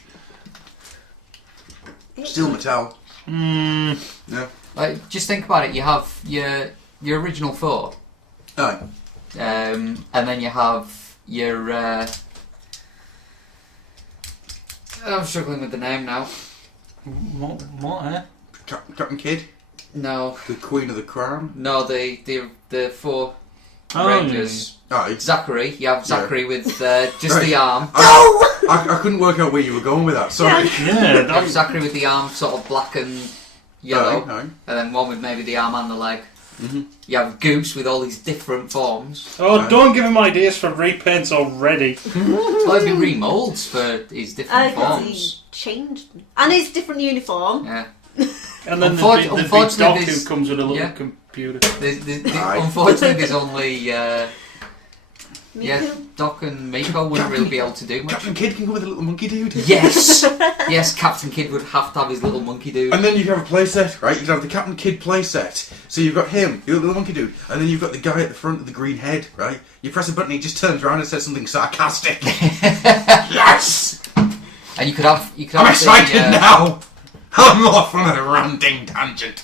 Still Mattel. Yeah. Like, just think about it. You have your original 4, Aye. and then you have your. I'm struggling with the name now. What, eh? Captain Kidd, No, the Queen of the Crown. no, the 4 Oh, Rangers. Aye. Zachary, you have Zachary with just Right. the arm. I couldn't work out where you were going with that, sorry. Yeah, You have Zachary with the arm sort of black and yellow, Aye. and then one with maybe the arm and the leg. Mhm. You have Goose with all these different forms. Oh, don't give him ideas for repaints already. Well, it'd be remolds for his different Because he forms. changed. And his different uniform. Yeah. And then the big Unfortunately, doc who there's- comes with a little yeah. computer. Aye. Unfortunately, there's only Miku. Doc and Miko wouldn't really be able to do much. Captain Kidd can go with a little monkey dude. Yes, yes, Captain Kidd would have to have his little monkey dude. And then you can have a playset, right? You can have the Captain Kidd playset. So you've got him, you've got the little monkey dude, and then you've got the guy at the front with the green head, right? You press a button, he just turns around and says something sarcastic. Yes! And you could have I'm excited now! I'm off on a ranting tangent.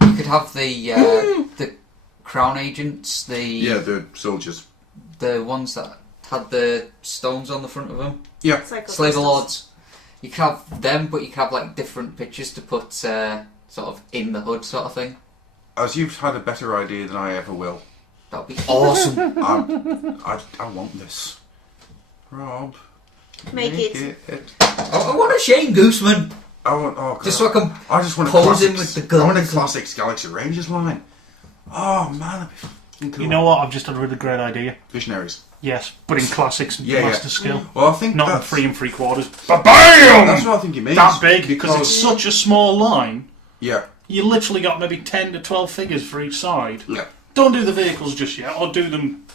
You could have the Crown Agents, Yeah, the soldiers. the ones that had the stones on the front of them. Yeah. Psycho Slaver Crystals. Lords. You could have them, but you could have like different pictures to put sort of in the hood, sort of thing. As you've had a better idea than I ever will. That'd be awesome. I want this. Rob. Make it. I want a Shane Gooseman. I want. Oh, God. Just so I can I just want a pose in classics. with the I want a guns. classics Galaxy Rangers line. Oh man, that'd be fucking cool. You know what? I've just had a really great idea. Visionaries. Yes, but in classics and Yeah, yeah. master skill. Well, I think Not in that's 3 3/4. That's what I think he means. That big, because it's such a small line. Yeah. You literally got maybe 10 to 12 figures for each side. Yeah. Don't do the vehicles just yet, or do them.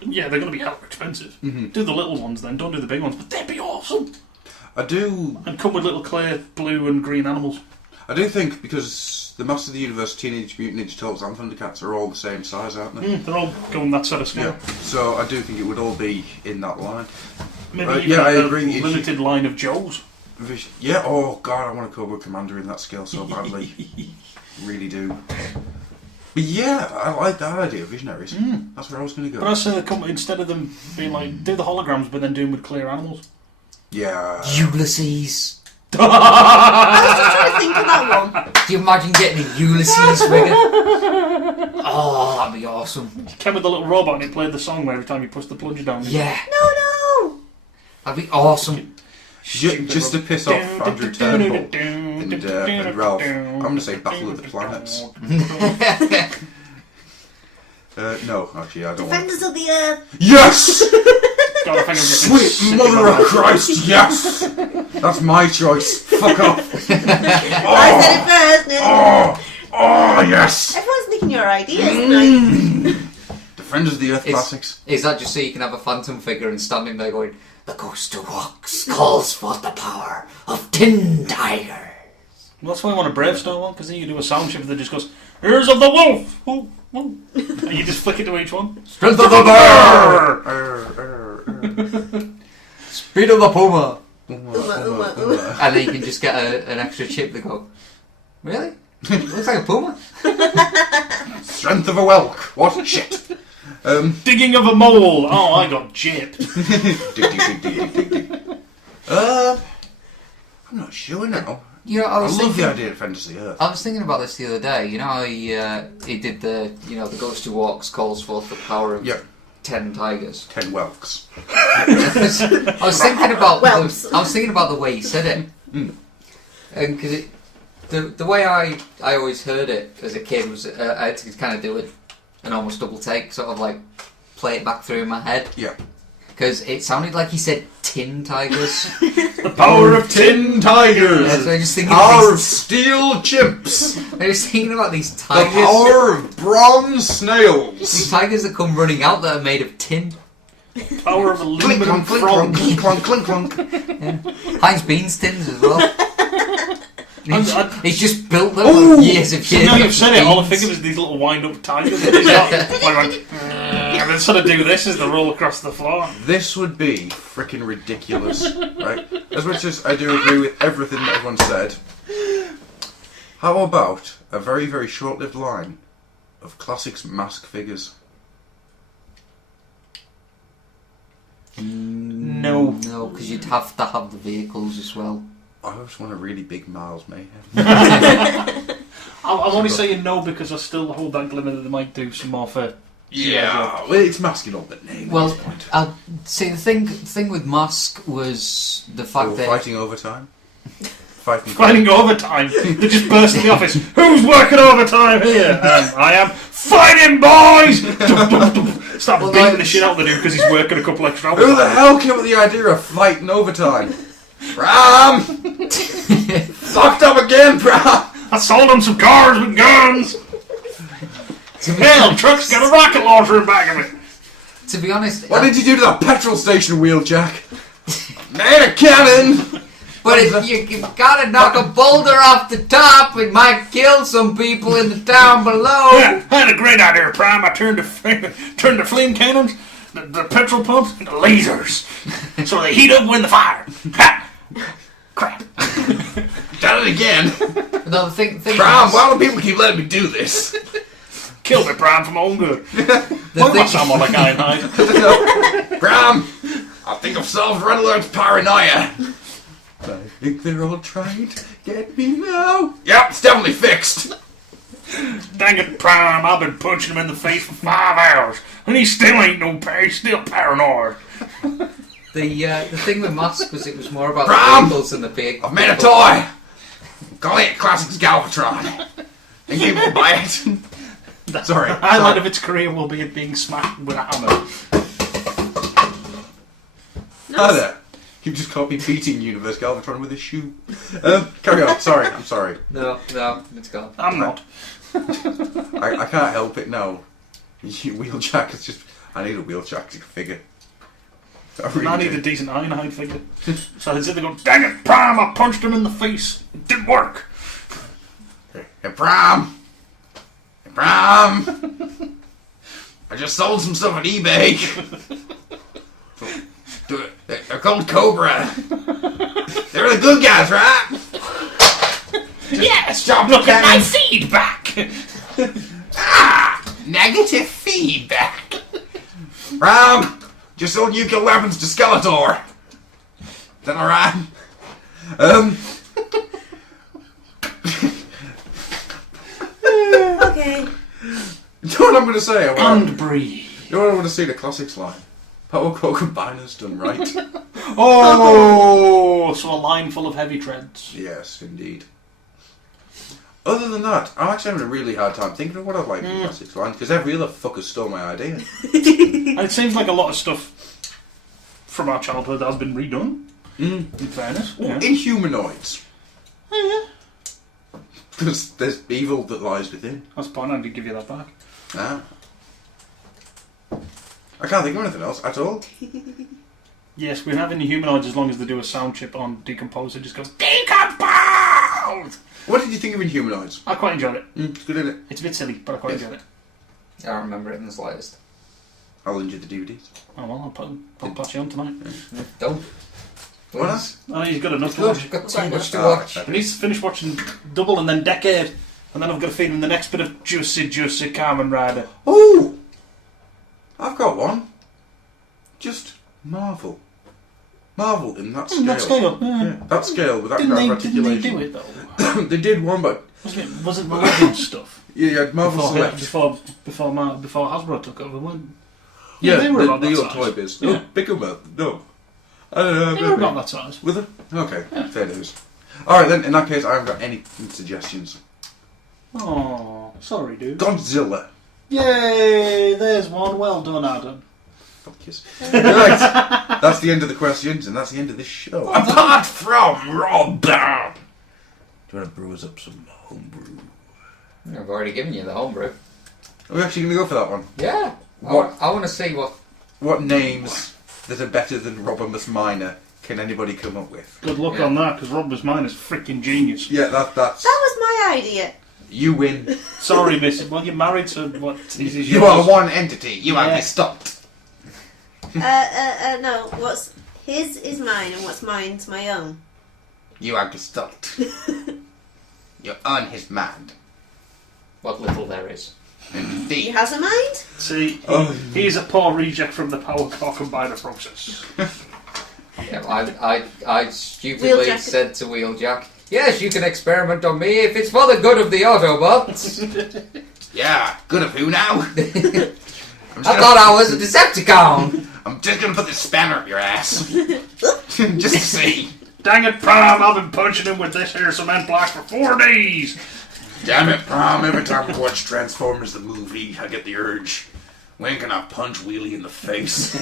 Yeah, they're going to be hella expensive. Mm-hmm. Do the little ones then, don't do the big ones, but they'd be awesome. I do And come with little clear blue and green animals. think because the Master of the Universe, Teenage Mutant Ninja Turtles and Thundercats are all the same size, aren't they? They're all going that sort of scale. Yeah. So I do think it would all be in that line. Maybe Right, even yeah, I a agree. limited line of Joes. Yeah, oh god, I want a Cobra Commander in that scale so badly. Really do. But yeah, I like that idea, Visionaries. That's where I was going to go. But I say they come, instead of them being like, do the holograms, but then do them with clear animals. Yeah. Ulysses. I was just trying to think of that one. Do you imagine getting a Ulysses figure? Oh, that'd be awesome. Came with a little robot and it played the song every time you pushed the plunger down. Yeah, No. that'd be awesome. Just to piss off Andrew Turnbull and Ralph. I'm going to say Battle of the Planets. No, actually, I don't want Defenders of the Earth. Yes! God, I think I'm getting Sweet sick mother of of Christ, yes! That's my choice. Fuck off. I said it first. No. Oh, yes! Everyone's nicking your ideas tonight. Defenders Friends of the Earth classics. Is that just so you can have a phantom figure and standing there going, The ghost who walks calls forth the power of 10 tigers. Well, that's why I want a Bravestone one, because then you do a sound chip that just goes, Ears of the wolf! Woo, woo. And you just flick it to each one. Strength of the bear! Speed of the puma! and then you can just get an extra chip that go, really? Looks like a puma. Strength of a whelk. What shit? Digging of a mole! Oh, I got gypped. I'm not sure now. You know, I love the idea of Friends of the Earth. I was thinking about this the other day. You know how he did the, the ghost who walks calls forth the power of 10 tigers. 10 whelks. I was thinking about Whelps. I was thinking about the way he said it, and because the way I always heard it as a kid was I had to kind of do an almost double take, sort of like play it back through in my head. Yeah. Because it sounded like he said tin tigers. The power of 10 tigers! Yeah, so I was just thinking Power of steel chimps! I was thinking about these The tigers. power of bronze snails! These tigers that come running out that are made of tin. Power of Clink aluminum clonk, clink frogs. clonk, clink clonk. Heinz Beans tins as well. He's just built them Ooh, with years of so years. now of you've said it, all I beans. think of is these little wind-up tigers. And then sort of do this as they roll across the floor. This would be freaking ridiculous, right? As much as I do agree with everything that everyone said, how about a very, very short-lived line of classics mask figures? No. No, because you'd have to have the vehicles as well. I just want a really big Miles Mayhem. I'm only saying no because I still hold that glimmer that they might do some more for... Yeah, well, it's masking up the name Well, at this point. see, the thing with Mask was the fact that... Fighting overtime? Fighting overtime. They just burst in the office. Who's working overtime here? I am. Fighting, boys! Start beating the shit out of the dude because he's working a couple extra hours. Who the hell came up with the idea of fighting overtime? Bram! Fucked up again, Bram! I sold him some cars with guns. Hell, truck's got a rocket launcher in the back of it. To be honest... What did you do to that petrol station wheel, Jack? Made a cannon! But if you've got to knock a boulder off the top, it might kill some people in the town below. Yeah, I had a great idea, Prime. I turned the flame cannons, the petrol pumps, into lasers. So they heat up when the fire. Ha! Crap. Done it again! No, the thing Bram, why do people keep letting me do this? Killed me, Prime, for my own good. Why do I sound more like Ironhide? Bram, I think I've solved Red Alert's paranoia. I think they're all trying to get me now. Yep, it's definitely fixed. Dang it, Prime, I've been punching him in the face for 5 hours, and he still ain't no pay, he's still paranoid. The thing with Mask was it was more about Bram! the vehicles than the big. I've made a toy. Call it Classics Galvatron. And you will buy it. Sorry. The highlight of its career will be it being smacked with a hammer. Hi there. You just caught me beating Universe Galvatron with a shoe. Carry on. Sorry. I'm sorry. No, it's gone. I'm not. I can't help it now. Wheeljack is just... I need a Wheeljack figure. I really I need do. a decent Ironhide figure. So they go, dang it, Prime, I punched him in the face. It didn't work. Hey, Bram! Hey, Bram! I just sold some stuff on eBay. They're called Cobra. They're the good guys, right? Yes, look at my feedback. Negative feedback. Bram! Just sold nuclear weapons to Skeletor. Is that alright? Okay. You know what I'm going to say? And breathe. You know what I want to see? The classics line. Power Core Combiners done right. Oh, so a line full of heavy treads. Yes, indeed. Other than that, I'm actually having a really hard time thinking of what I'd like in the classics line, because every other fucker stole my idea. And it seems like a lot of stuff from our childhood has been redone. In fairness. Yeah. Inhumanoids. Because there's evil that lies within. That's the point, I did give you that back. Ah. can't think of anything else at all. Yes, we're having the humanoids as long as they do a sound chip on Decompose. It just goes, Decompose! What did you think of Inhumanoids? I quite enjoyed it. It's good, isn't it? It's a bit silly, but I quite enjoyed it. I don't remember it in the slightest. I'll lend you the DVDs. Oh well, I'll pass you on tonight. Don't. Why not? Oh, he's got enough to Good, watch. you've got too much to Oh, watch. He needs to finish watching Double and then Decade, and then I've got to feed him the next bit of Juicy Kamen Rider. Oh! I've got one. Just Marvel. Marvel in that scale. In that scale, yeah. That scale with that Didn't kind of they articulation. do it though? They did one, but Was it the Legend stuff? yeah, you had Marvel Select. Before Hasbro took over, when Yeah, they were about the that old size. toy biz. Yeah. Oh, bigger man. No. I don't know. They were about that size. With it? Okay, fair news. Alright then, in that case, I haven't got any suggestions. Oh, sorry, dude. Godzilla. Yay! There's one. Well done, Adam. Fuck yes. Right, that's the end of the questions, and that's the end of this show. Apart from Rob. Do you want to brew us up some homebrew? I've already given you the homebrew. Are we actually going to go for that one? Yeah. What? I want to see What names that are better than Robimus Minor can anybody come up with? Good luck on that, because Rob was mine is freaking genius. Yeah, that's... That was my idea. You win. Sorry, miss. Well, you're married to what is You are one entity. You have me stopped. No. What's his is mine, and what's mine's my own. You are stopped. You're on his mind. what little there is. He Indeed. has a mind. See, Oh. he's a poor reject from the power combiner process. Yeah, I stupidly Wheeljack. said to Wheeljack, yes, you can experiment on me if it's for the good of the Autobots. Yeah, good of who now? I thought I was a Decepticon. I'm just gonna put this spanner up your ass. Just to see. Dang it, Prom! I've been punching him with this here cement block for 4 days. Damn it, Prom. Every time I watch Transformers the movie, I get the urge. When can I punch Wheelie in the face?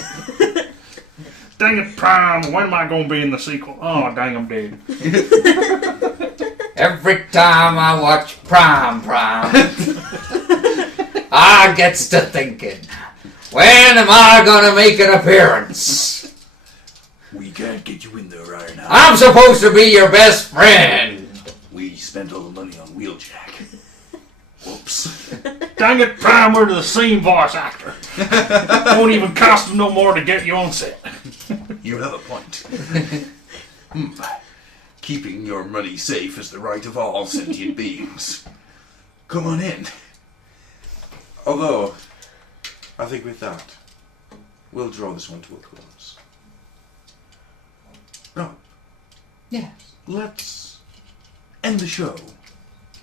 Dang it, Prom! When am I going to be in the sequel? Oh, dang, I'm dead. Every time I watch Prom, I gets to thinking, when am I gonna make an appearance? We can't get you in there right now. I'm supposed to be your best friend. We spent all the money on Wheeljack. Whoops. Dang it, Prom! We're the same voice actor. Won't even cost him no more to get you on set. You have a point. Keeping your money safe is the right of all sentient beings. Come on in. Although, I think with that, we'll draw this one to a close. No, Yes. let's end the show.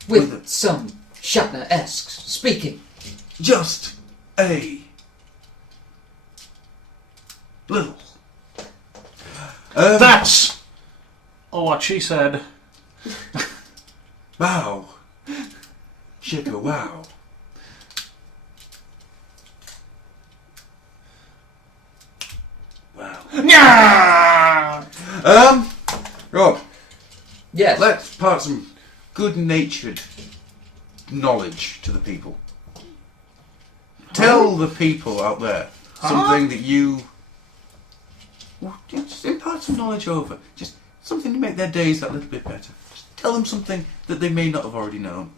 With some Shatner-esque speaking. Just a little. That's what she said. Wow. Chicka wow. Wow. Yeah. Rob, Yes. let's impart some good-natured knowledge to the people. Tell the people out there something that you... Well, just impart some knowledge over. Just something to make their days that little bit better. Just tell them something that they may not have already known.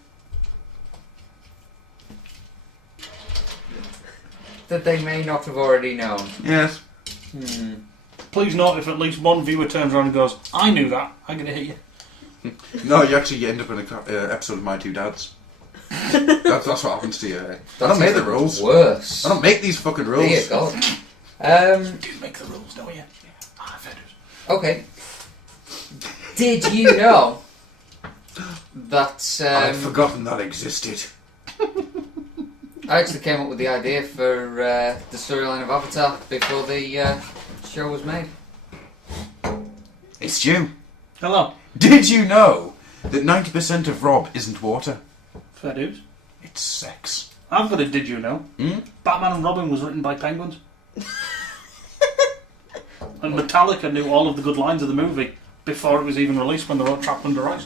That they may not have already known. Yes. Please note if at least one viewer turns around and goes, I knew that, I'm going to hit you. No, you actually end up in an episode of My Two Dads. That's what happens to you. I don't make the rules. Worse. I don't make these fucking rules. Dear God. You do make the rules, don't you? Ah, feathers. Okay. Did you know that I'd forgotten that existed. I actually came up with the idea for the storyline of Avatar before the show was made? It's Stu. Hello. Did you know that 90% of Rob isn't water? Fair dues. It's sex. I've got a did you know. Hmm? Batman and Robin was written by penguins. And Metallica knew all of the good lines of the movie before it was even released when they wrote Trapped Under Ice.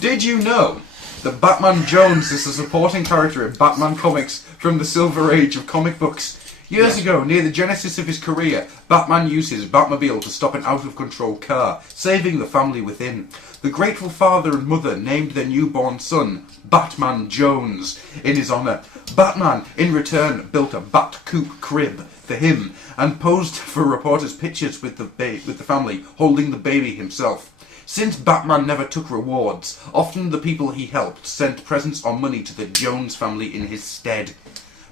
Did you know that Batman Jones is a supporting character in Batman comics from the Silver Age of comic books? Years ago, near the genesis of his career, Batman uses Batmobile to stop an out-of-control car, saving the family within. The grateful father and mother named their newborn son Batman Jones in his honour. Batman, in return, built a Bat-Coupe crib for him and posed for reporters' pictures with the family, holding the baby himself. Since Batman never took rewards, often the people he helped sent presents or money to the Jones family in his stead.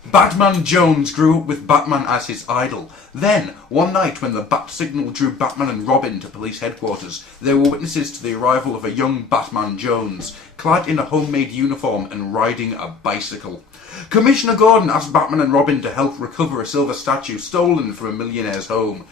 Batman Jones grew up with Batman as his idol. Then, one night when the bat signal drew Batman and Robin to police headquarters, they were witnesses to the arrival of a young Batman Jones, clad in a homemade uniform and riding a bicycle. Commissioner Gordon asked Batman and Robin to help recover a silver statue stolen from a millionaire's home.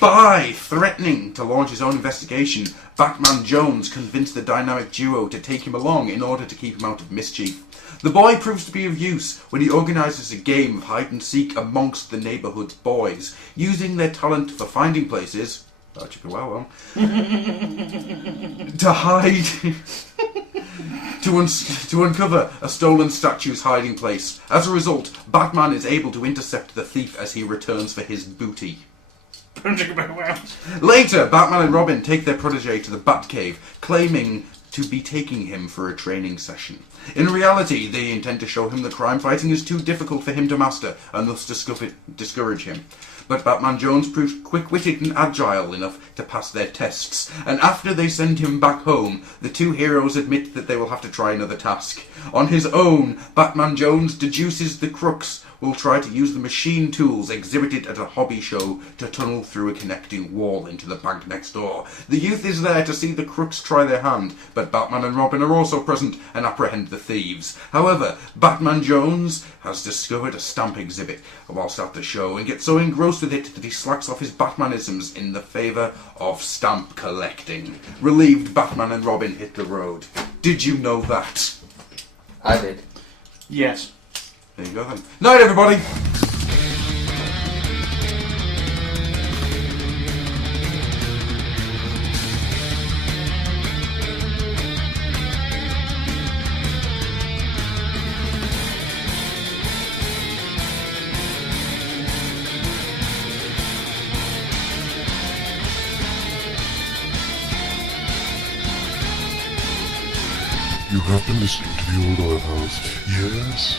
By threatening to launch his own investigation, Batman Jones convinced the dynamic duo to take him along in order to keep him out of mischief. The boy proves to be of use when he organises a game of hide-and-seek amongst the neighbourhood's boys, using their talent for finding places, that should be well, to hide, to uncover a stolen statue's hiding place. As a result, Batman is able to intercept the thief as he returns for his booty. Later, Batman and Robin take their protege to the Batcave, claiming to be taking him for a training session. In reality, they intend to show him that crime fighting is too difficult for him to master, and thus discourage him. But Batman Jones proves quick-witted and agile enough to pass their tests, and after they send him back home, the two heroes admit that they will have to try another task. On his own, Batman Jones deduces the crooks will try to use the machine tools exhibited at a hobby show to tunnel through a connecting wall into the bank next door. The youth is there to see the crooks try their hand, but Batman and Robin are also present and apprehend the thieves. However, Batman Jones has discovered a stamp exhibit whilst at the show and gets so engrossed with it that he slacks off his Batmanisms in the favour of stamp collecting. Relieved, Batman and Robin hit the road. Did you know that? I did. Yes. There you go then. Night, everybody! You have been listening to the Old Oil House. Yes?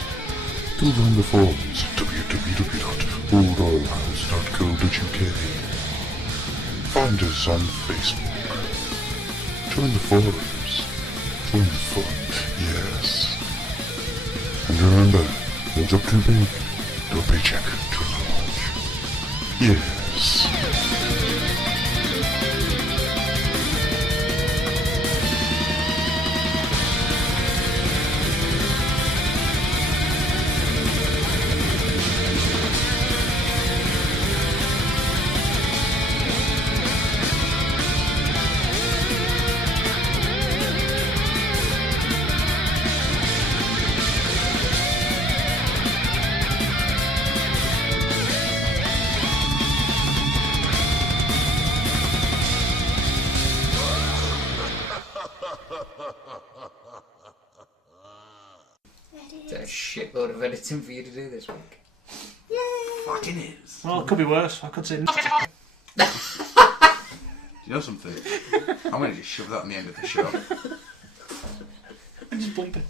Go down the forums at www.oldoilhouse.co.uk. Find us on Facebook. Join the forums. Join the fun. Yes. And remember, what's up too big? No paycheck too large. Yes. It's a shitload of editing for you to do this week. Fucking is. Well, it could be worse. I could say. Do you know something? I'm going to just shove that on the end of the show. And just bump it.